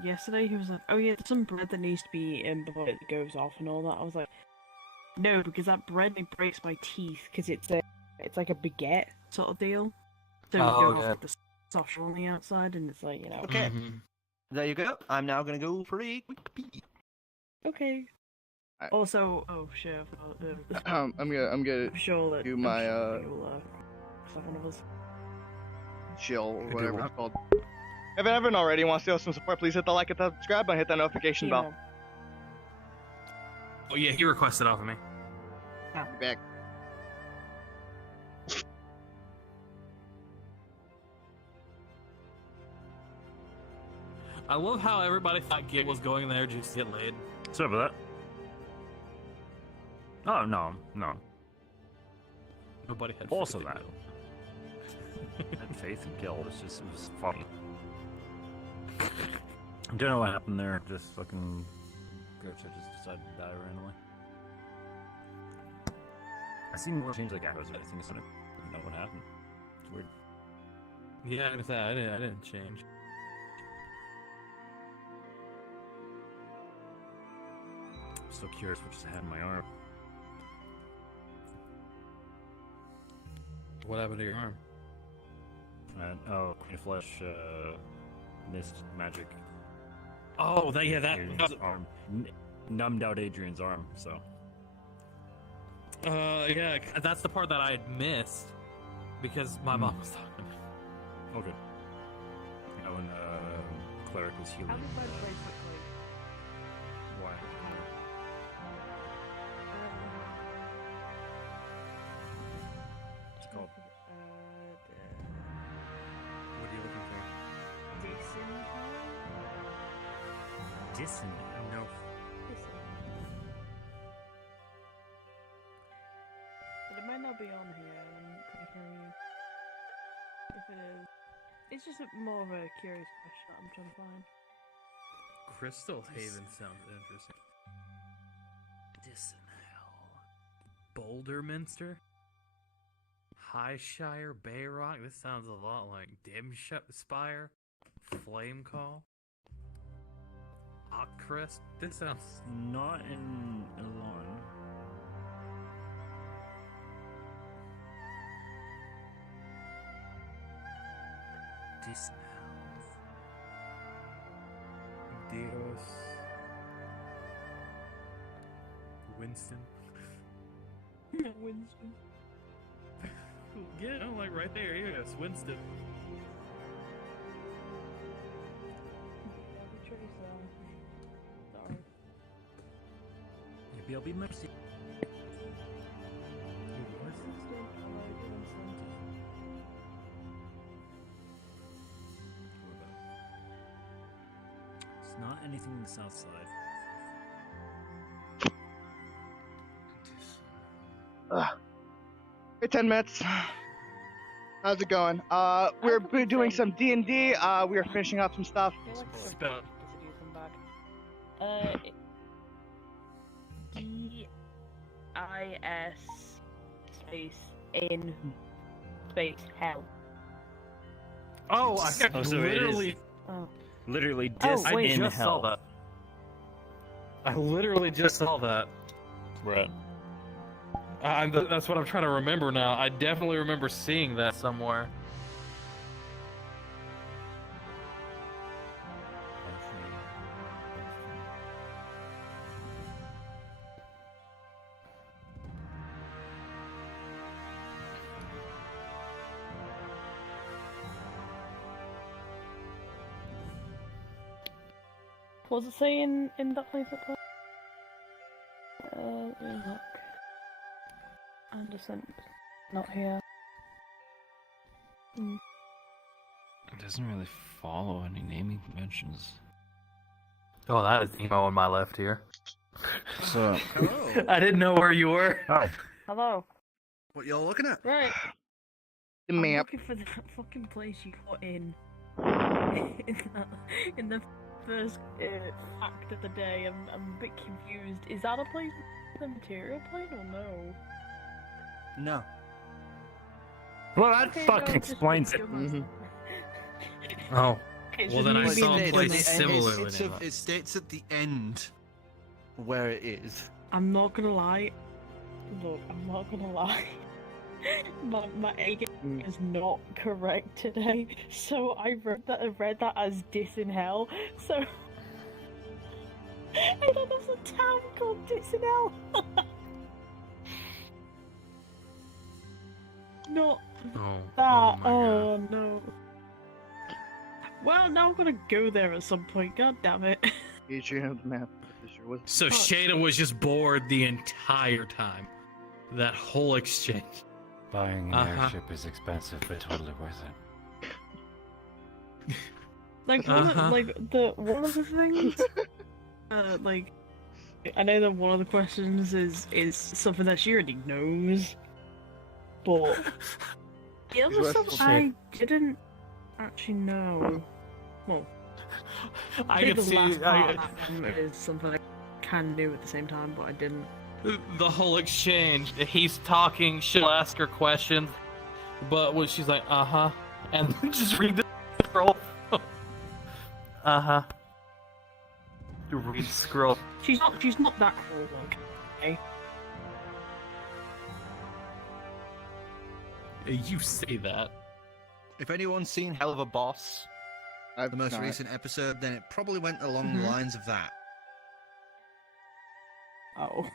yesterday? He was like, oh yeah, there's some bread that needs to be eaten before it goes off and all that. I was like, no, because that bread breaks my teeth, because it's like a baguette sort of deal. So you go off with the soft shell on the outside, and it's like, you know. Okay. There you go. I'm now gonna go for a quick pee. Okay. Also, oh shit, I forgot. I'm gonna sure that do my one of us. chill or whatever it's called. If everyone already wants to show some support, please hit the like and subscribe and hit that notification bell. Oh yeah, he requested off of me. Be back. I love how everybody thought Gill was going there just to get laid. What's up with that? Oh, no. Nobody had also faith in that. Gill. Had faith in Gill. It was funny. I don't know what happened there. Just fucking Ghost just decided to die randomly. I seen more change like arrows, but I think it's gonna know what happened. It's weird. Yeah, I didn't change. I'm still curious what just happened to my arm. What happened to your arm? Queen of Flesh, mist magic. Oh, that Adrian's arm numbed out Adrian's arm. So. Yeah, that's the part that I had missed because my mom was talking to me. Okay. Yeah, when cleric was healing. How do I play quickly? Why? It's called. What are you looking for? Disin? No. But it might not be on here, and I'm pretty curious if it is. It's just more of a curious question that I'm trying to find. Crystal Haven sounds interesting. Boulderminster? Highshire, Bayrock? This sounds a lot like Dimspire, Flamecall, Ockcrest? This sounds... Not in Elon. Dios. Winston. Winston. Yeah, like right there, yes, Winston. Sorry. Maybe I'll be mercy. It's not anything in the south side. Hey, 10 minutes. How's it going? We're doing some D&D. We are finishing up some stuff. Spell. DIS space in space hell. Oh, I got Oh, so literally. Literally Oh, dis wait. in just hell. saw that. I literally just saw that. Right. That's what I'm trying to remember now. I definitely remember seeing that somewhere. What does it say in that place up there? Let me look. Anderson, not here. It doesn't really follow any naming conventions. Oh, that is emo on my left here. So, Hello. I didn't know where you were. oh, Hello. What y'all looking at? Right. The I'm map. looking for that fucking place you put in in the first fact of the day. I'm a bit confused. Is that a place with the material plane or no? No. Well, that Okay, fucking no, just explains it. go myself. Oh. It's Well, just then I me saw being a dumb. place similar. It states at the end Where it is. I'm not gonna lie. Look, I'm not gonna lie. My A game is not correct today, so I read that as Dis in Hell. So I thought there's a town called Dis in Hell. Not Oh, that. oh my Oh no. Well, now I'm gonna go there at some point. God damn it. Adrian of the map. Sure was. So Shaena was just bored the entire time. That whole exchange. buying an airship is expensive, but totally worth it. Like one of the things. Like I know that one of the questions is something that she already knows, but the other stuff I didn't actually know. Well, I think can the see. last part is something I kind of knew at the same time, but I didn't. The whole exchange. He's talking. She'll ask her questions, but when she's like, and just read the scroll. You read scroll. She's not that cool. Like, okay. You say that. If anyone's seen Hell of a Boss, the most recent episode, then it probably went along the lines of that. Oh.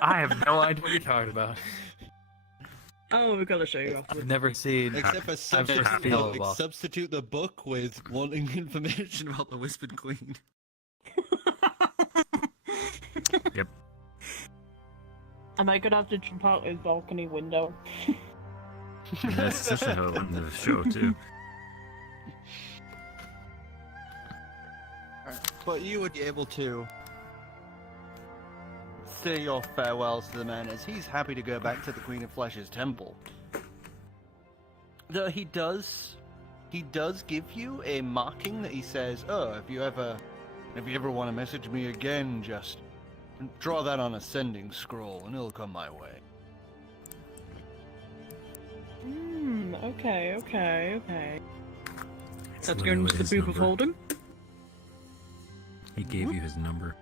I have no idea what you're talking about. Oh, we've got to show you. I've never seen. Except for I've never seen Hellball. substitute the book with wanting information about the Whispered Queen. Yep. Am I gonna have to jump out his balcony window? That's such a hell in the show too. But you would be able to say your farewells to the man as he's happy to go back to the Queen of Flesh's temple. Though he does give you a marking that he says, "Oh, if you ever want to message me again, just draw that on a sending scroll, and it'll come my way." Okay. That's going to the booth of holding. He gave you his number.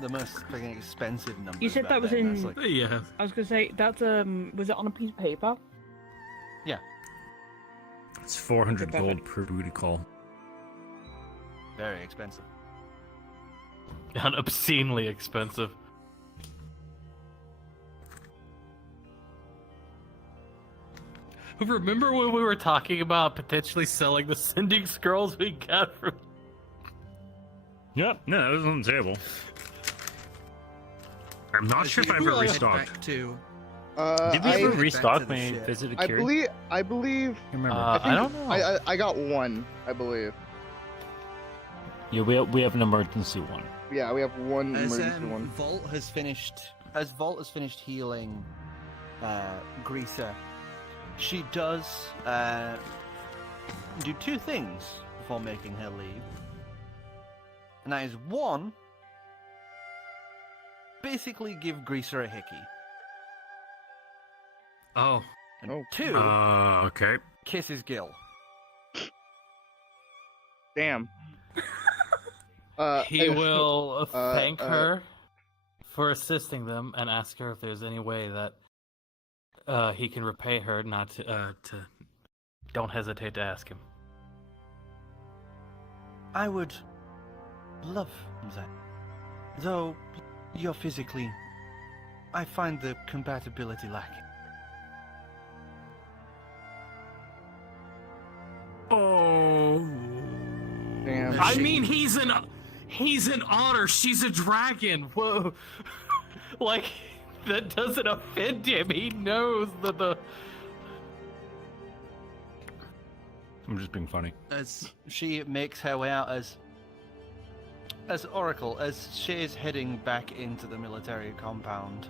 The most fucking expensive number. You said that was in. Like... Yeah. I was gonna say that's was it on a piece of paper? Yeah. It's 400 Okay, gold per booty call. Very expensive. And obscenely expensive. Remember when we were talking about potentially selling the sending scrolls we got from? Yep. No, that was on the table. I'm not sure if I ever restocked. To... Did we ever restock when we visited Kiri? I believe. Remember? I don't know. I got one, I believe. Yeah, we have an emergency one. Yeah, we have one As emergency one. Vault has finished healing Greaser, she does do two things before making her leave. And that is one, basically give Greaser a hickey. Oh. And two, okay. kisses Gill. Damn. He will thank her for assisting them and ask her if there's any way that he can repay her. Not to. Don't hesitate to ask him. I would love that. Though you're physically, I find the compatibility lacking. Oh. Damn. I mean, he's an otter. She's a dragon. Whoa. Like, that doesn't offend him. He knows that the. I'm just being funny. As she makes her way out as Oracle, as she is heading back into the military compound,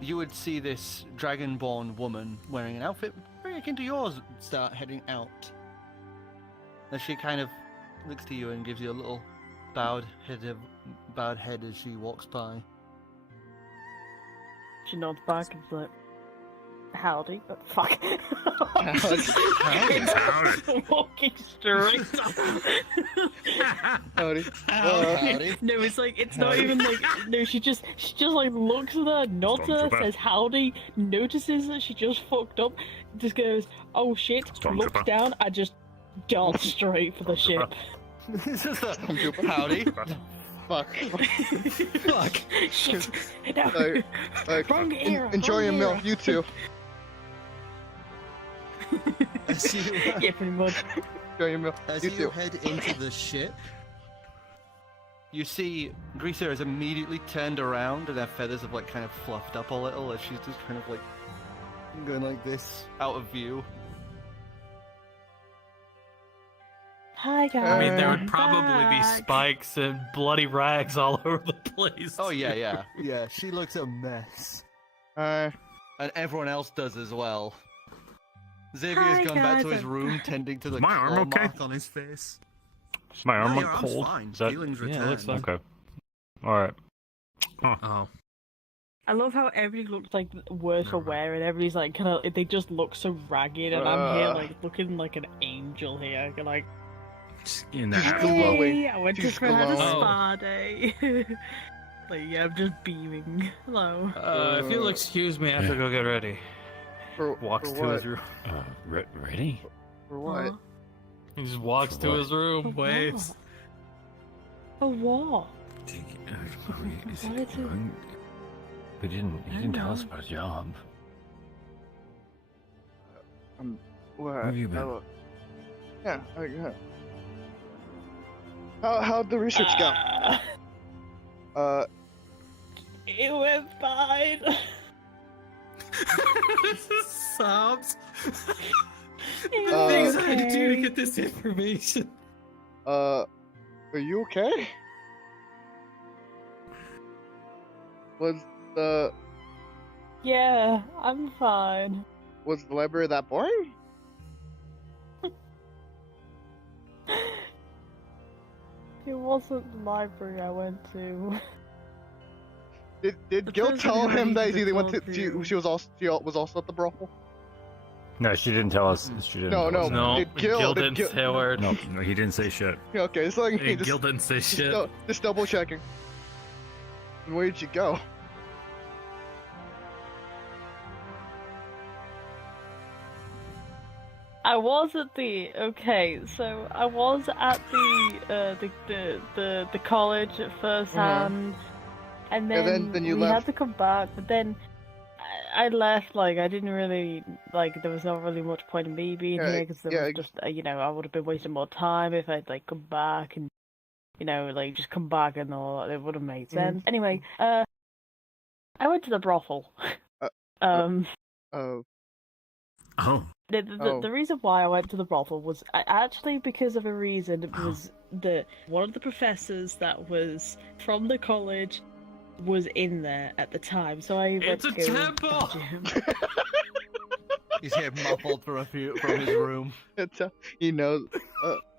you would see this dragonborn woman wearing an outfit very akin to yours start heading out. As she kind of looks to you and gives you a little bowed head as she walks by. She nods back and is like, "Howdy." Fuck. Howdy. Walking straight. Howdy. Howdy. No, it's like it's not even like no. She just like looks at her, nods her, says howdy, notices that she just fucked up, just goes, "Oh shit," looks down, and just darts straight for the ship. This is a howdy. Fuck. Fuck. Shit. No. Wrong era. Enjoy your meal, you too. Yeah, pretty much. Enjoy your meal, As you you too. head into the ship, You see Greaser is immediately turned around and her feathers have like kind of fluffed up a little as she's just kind of like going like this out of view. Hi guys. I mean, there would probably be spikes and bloody rags all over the place. Oh yeah. She looks a mess, Uh, and everyone else does as well. Xavier's gone back to his room, tending to the My arm claw okay? mark on his face. Is my arm No, like your arm's cold? fine. Is that... Feelings Yeah, it looks fine. Okay. Alright. Huh. Oh. I love how everybody looks like worse for wear, and everybody's like kind of they just look so ragged, and I'm here like looking like an angel here, like. In that Hey, I went to She's have a glowing. spa day. Like, yeah, I'm just beaming. Hello. If you'll excuse me, I have to go get ready. Walks for to what? his room. Ready? For what? He just walks For to what? his room, For waves. For what? Is Why it is it- He didn't tell us about his job. Where have you been? Yeah. How'd the research go? It went fine. Sobs. It The was things I had to do to okay. get this information. Are you okay? Was the Yeah, I'm fine. library that boring? It wasn't the library I went to. Did Gill tell him that they went to? She was also at the brothel. No, she didn't tell us. She didn't. No, tell us. No, Did Gill didn't say a word. No, he didn't say shit. Okay, so like, Hey, Gill didn't say shit. Just double checking. And where did you go? I was at the so I was at the college at first hand, and then, then you we left. had to come back. But then I left. Like I didn't really there was not really much point in me being here because there was just I would have been wasting more time if I'd like come back and just come back and all. It would have made sense. Anyway, I went to the brothel. Oh. The reason why I went to the brothel was actually because of a reason. It was one of the professors that was from the college was in there at the time, so I went to go temple! badger him. He's here muffled from his room. He knows.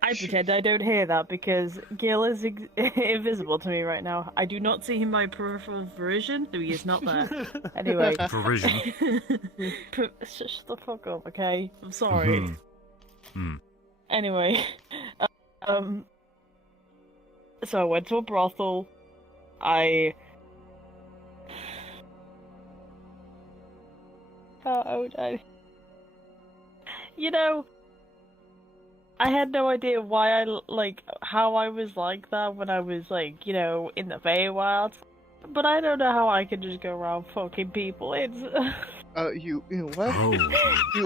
I pretend I don't hear that because Gill is invisible to me right now. I do not see him in my peripheral vision, so he is not there. Anyway. Vision. Shut the fuck up, okay? I'm sorry. Anyway. So I went to a brothel. How would I... I had no idea why how I was like that when I was in the Feywild. But I don't know how I could just go around fucking people. It's... You what? Oh.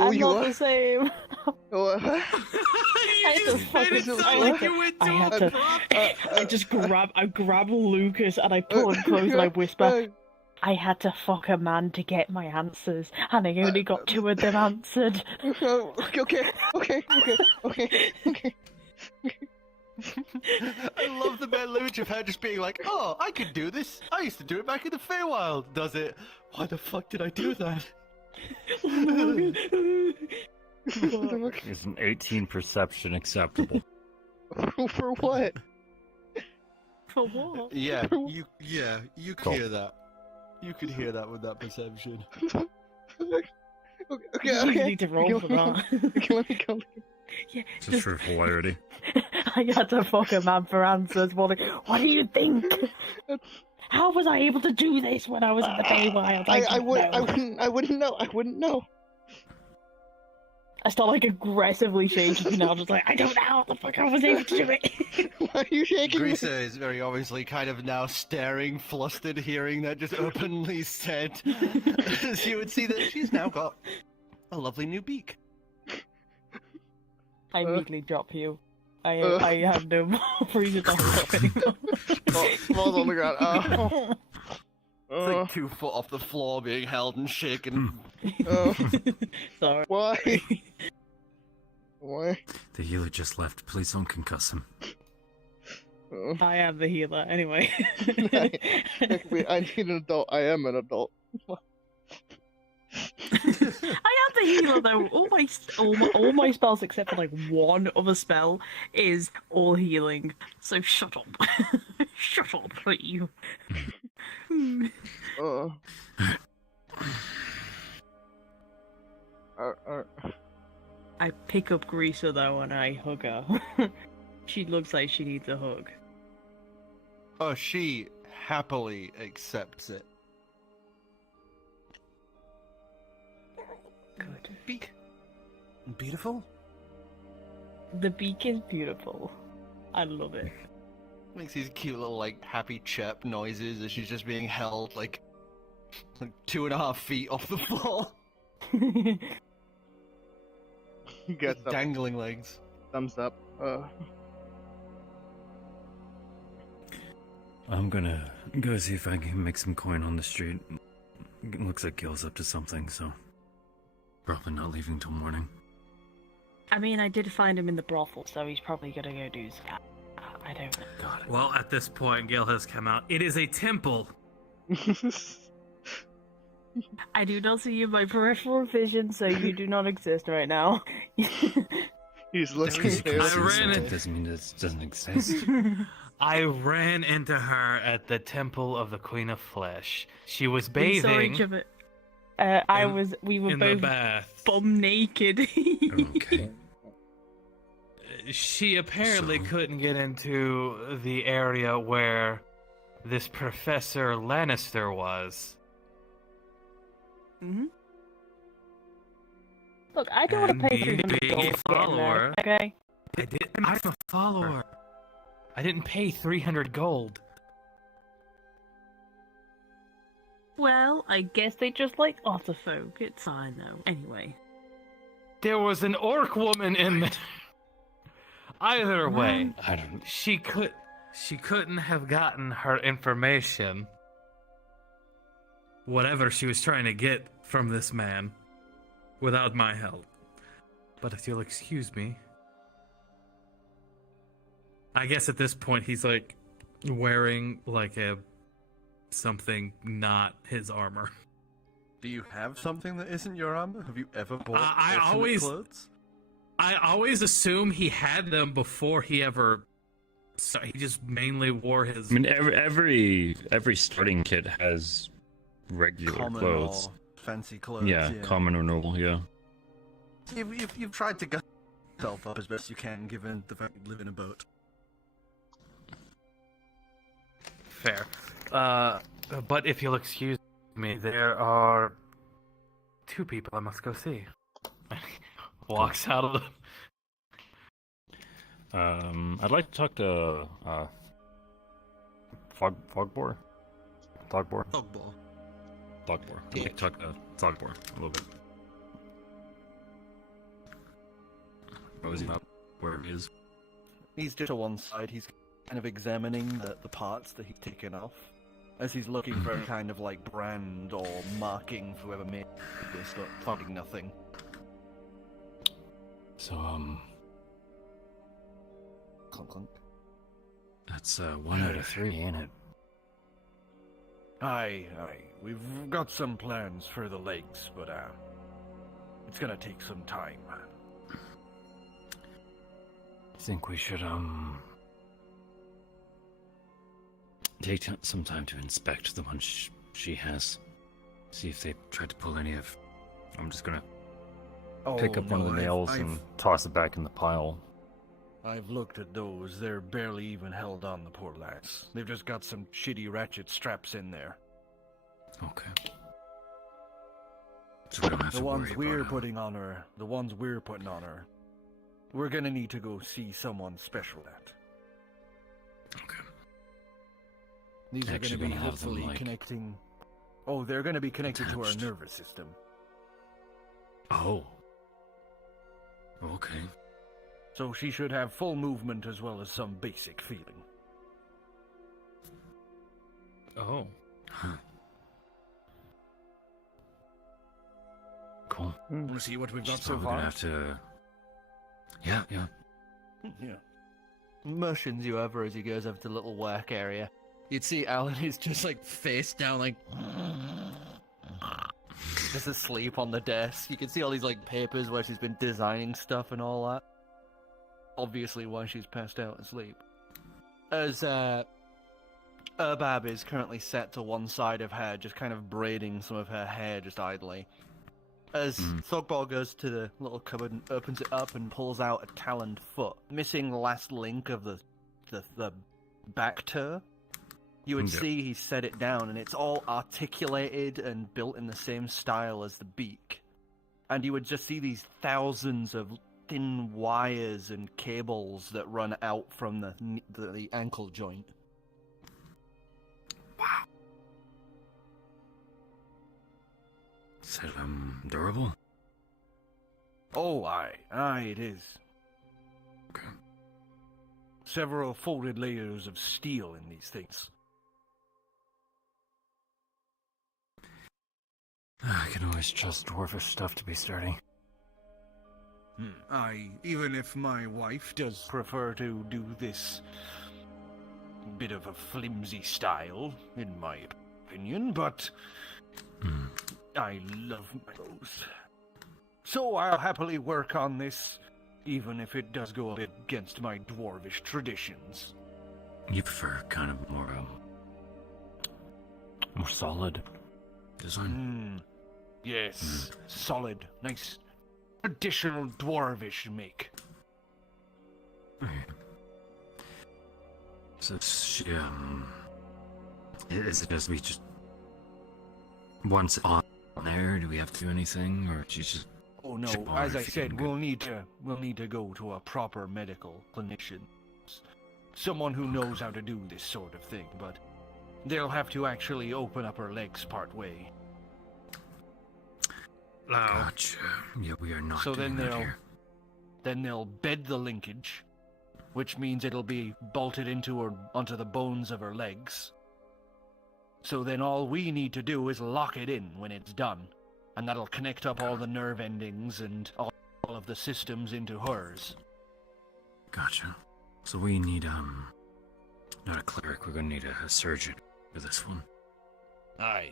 I'm not the same. What? I grab Lucas and I pull him close and I whisper, I had to fuck a man to get my answers, and I only got 2 of them answered. Okay. I love the image of her just being like, oh, I could do this. I used to do it back in the Feywild. Does it? Why the fuck did I do that? Is an 18 perception acceptable? For what? For what? Yeah, you Cool. hear that. You could hear that with that perception. Okay. You need to roll for that. Okay, let me go. Yeah, Just for hilarity. I had to fuck a man for answers. What do you think? How was I able to do this when I was in the Feywild? I wouldn't know. I start aggressively shaking now, just I don't know how the fuck I was able to do it. Why are you shaking? Grisa is very obviously kind of now staring, flustered, hearing that just openly said. As you would see that she's now got a lovely new beak. I immediately drop you. I have no more reason to hold up anymore. Falls on the ground. It's 2 foot off the floor being held and shaken. Sorry. Why? Why? The healer just left. Please don't concuss him. I am the healer, anyway. I need an adult. I am an adult. I am the healer though. All my spells except for 1 other spell is all healing. So shut up. Shut up, you. I pick up Grisa though and I hug her. She looks like she needs a hug. Oh, she happily accepts it. Good. Beak. Beautiful? The beak is beautiful. I love it. Makes these cute little, happy chirp noises as she's just being held, like 2.5 feet off the floor. Gets up. Dangling legs. Thumbs up. I'm gonna go see if I can make some coin on the street. It looks like Gill's up to something, so probably not leaving till morning. I mean, I did find him in the brothel, so he's probably gonna go do some. I don't know. Got it. Well, at this point, Gill has come out. It is a temple. I do not see you in my peripheral vision, so you do not exist right now. He's looking doesn't mean it doesn't exist. I ran into her at the Temple of the Queen of Flesh. She was bathing. We saw each other. We were in both the bath. bum naked. Okay. She apparently couldn't get into the area where this Professor Lannister was. Mm-hmm. Look, I don't want to pay Me $300 being a to get in there, follower. okay? I'm a follower. I didn't pay 300 gold. Well, I guess they just like Otterfolk. It's fine though. Anyway. There was an orc woman in there. Either way, I don't. She couldn't have gotten her information. Whatever she was trying to get from this man without my help. But if you'll excuse me. I guess at this point he's like wearing like something not his armor. Do you have something that isn't your armor? Have you ever bought I alternate always clothes? I always assume he had them before he ever. So he just mainly wore his. I mean, every starting kit has regular Common clothes. or fancy clothes. Yeah, common or normal. Yeah. You've tried to gut yourself up as best you can, given the fact you live in a boat. Fair. But if you'll excuse me, there are 2 people I must go see. Walks out of the... I'd like to talk to Fogbor. Thogbor. Thogbor. Thogbor. I'd like to talk to Thogbor a little bit. What was he about? Where he is? He's just to one side. He's kind of examining the parts that he's taken off, as he's looking for a kind of like brand or marking for whoever made this, but finding nothing. So, Clunk clunk. That's 1 out of 3, ain't it? Aye. We've got some plans for the lakes, but it's gonna take some time. I think we should take some time to inspect the ones she has. See if they tried to pull any of. I'm just gonna pick up one of the nails and toss it back in the pile. I've looked at those. They're barely even held on, the poor lass. They've just got some shitty ratchet straps in there. Okay. So we don't have The to ones worry we're about putting on her, we're gonna need to go see someone special at. Okay. These are Actually, gonna be we'll have them, hopefully like, connecting. Oh, they're gonna be connected to our attached. nervous system. Oh. Okay. So she should have full movement as well as some basic feeling. Oh. Huh. Cool. Want to see what we've got She's so probably far? gonna have to. Yeah. Yeah. Motions you over as he goes over to the little work area. You'd see Alan is just like face down, like just asleep on the desk. You can see all these like papers where she's been designing stuff and all that. Obviously, why she's passed out asleep. As Urbab is currently set to one side of her, just kind of braiding some of her hair just idly. As Thogbor goes to the little cupboard and opens it up and pulls out a taloned foot, missing the last link of the back toe. You would see he set it down, and it's all articulated and built in the same style as the beak. And you would just see these thousands of thin wires and cables that run out from the ankle joint. Is it, durable? Oh, aye, it is. Okay. Several folded layers of steel in these things. I can always trust dwarfish stuff to be sturdy. Aye, even if my wife does prefer to do this bit of a flimsy style, in my opinion, but I love metals. So I'll happily work on this, even if it does go a bit against my dwarvish traditions. You prefer kind of more solid design? Yes, solid, nice, traditional dwarvish make. So is it just we just once on there? Do we have to do anything, or just? Oh no! As I said, we'll need to go to a proper medical clinician, someone who knows how to do this sort of thing. But they'll have to actually open up her legs part way. Gotcha. Yeah, we are not. So doing that here. Then they'll bed the linkage, which means it'll be bolted onto the bones of her legs. So then all we need to do is lock it in when it's done, and that'll connect up all the nerve endings and all of the systems into hers. Gotcha. So we need not a cleric. We're gonna need a surgeon for this one. Aye.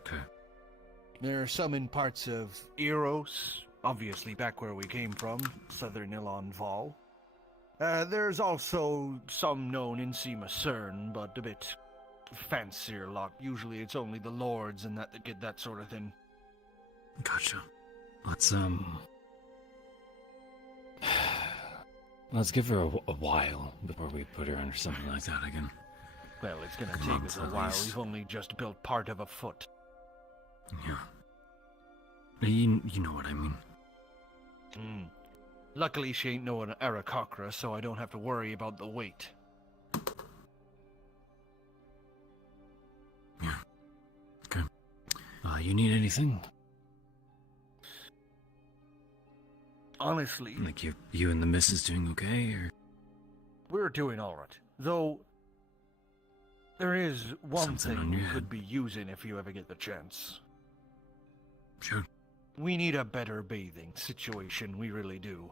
Okay. There are some in parts of Eros, obviously back where we came from, southern Ilon Val. There's also some known in Sima Cern, but a bit fancier lot. Usually it's only the lords and that get that sort of thing. Gotcha. Let's give her a while before we put her under something like that again. Well, it's gonna take us a while. We've only just built part of a foot. Yeah. You know what I mean. Luckily, she ain't no an Arakocra, so I don't have to worry about the weight. Yeah. Okay. You need anything? Honestly... Like you and the missus doing okay, or...? We're doing alright. Though... there is one thing you could be using if you ever get the chance. Sure. We need a better bathing situation, we really do.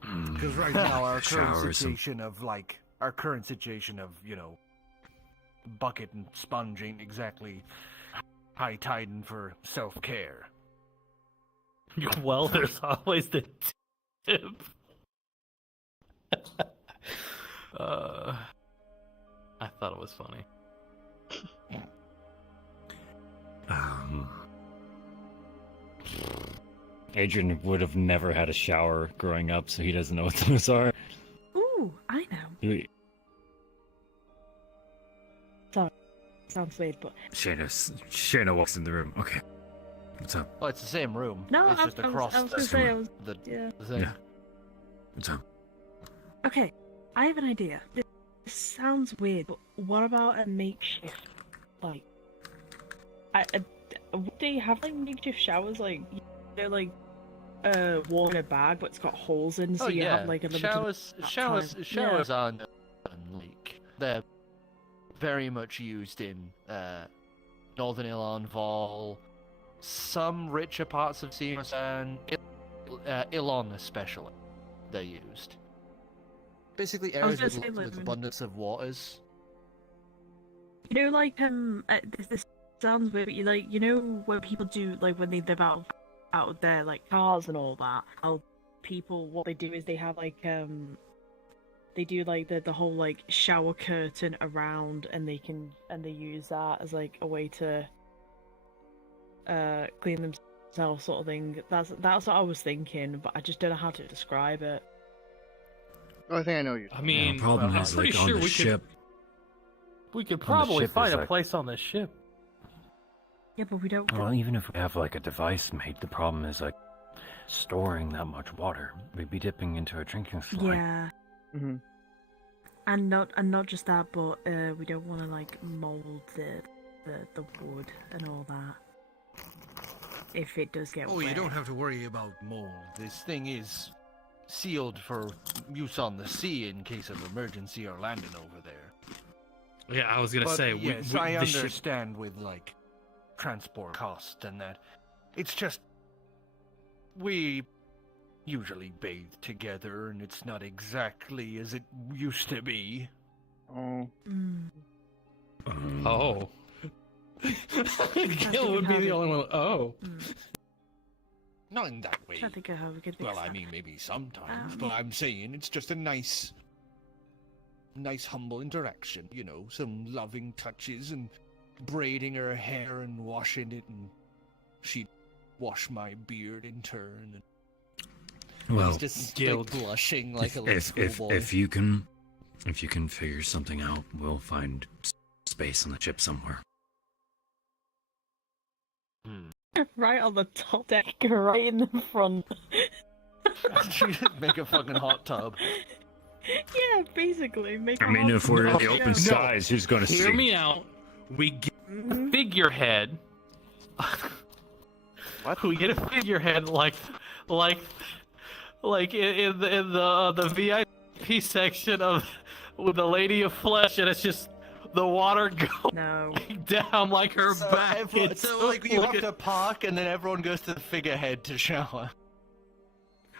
Because right now our current situation of, bucket and sponge ain't exactly high-tiding for self-care. Well, there's always the tip. I thought it was funny. Adrian would have never had a shower growing up, so he doesn't know what those are. Ooh, I know. Sorry, sounds weird, but... Shaena walks in the room. Okay. What's up? Oh, it's the same room. No, it's just across I was gonna say, the yeah. thing. Yeah. What's up? Okay, I have an idea. This sounds weird, but what about a makeshift, do you have, makeshift showers, warm in a bag, but it's got holes in, so you have, a limited... Showers aren't, they're very much used in, Northern Ilon Val, some richer parts of Cyprus, and Ilon especially, they're used. Basically areas with abundance of waters. You know, this sounds weird, but when people do, when they live out of their, cars and all that, what they do is they have, they do, the whole, shower curtain around, and they use that as, a way to, clean themselves, sort of thing. That's what I was thinking, but I just don't know how to describe it. Oh, I think I know you. I mean, the problem I'm is, pretty on sure the ship. We could probably find a place on the ship. Yeah, but we don't. Well, even if we have a device made, the problem is storing that much water. We'd be dipping into a drinking slide. Yeah. And not just that, but we don't want to mold the the wood and all that. If it does get Oh, wet. you don't have to worry about mold. This thing is sealed for use on the sea in case of emergency or landing over there. Yeah, I was gonna But say. Yes, I understand with like transport cost and that. It's just we usually bathe together, and it's not exactly as it used to be. Oh. Oh. Gill would be the only one. Oh. Not in that way. I think I have a good Well, I mean, maybe sometimes, but I'm saying it's just a nice, humble interaction. You know, some loving touches and braiding her hair and washing it, and she'd wash my beard in turn. And Well, He's just like, blushing like a little schoolboy. if you can figure something out, we'll find space on the ship somewhere. Right on the top deck, right in the front. Make a fucking hot tub. Yeah, basically. Make I mean, if we're in the open skies, who's going to see? Hear me out. We get a figurehead. What? We get a figurehead like in the VIP section of with the Lady of Flesh, and it's just the water going down like her back. You have to park, and then everyone goes to the figurehead to shower.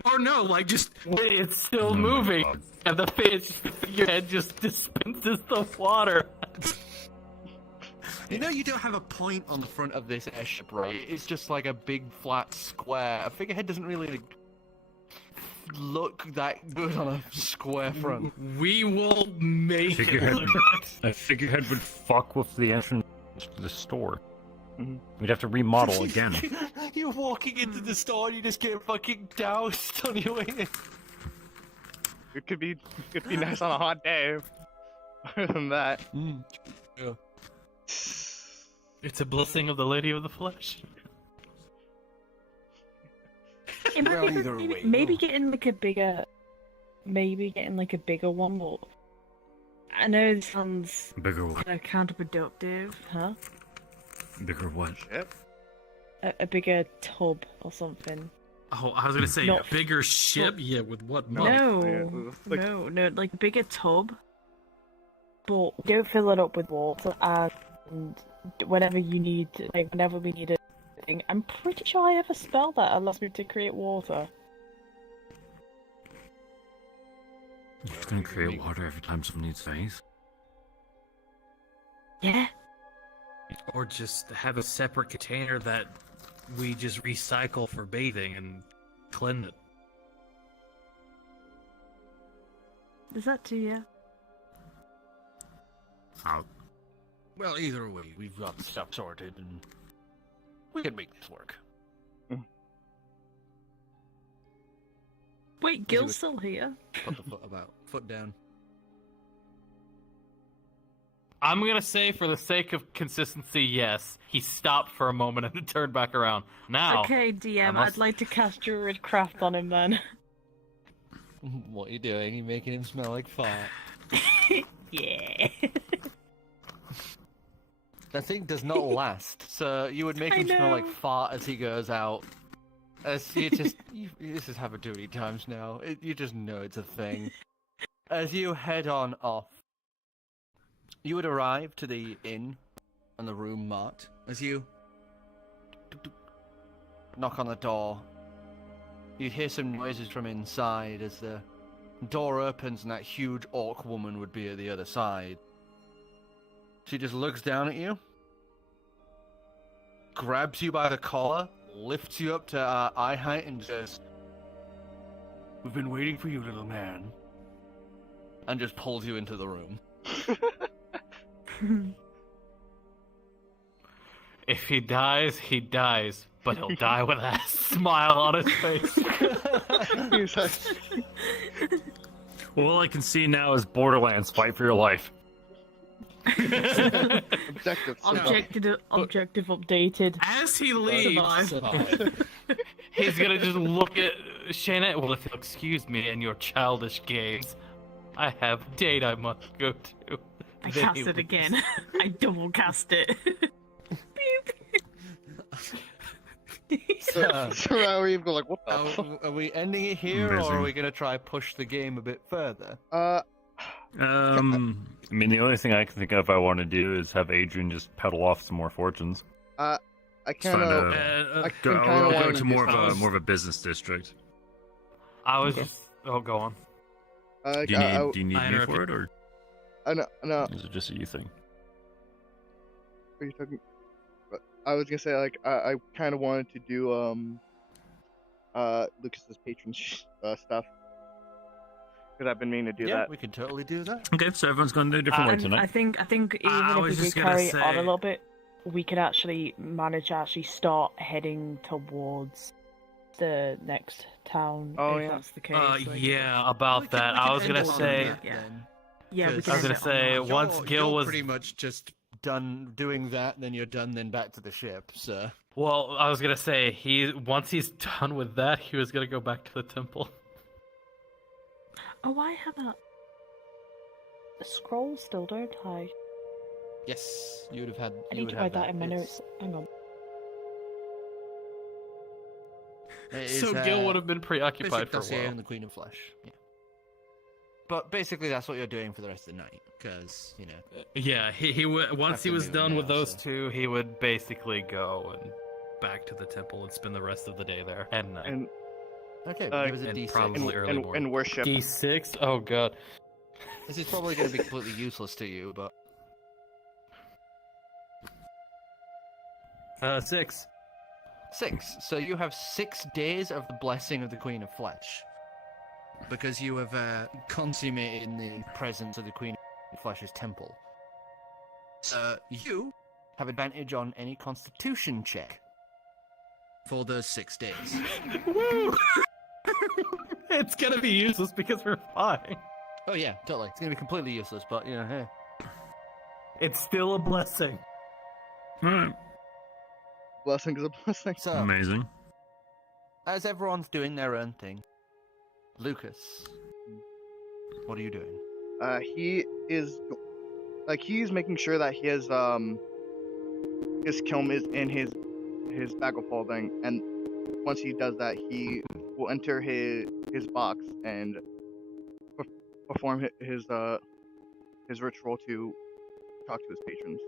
Or no, like just it's still moving, and the figurehead just dispenses the water. You know, you don't have a point on the front of this airship, right? It's just like a big flat square. A figurehead doesn't really look that good on a square front. We will make A figurehead would fuck with the entrance to the store. We'd have to remodel again. You're walking into the store and you just get fucking doused on your way in. It could be nice on a hot day. Other than that. Yeah. It's a blessing of the Lady of the Flesh. Well, maybe getting like a bigger one. But I know it sounds Bigger what? Counterproductive, huh? Bigger what? A bigger tub or something. Oh, I was gonna say Not- a bigger ship. Yeah, with what? money? No, no, like a bigger tub. But don't fill it up with water, and whenever you need, like whenever we need a thing, I'm pretty sure I have a spell that allows me to create water. You're gonna create water every time someone needs space? Yeah. Or just have a separate container that we just recycle for bathing and cleanse it. Is that to you? Well, either way, we've got stuff sorted, and we can make this work. Wait, Gill's still here? Put the foot down. I'm gonna say, for the sake of consistency, yes. He stopped for a moment and then turned back around. Now. Okay, DM, I'd like to cast Druid Craft on him then. What are you doing? You're making him smell like fart. Yeah. That thing does not last, so you would make him smell like fart as he goes out. As you just, this is Have Duty times now. You just know it's a thing. As you head on off, you would arrive to the inn and the room marked. As you knock on the door, you'd hear some noises from inside as the door opens and that huge orc woman would be at the other side. She just looks down at you, grabs you by the collar, lifts you up to eye height, and says, "We've been waiting for you, little man," and just pulls you into the room. If he dies, but he'll die with a smile on his face. Well, all I can see now is Borderlands: Fight for Your Life. Objective updated. As he leaves, He's gonna just look at Shaena. Well, if you'll excuse me and your childish games, I have a date I must go to. I cast it again. I double cast it. So are we go like, what the? Are we ending it here, Amazing. or are we gonna try push the game a bit further? I mean, the only thing I can think of I want to do is have Adrian just peddle off some more fortunes. I kind I'll of go to more of a business district. I was just. Oh, go on. Do you need me for it, or? No. Is it just a you thing? Are you talking? I was gonna say like I kind of wanted to do Lucas's patron stuff because I've been meaning to do that. We could totally do that. Okay, so everyone's going to do a different way tonight. I think even if we could carry on a little bit, we could actually manage to start heading towards the next town. Oh, if yeah. that's the case. Yeah, about that. I was gonna say. Yeah, we I was can gonna say once Gill was pretty much just done doing that, then you're done, then back to the ship. So. Well, I was gonna say once he's done with that, he was gonna go back to the temple. Oh, I have a scroll still, don't I? Yes, you would have had. I need to write that in my notes. Hang on. So Gill would have been preoccupied for a Dossier while. and the Queen of Flesh. Yeah. But basically, that's what you're doing for the rest of the night, because Yeah, he once he was Afternoon done now, with those so. two, he would basically go and back to the temple and spend the rest of the day there and night. And Okay, Uh, it was a and D6. probably early morning. and worship. D6? Oh god. This is probably going to be completely useless to you, but 6. 6. So you have 6 days of the blessing of the Queen of Flesh, because you have consummated in the presence of the Queen of Flesh's temple. You have advantage on any Constitution check for those 6 days. Woo! It's gonna be useless because we're fine. Oh yeah, totally. It's going to be completely useless, but hey. It's still a blessing. Alright, Blessing is a blessing. So, amazing. as everyone's doing their own thing, Lucas, what are you doing? He is he's making sure that his kiln is in his bag of holding, and once he does that, he will enter his box and perform his ritual to talk to his patrons.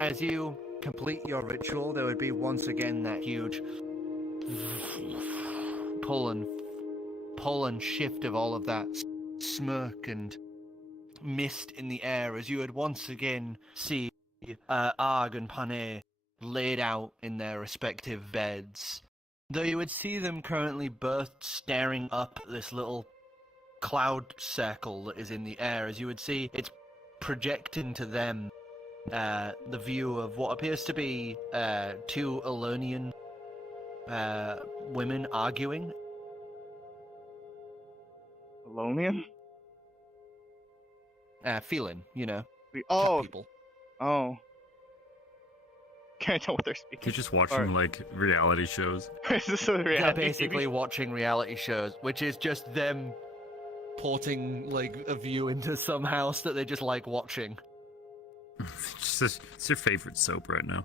As you complete your ritual, there would be once again that huge pull and shift of all of that smirk and mist in the air, as you would once again see Arg and Pane laid out in their respective beds. Though you would see them currently both staring up at this little cloud circle that is in the air, as you would see it's projecting to them the view of what appears to be 2 Elonian women arguing. Elonian? Feeling, Oh. people. Oh. Can't tell what they're speaking. You're just watching like reality shows. Is this a reality They're basically TV? watching reality shows, which is just them porting like a view into some house that they just like watching. It's your favorite soap right now.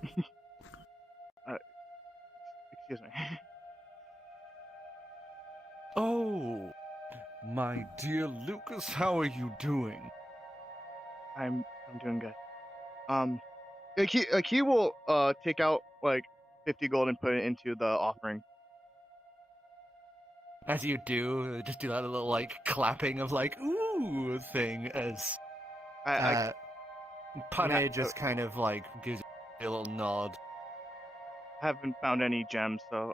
Excuse me. Oh, my dear Lucas, how are you doing? I'm doing good. He will take out like 50 gold and put it into the offering. As you do, just do that little like clapping of like ooh thing as Pane just kind of like gives a little nod. Haven't found any gems, so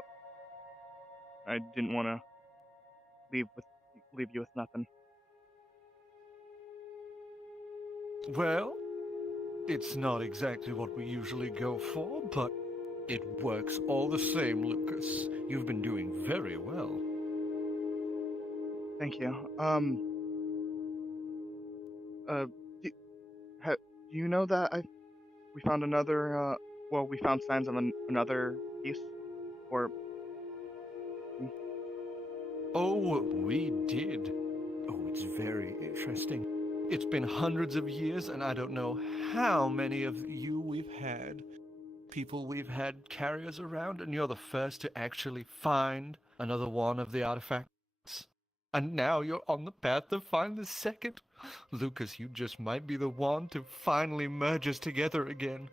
I didn't want to leave you with nothing. Well, it's not exactly what we usually go for, but it works all the same, Lucas. You've been doing very well. Thank you. Do you know that we found another? We found signs of another piece, or? Oh, we did. Oh, it's very interesting. It's been hundreds of years, and I don't know how many of you we've had. people we've had carriers around, and you're the first to actually find another one of the artifacts. And now you're on the path to find the second. Lucas, you just might be the one to finally merge us together again.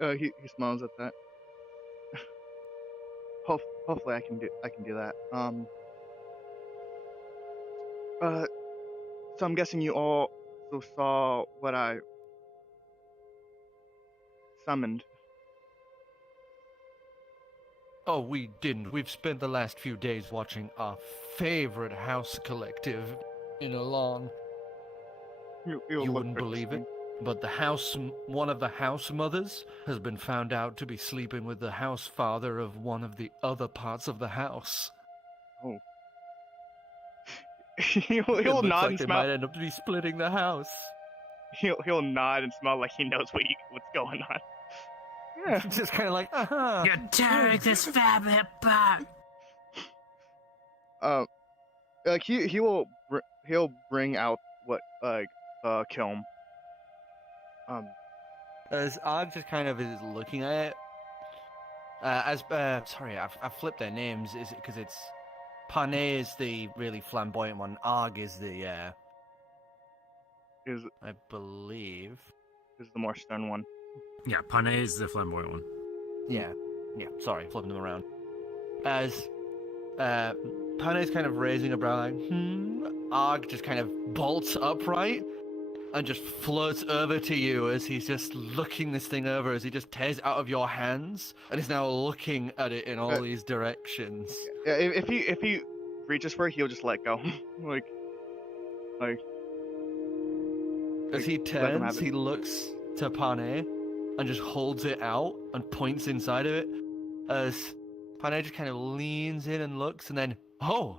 He smiles at that. Hopefully I can do that. So I'm guessing you all saw what I summoned. Oh, we didn't. We've spent the last few days watching our favorite house collective in Elan. You wouldn't believe it, but one of the house mothers has been found out to be sleeping with the house father of one of the other parts of the house. Oh. he'll nod and they smile. Might end up to be splitting the house. He'll nod and smile like he knows what's going on. Yeah. Just kind of like, You're tearing this family apart. Like he'll bring out what kiln. As Arg just kind of is looking at it, sorry, I flipped their names. Is it because it's Panay is the really flamboyant one, Arg is the I believe is the more stern one. Yeah, Panay is the flamboyant one. Yeah, sorry, flipping them around. As Panay's kind of raising a brow like, Arg just kind of bolts upright and just floats over to you as he's just looking this thing over as he just tears out of your hands and is now looking at it in all these directions. Yeah, if he reaches for it, he'll just let go. like as he turns, he looks to Panay and just holds it out and points inside of it as Panay just kind of leans in and looks and then, oh,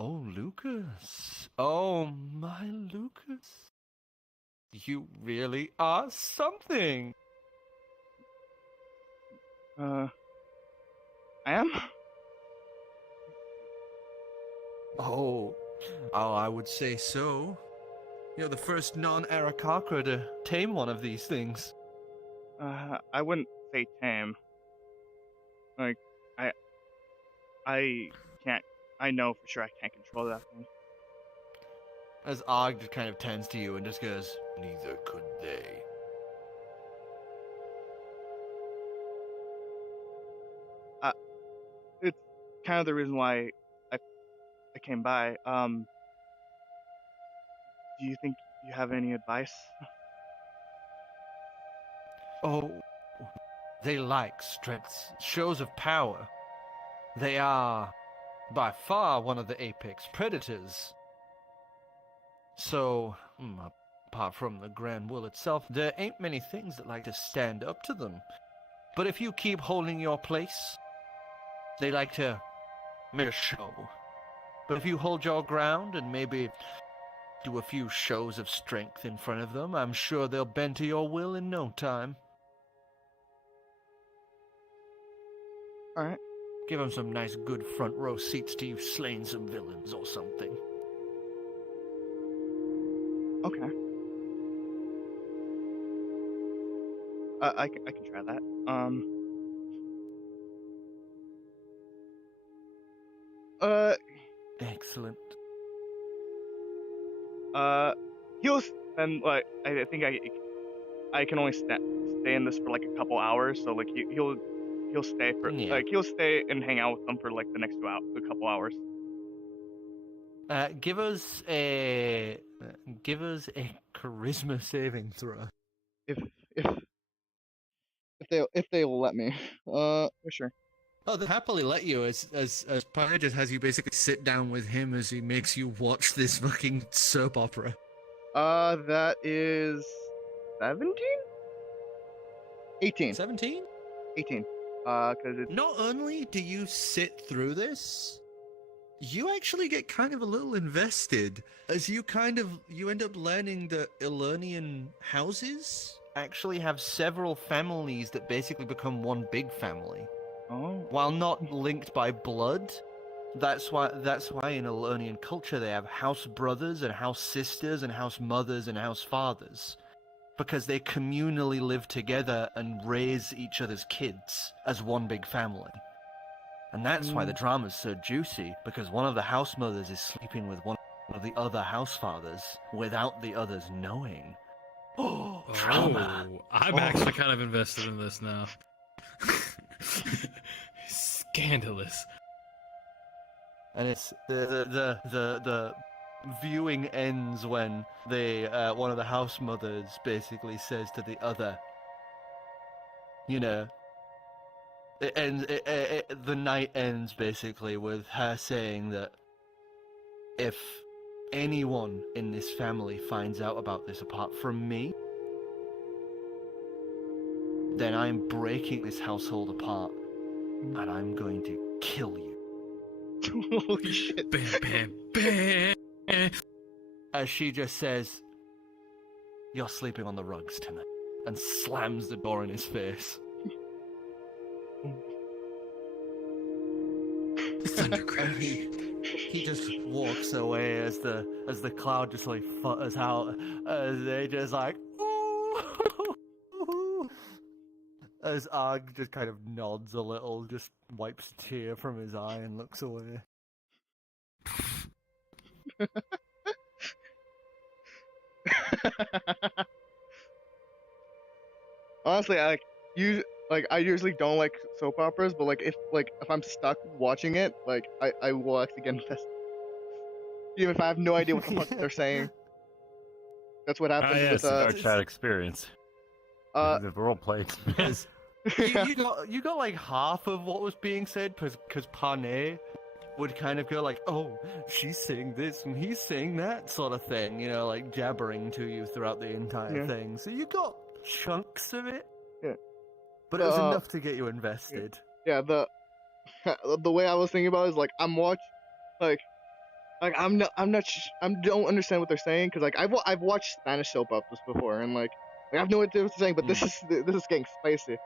Lucas. Oh, my Lucas. You really are something. I am? Oh, I would say so. You're the first non-Arakakra to tame one of these things. I wouldn't say tame. Like, I can't. I know for sure I can't control that thing. As Arg just kind of turns to you and just goes, neither could they. It's kind of the reason why I came by. Do you think you have any advice? Oh, they like strengths, shows of power. They are, by far, one of the apex predators. So, apart from the Grand Will itself, there ain't many things that like to stand up to them. But if you keep holding your place, they like to make a show. But if you hold your ground and maybe do a few shows of strength in front of them, I'm sure they'll bend to your will in no time. Alright. Give them some nice good front row seats to you slaying some villains or something. Okay. I can try that. Excellent. He'll spend like I think I can only stay in this for like a couple hours, so like he'll stay for like he'll stay and hang out with them for like the next a couple hours. Give us a charisma saving throw. If they will let me. For sure. Oh, they'll happily let you as Pi just has you basically sit down with him as he makes you watch this fucking soap opera. That is 17? 18. 17? 18. Cause it's... Not only do you sit through this, you actually get kind of a little invested as you end up learning that Elernian houses actually have several families that basically become one big family. Oh. While not linked by blood, that's why in Elernian culture they have house brothers and house sisters and house mothers and house fathers. because they communally live together and raise each other's kids as one big family. And that's why the drama's so juicy, because one of the house mothers is sleeping with one of the other house fathers without the others knowing. Oh, drama! I'm actually kind of invested in this now. Scandalous. And it's the viewing ends when they one of the house mothers basically says to the other, you know, the night ends basically with her saying that if anyone in this family finds out about this apart from me, then I'm breaking this household apart and I'm going to kill you. Holy shit. Bam, bam, bam. As she just says, "You're sleeping on the rugs tonight," and slams the door in his face. And he just walks away as the cloud just like futters out, as they just like, ooh. As Arg just kind of nods a little, just wipes a tear from his eye and looks away. Honestly, I usually don't like soap operas, but if I'm stuck watching it, I will actually get invested, even if I have no idea what the fuck they're saying. That's what happens yes, with our chat experience. The role play experience. you got like half of what was being said, because Pane would kind of go like, "Oh, she's saying this and he's saying that," sort of thing, you know, like jabbering to you throughout the entire thing. So you got chunks of it. Yeah. But it was enough to get you invested. Yeah, the way I was thinking about it is I don't understand what they're saying, because I've watched Spanish soap operas before, and I have no idea what they're saying, but this is getting spicy.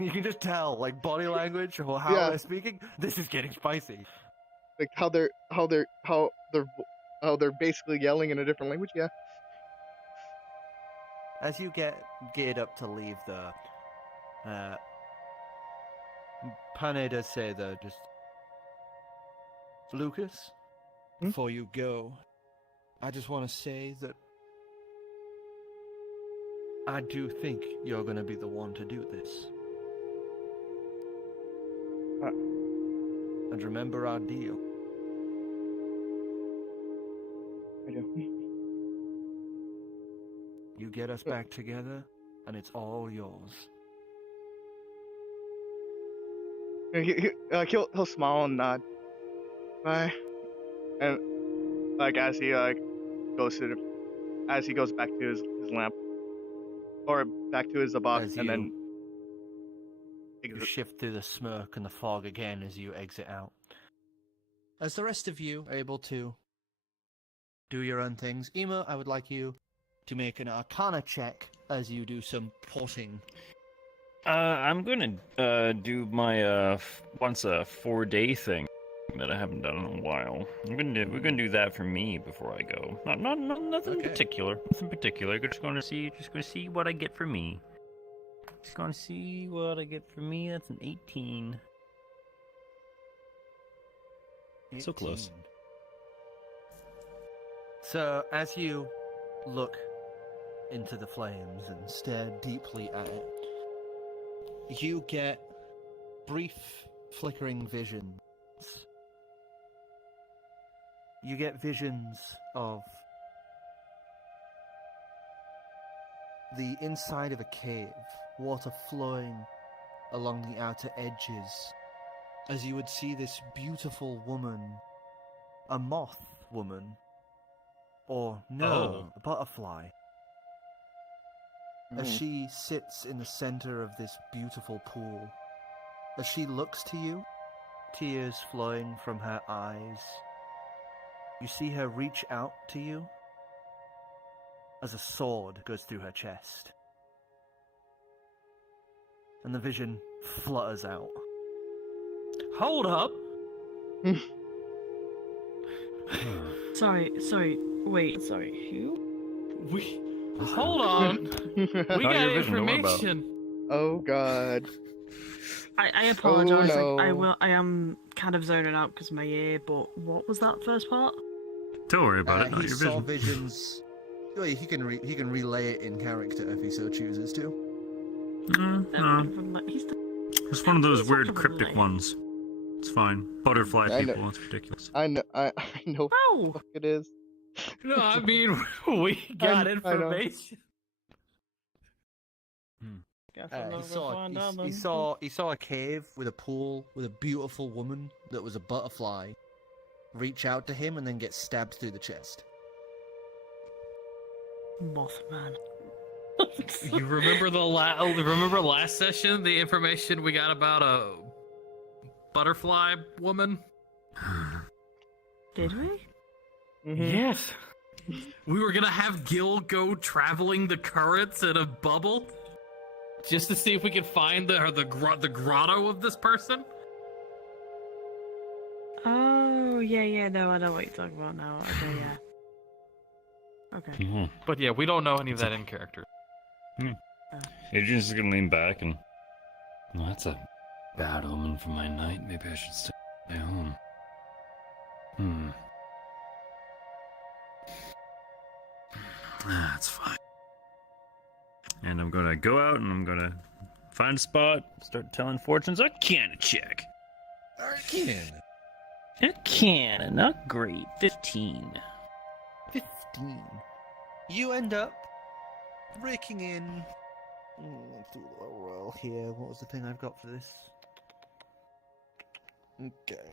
You can just tell, body language or how they're speaking. This is getting spicy. How they're basically yelling in a different language. Yeah. As you get geared up to leave, Pane does say, though, just, Lucas, before you go, I just want to say that I do think you're going to be the one to do this. And remember our deal. I do. You get us back together, and it's all yours. He'll smile and nod. Bye. And as he goes back to his lamp, or back to his box, As and then you shift through the smoke and the fog again as you exit out. As the rest of you are able to do your own things, Ema, I would like you to make an Arcana check as you do some porting. I'm gonna do my once a 4-day thing that I haven't done in a while. We're gonna do that for me before I go. Not nothing particular. Nothing particular. Just gonna see what I get for me. Just gonna see what I get for me. That's an 18. So close. So as you look into the flames and stare deeply at it, you get brief flickering visions. You get visions of the inside of a cave, water flowing along the outer edges, as you would see this beautiful woman, a moth woman, or a butterfly, as she sits in the center of this beautiful pool. As she looks to you, tears flowing from her eyes, you see her reach out to you as a sword goes through her chest. And the vision flutters out. Hold up! Sorry, wait. Sorry, who? Hold on. We got information. Oh god. I apologize. Oh, no. I am kind of zoning out because of my ear. But what was that first part? Don't worry about it. Not He your saw vision. visions. Well, he can relay it in character if he so chooses to. It's one of those weird cryptic ones. It's fine. Butterfly people. It's ridiculous. I know what the fuck it is. No, I mean we got information. He saw a cave with a pool with a beautiful woman that was a butterfly reach out to him and then get stabbed through the chest. Mothman. You remember remember last session, the information we got about a butterfly woman? Did we? Mm-hmm. Yes. We were gonna have Gill go traveling the currents in a bubble, just to see if we could find the grotto of this person. Oh yeah, no, I know what you're talking about now. Okay, yeah. Okay. But yeah, we don't know any of that in character. Adrian's just gonna lean back and. Well, that's a bad omen for my night. Maybe I should stay home. That's fine. And I'm gonna go out and I'm gonna find a spot, start telling fortunes. Arcana check. Arcana, not great. 15. 15. You end up breaking in. Let's do a little roll here. What was the thing I've got for this? Okay.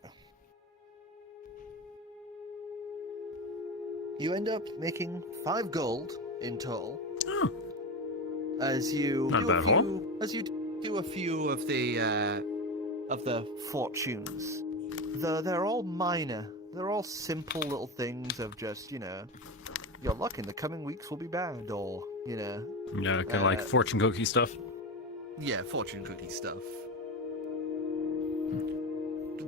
You end up making 5 gold in total. As you do a few of the fortunes. Though they're all minor. They're all simple little things of just, your luck in the coming weeks will be bad, or, Yeah, kind of like fortune cookie stuff. Yeah, fortune cookie stuff.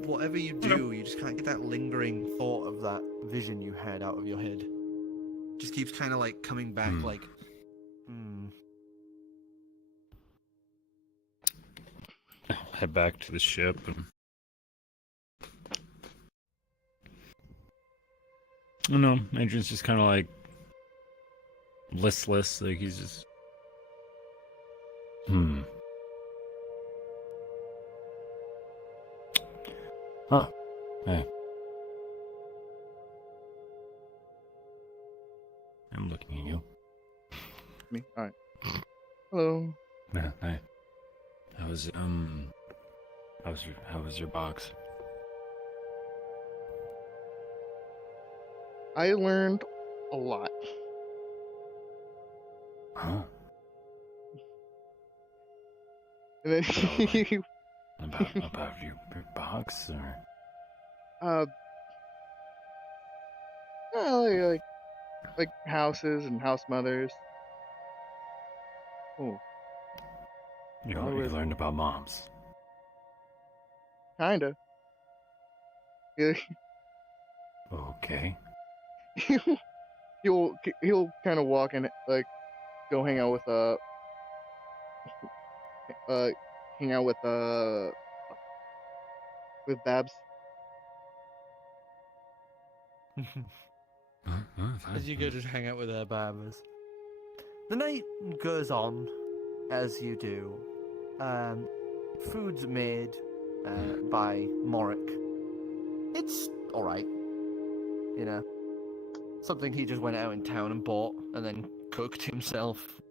Whatever you do, you just can't get that lingering thought of that vision you had out of your head. Just keeps kind of like coming back, I'll head back to the ship and. I don't know. Adrian's just kind of like listless. Like he's just. Oh, hey. I'm looking at you. Me? Alright. Hello. Yeah, hi. How was your box? I learned a lot. Huh? And then about your box, or like houses and house mothers. Oh. You learned about moms. Kinda. Yeah. Okay. he'll kind of walk and like go hang out with Babs. As you go to hang out with Babs. The night goes on as you do. Food's made by Morik. It's alright. Something he just went out in town and bought and then cooked himself.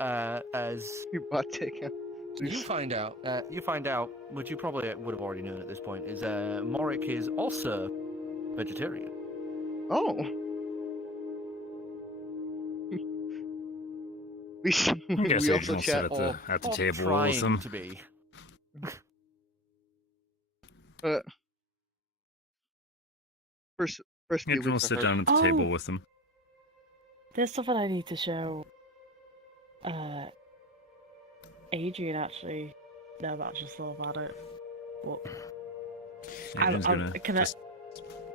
As you bought takeout. You find out, which you probably would have already known at this point, is Morik is also vegetarian. Oh. we also chat at the table with them. To be. First we'll sit down at the table with them. There's something I need to show Adrian, actually. Now that I just thought about it. What? Adrian's gonna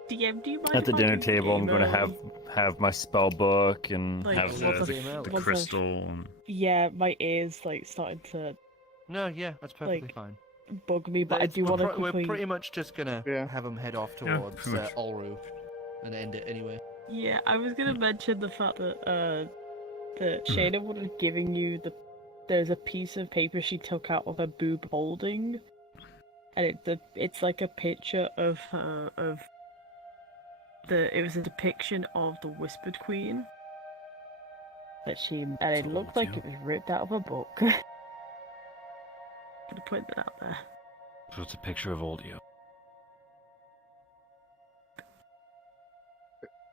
DM, do you mind At the if I dinner do table, I'm going to game have my spell book and Like, have the crystal. And... Yeah, my ears like starting to No, yeah, that's perfectly like fine. bug me, but I do want to quickly. We're pretty much just gonna have them head off towards pretty much. Ulru and end it anyway. Yeah, I was gonna mention the fact that Shaena would have given you there's a piece of paper she took out of her boob holding, and it's like a picture of her it was a depiction of the Whispered Queen that and it looked like it was ripped out of a book. Gonna point that out there. So it's a picture of Oldio.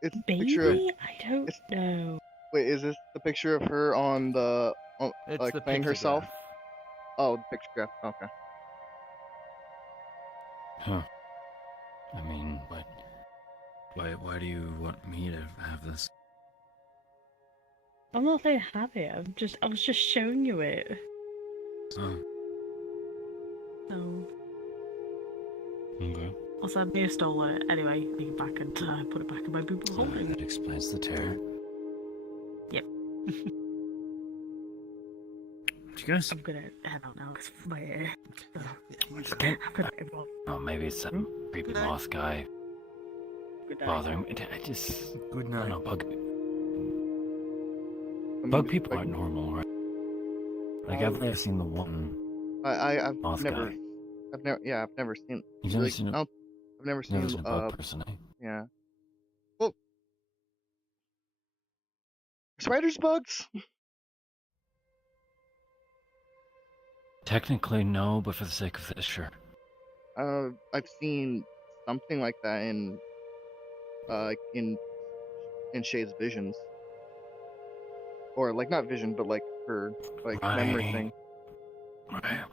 It's a Baby? picture of. I don't know. Wait, is this the picture of her on It's like the playing herself? pictograph. Oh, the pictograph. Okay. Huh. I mean, why do you want me to have this? I'm not saying have it. I was just showing you it. Oh. So. Okay. Also, I may have stolen it. Anyway, take it back and put it back in my boob holding. That explains the tear. Yep. You guys? I'm gonna head out now because my hair. Oh, maybe it's some creepy moth guy bothering me. I just. Good I night. don't know, bug people aren't normal, right? Like, I've never seen the one. I've moth never. guy. I've never seen. You've never seen a. I've never seen. Never seen a bug person, eh? Yeah. Well, spiders bugs. Technically, no, but for the sake of this, sure. I've seen something like that in Shay's visions, or like not vision, but like her like memory thing. Right.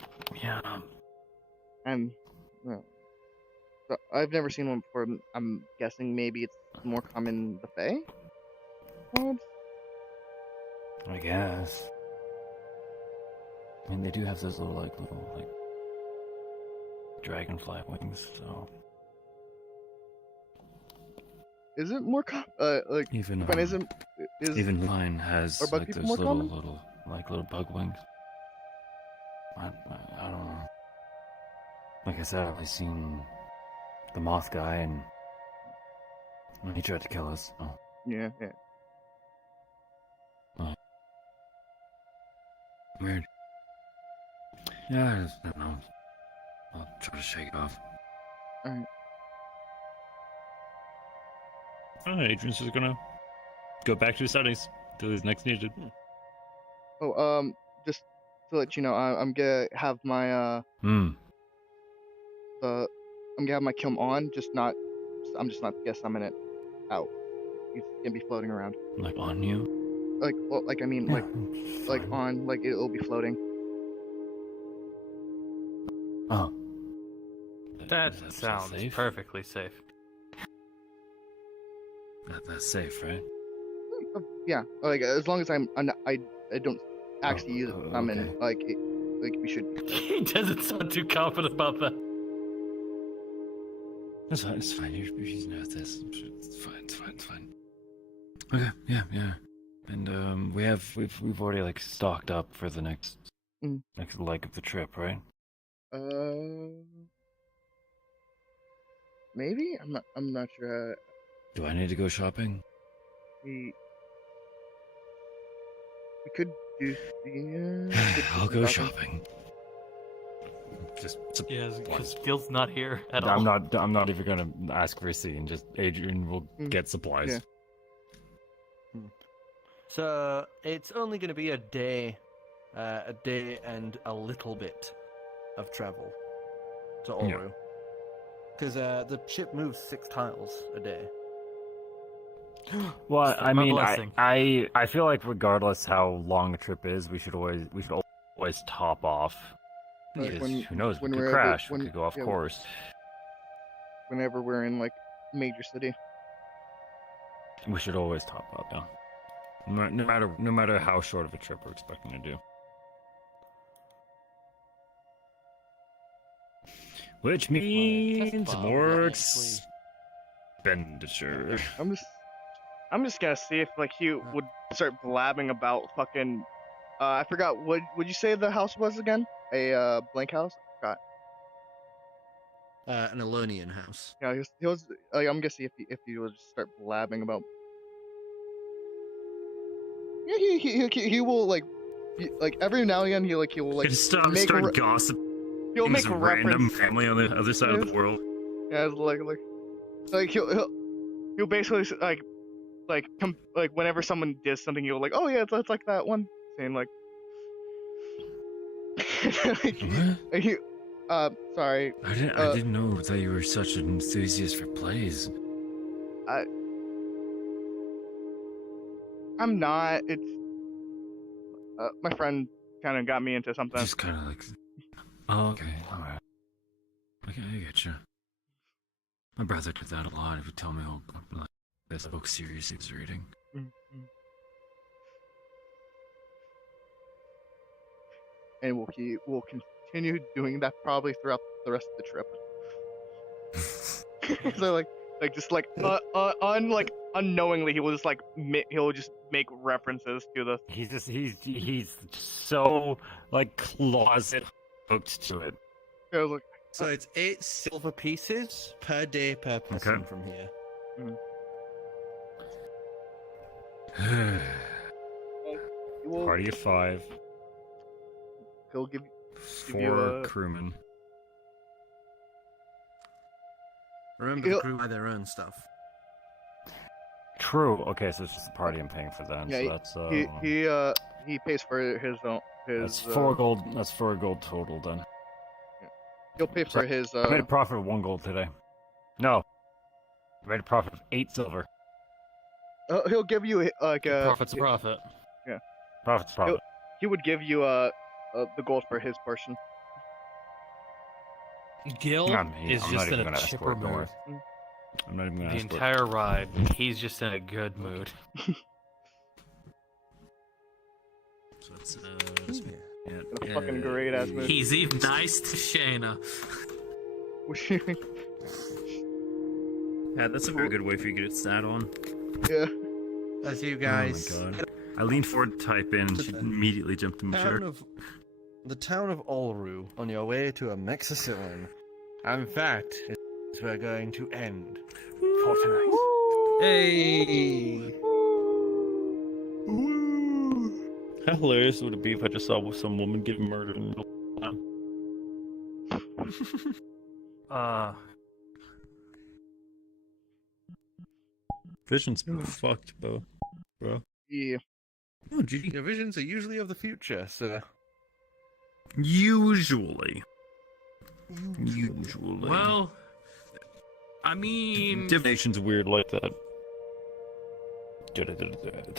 Yeah. And so I've never seen one before. I'm guessing maybe it's more common in the Fae. What? I guess. I mean, they do have those little dragonfly wings, so. Is it more like Even even mine has are bug like people those more little common? little bug wings. I don't know. Like I said, I've only seen the moth guy, and he tried to kill us. So. Yeah. Weird. Yeah, I don't know. I'll try to shake it off. Alright. Adrian's just gonna go back to his studies till he's next needed. Oh, just to let you know, I'm gonna have my I'm gonna have my kiln on, I'm just not summoning it out. It's gonna be floating around. Like on you? I mean, like on, like it'll be floating. Oh. That sounds safe? perfectly safe. That's safe, right? Yeah, like as long as I don't actually use it, summon, okay. like we should. He doesn't sound too confident about that. It's fine. It's fine. You know this. It's fine. Okay. Yeah. And we've already like stocked up for the next leg of the trip, right? Maybe I'm not sure. Do I need to go shopping? We could do. I'll go shopping. Just because Gill's not here at all. I'm not even gonna ask for a scene. Just Adrian will get supplies. Yeah. So it's only going to be a day and a little bit of travel to Ulru, because the ship moves 6 tiles a day. Well, I mean, blessing. I feel like regardless how long a trip is, we should always top off. Like Because when- who knows? We when could we're crash. when- we could go off yeah, course. Whenever we're in like major city. We should always top up, yeah. No matter how short of a trip we're expecting to do. Which means more expenditure. I'm just gonna see if like he would start blabbing about fucking. I forgot what would you say the house was again? A blank house? I forgot. An Elonian house. Yeah, he was. Like, I'm gonna see if he would start blabbing about. Yeah, he will like every now and again he will like start gossip. He'll make a random reference. family on the other side of the world. Yeah, it's like he'll basically like whenever someone does something, he'll like, oh yeah, it's like that one thing, like. He, sorry. I didn't know that you were such an enthusiast for plays. I'm not. It's my friend kind of got me into something. Just kind of like. Oh, okay, alright. Okay, I get you. My brother did that a lot. He would tell me how like this book series he was reading. Mm-hmm. And he will continue doing that probably throughout the rest of the trip. So unknowingly he will just he'll just make references to the. He's so like closet hooked to it. Yeah, like, so it's 8 silver pieces per day per person from here. Party of 5. He'll give 4 crewmen. Remember, the crew buy their own stuff. True. Okay, so it's just the party I'm paying for then. Yeah, so that's he pays for his own. That's 4 gold. That's 4 gold total then. Yeah. He'll pay for his. I made a profit of 1 gold today. No, I made a profit of 8 silver. He'll give you like a. Profit's a profit. Yeah. Profit's profit. He would give you the gold for his portion. Gill is just in a chipper mood. I'm not even gonna. The entire ride, he's just in a good mood. So it's a fucking great ass mood. He's even nice to Shaena. Yeah, that's a very good way for you to get it sat on. Yeah. As you guys. Oh my god. I leaned forward to type in, and she immediately jumped in my chair. The town of Ulru, on your way to a Mexicillin. And that is where we're going to end for tonight. Hey! How hilarious would it be if I just saw some woman get murdered in Vision's fucked, bro. Yeah. Oh, gee, your visions are usually of the future, so. Usually. Well, I mean, Divination's weird like that.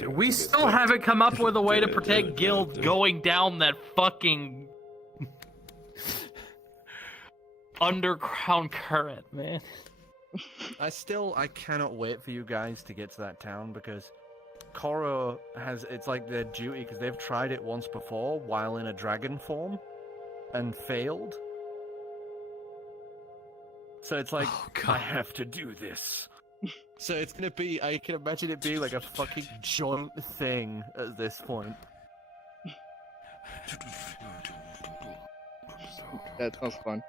We still haven't come up with a way to protect Gill going down that fucking underground current, man. I cannot wait for you guys to get to that town because Koro it's like their duty because they've tried it once before while in a dragon form and failed. So it's like, I have to do this. So it's gonna be, I can imagine it being like a fucking joint thing at this point. That sounds fun.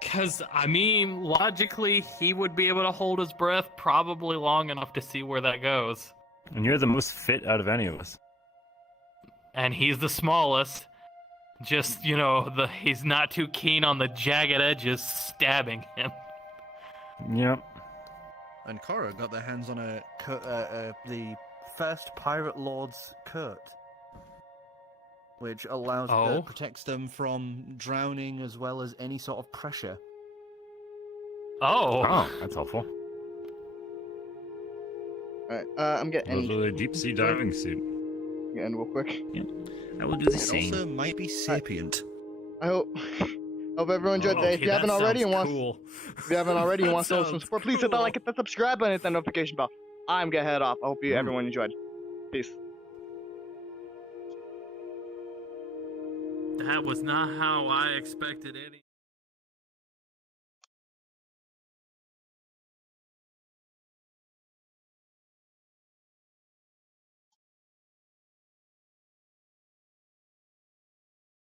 Because, I mean, logically, he would be able to hold his breath probably long enough to see where that goes. And you're the most fit out of any of us. And he's the smallest. Just, he's not too keen on the jagged edges stabbing him. Yep. And Koro got their hands on the first Pirate Lord's Kurt, which protects them from drowning as well as any sort of pressure. Oh, that's helpful. Alright, I'm getting a deep sea diving suit. End real quick. Yeah, I will do the same. It also might be sapient. I hope everyone enjoyed today. If you haven't already and want to show some support, please hit that like, hit that subscribe button, hit that notification bell. I'm gonna head off. I hope everyone enjoyed. Peace. That was not how I expected any.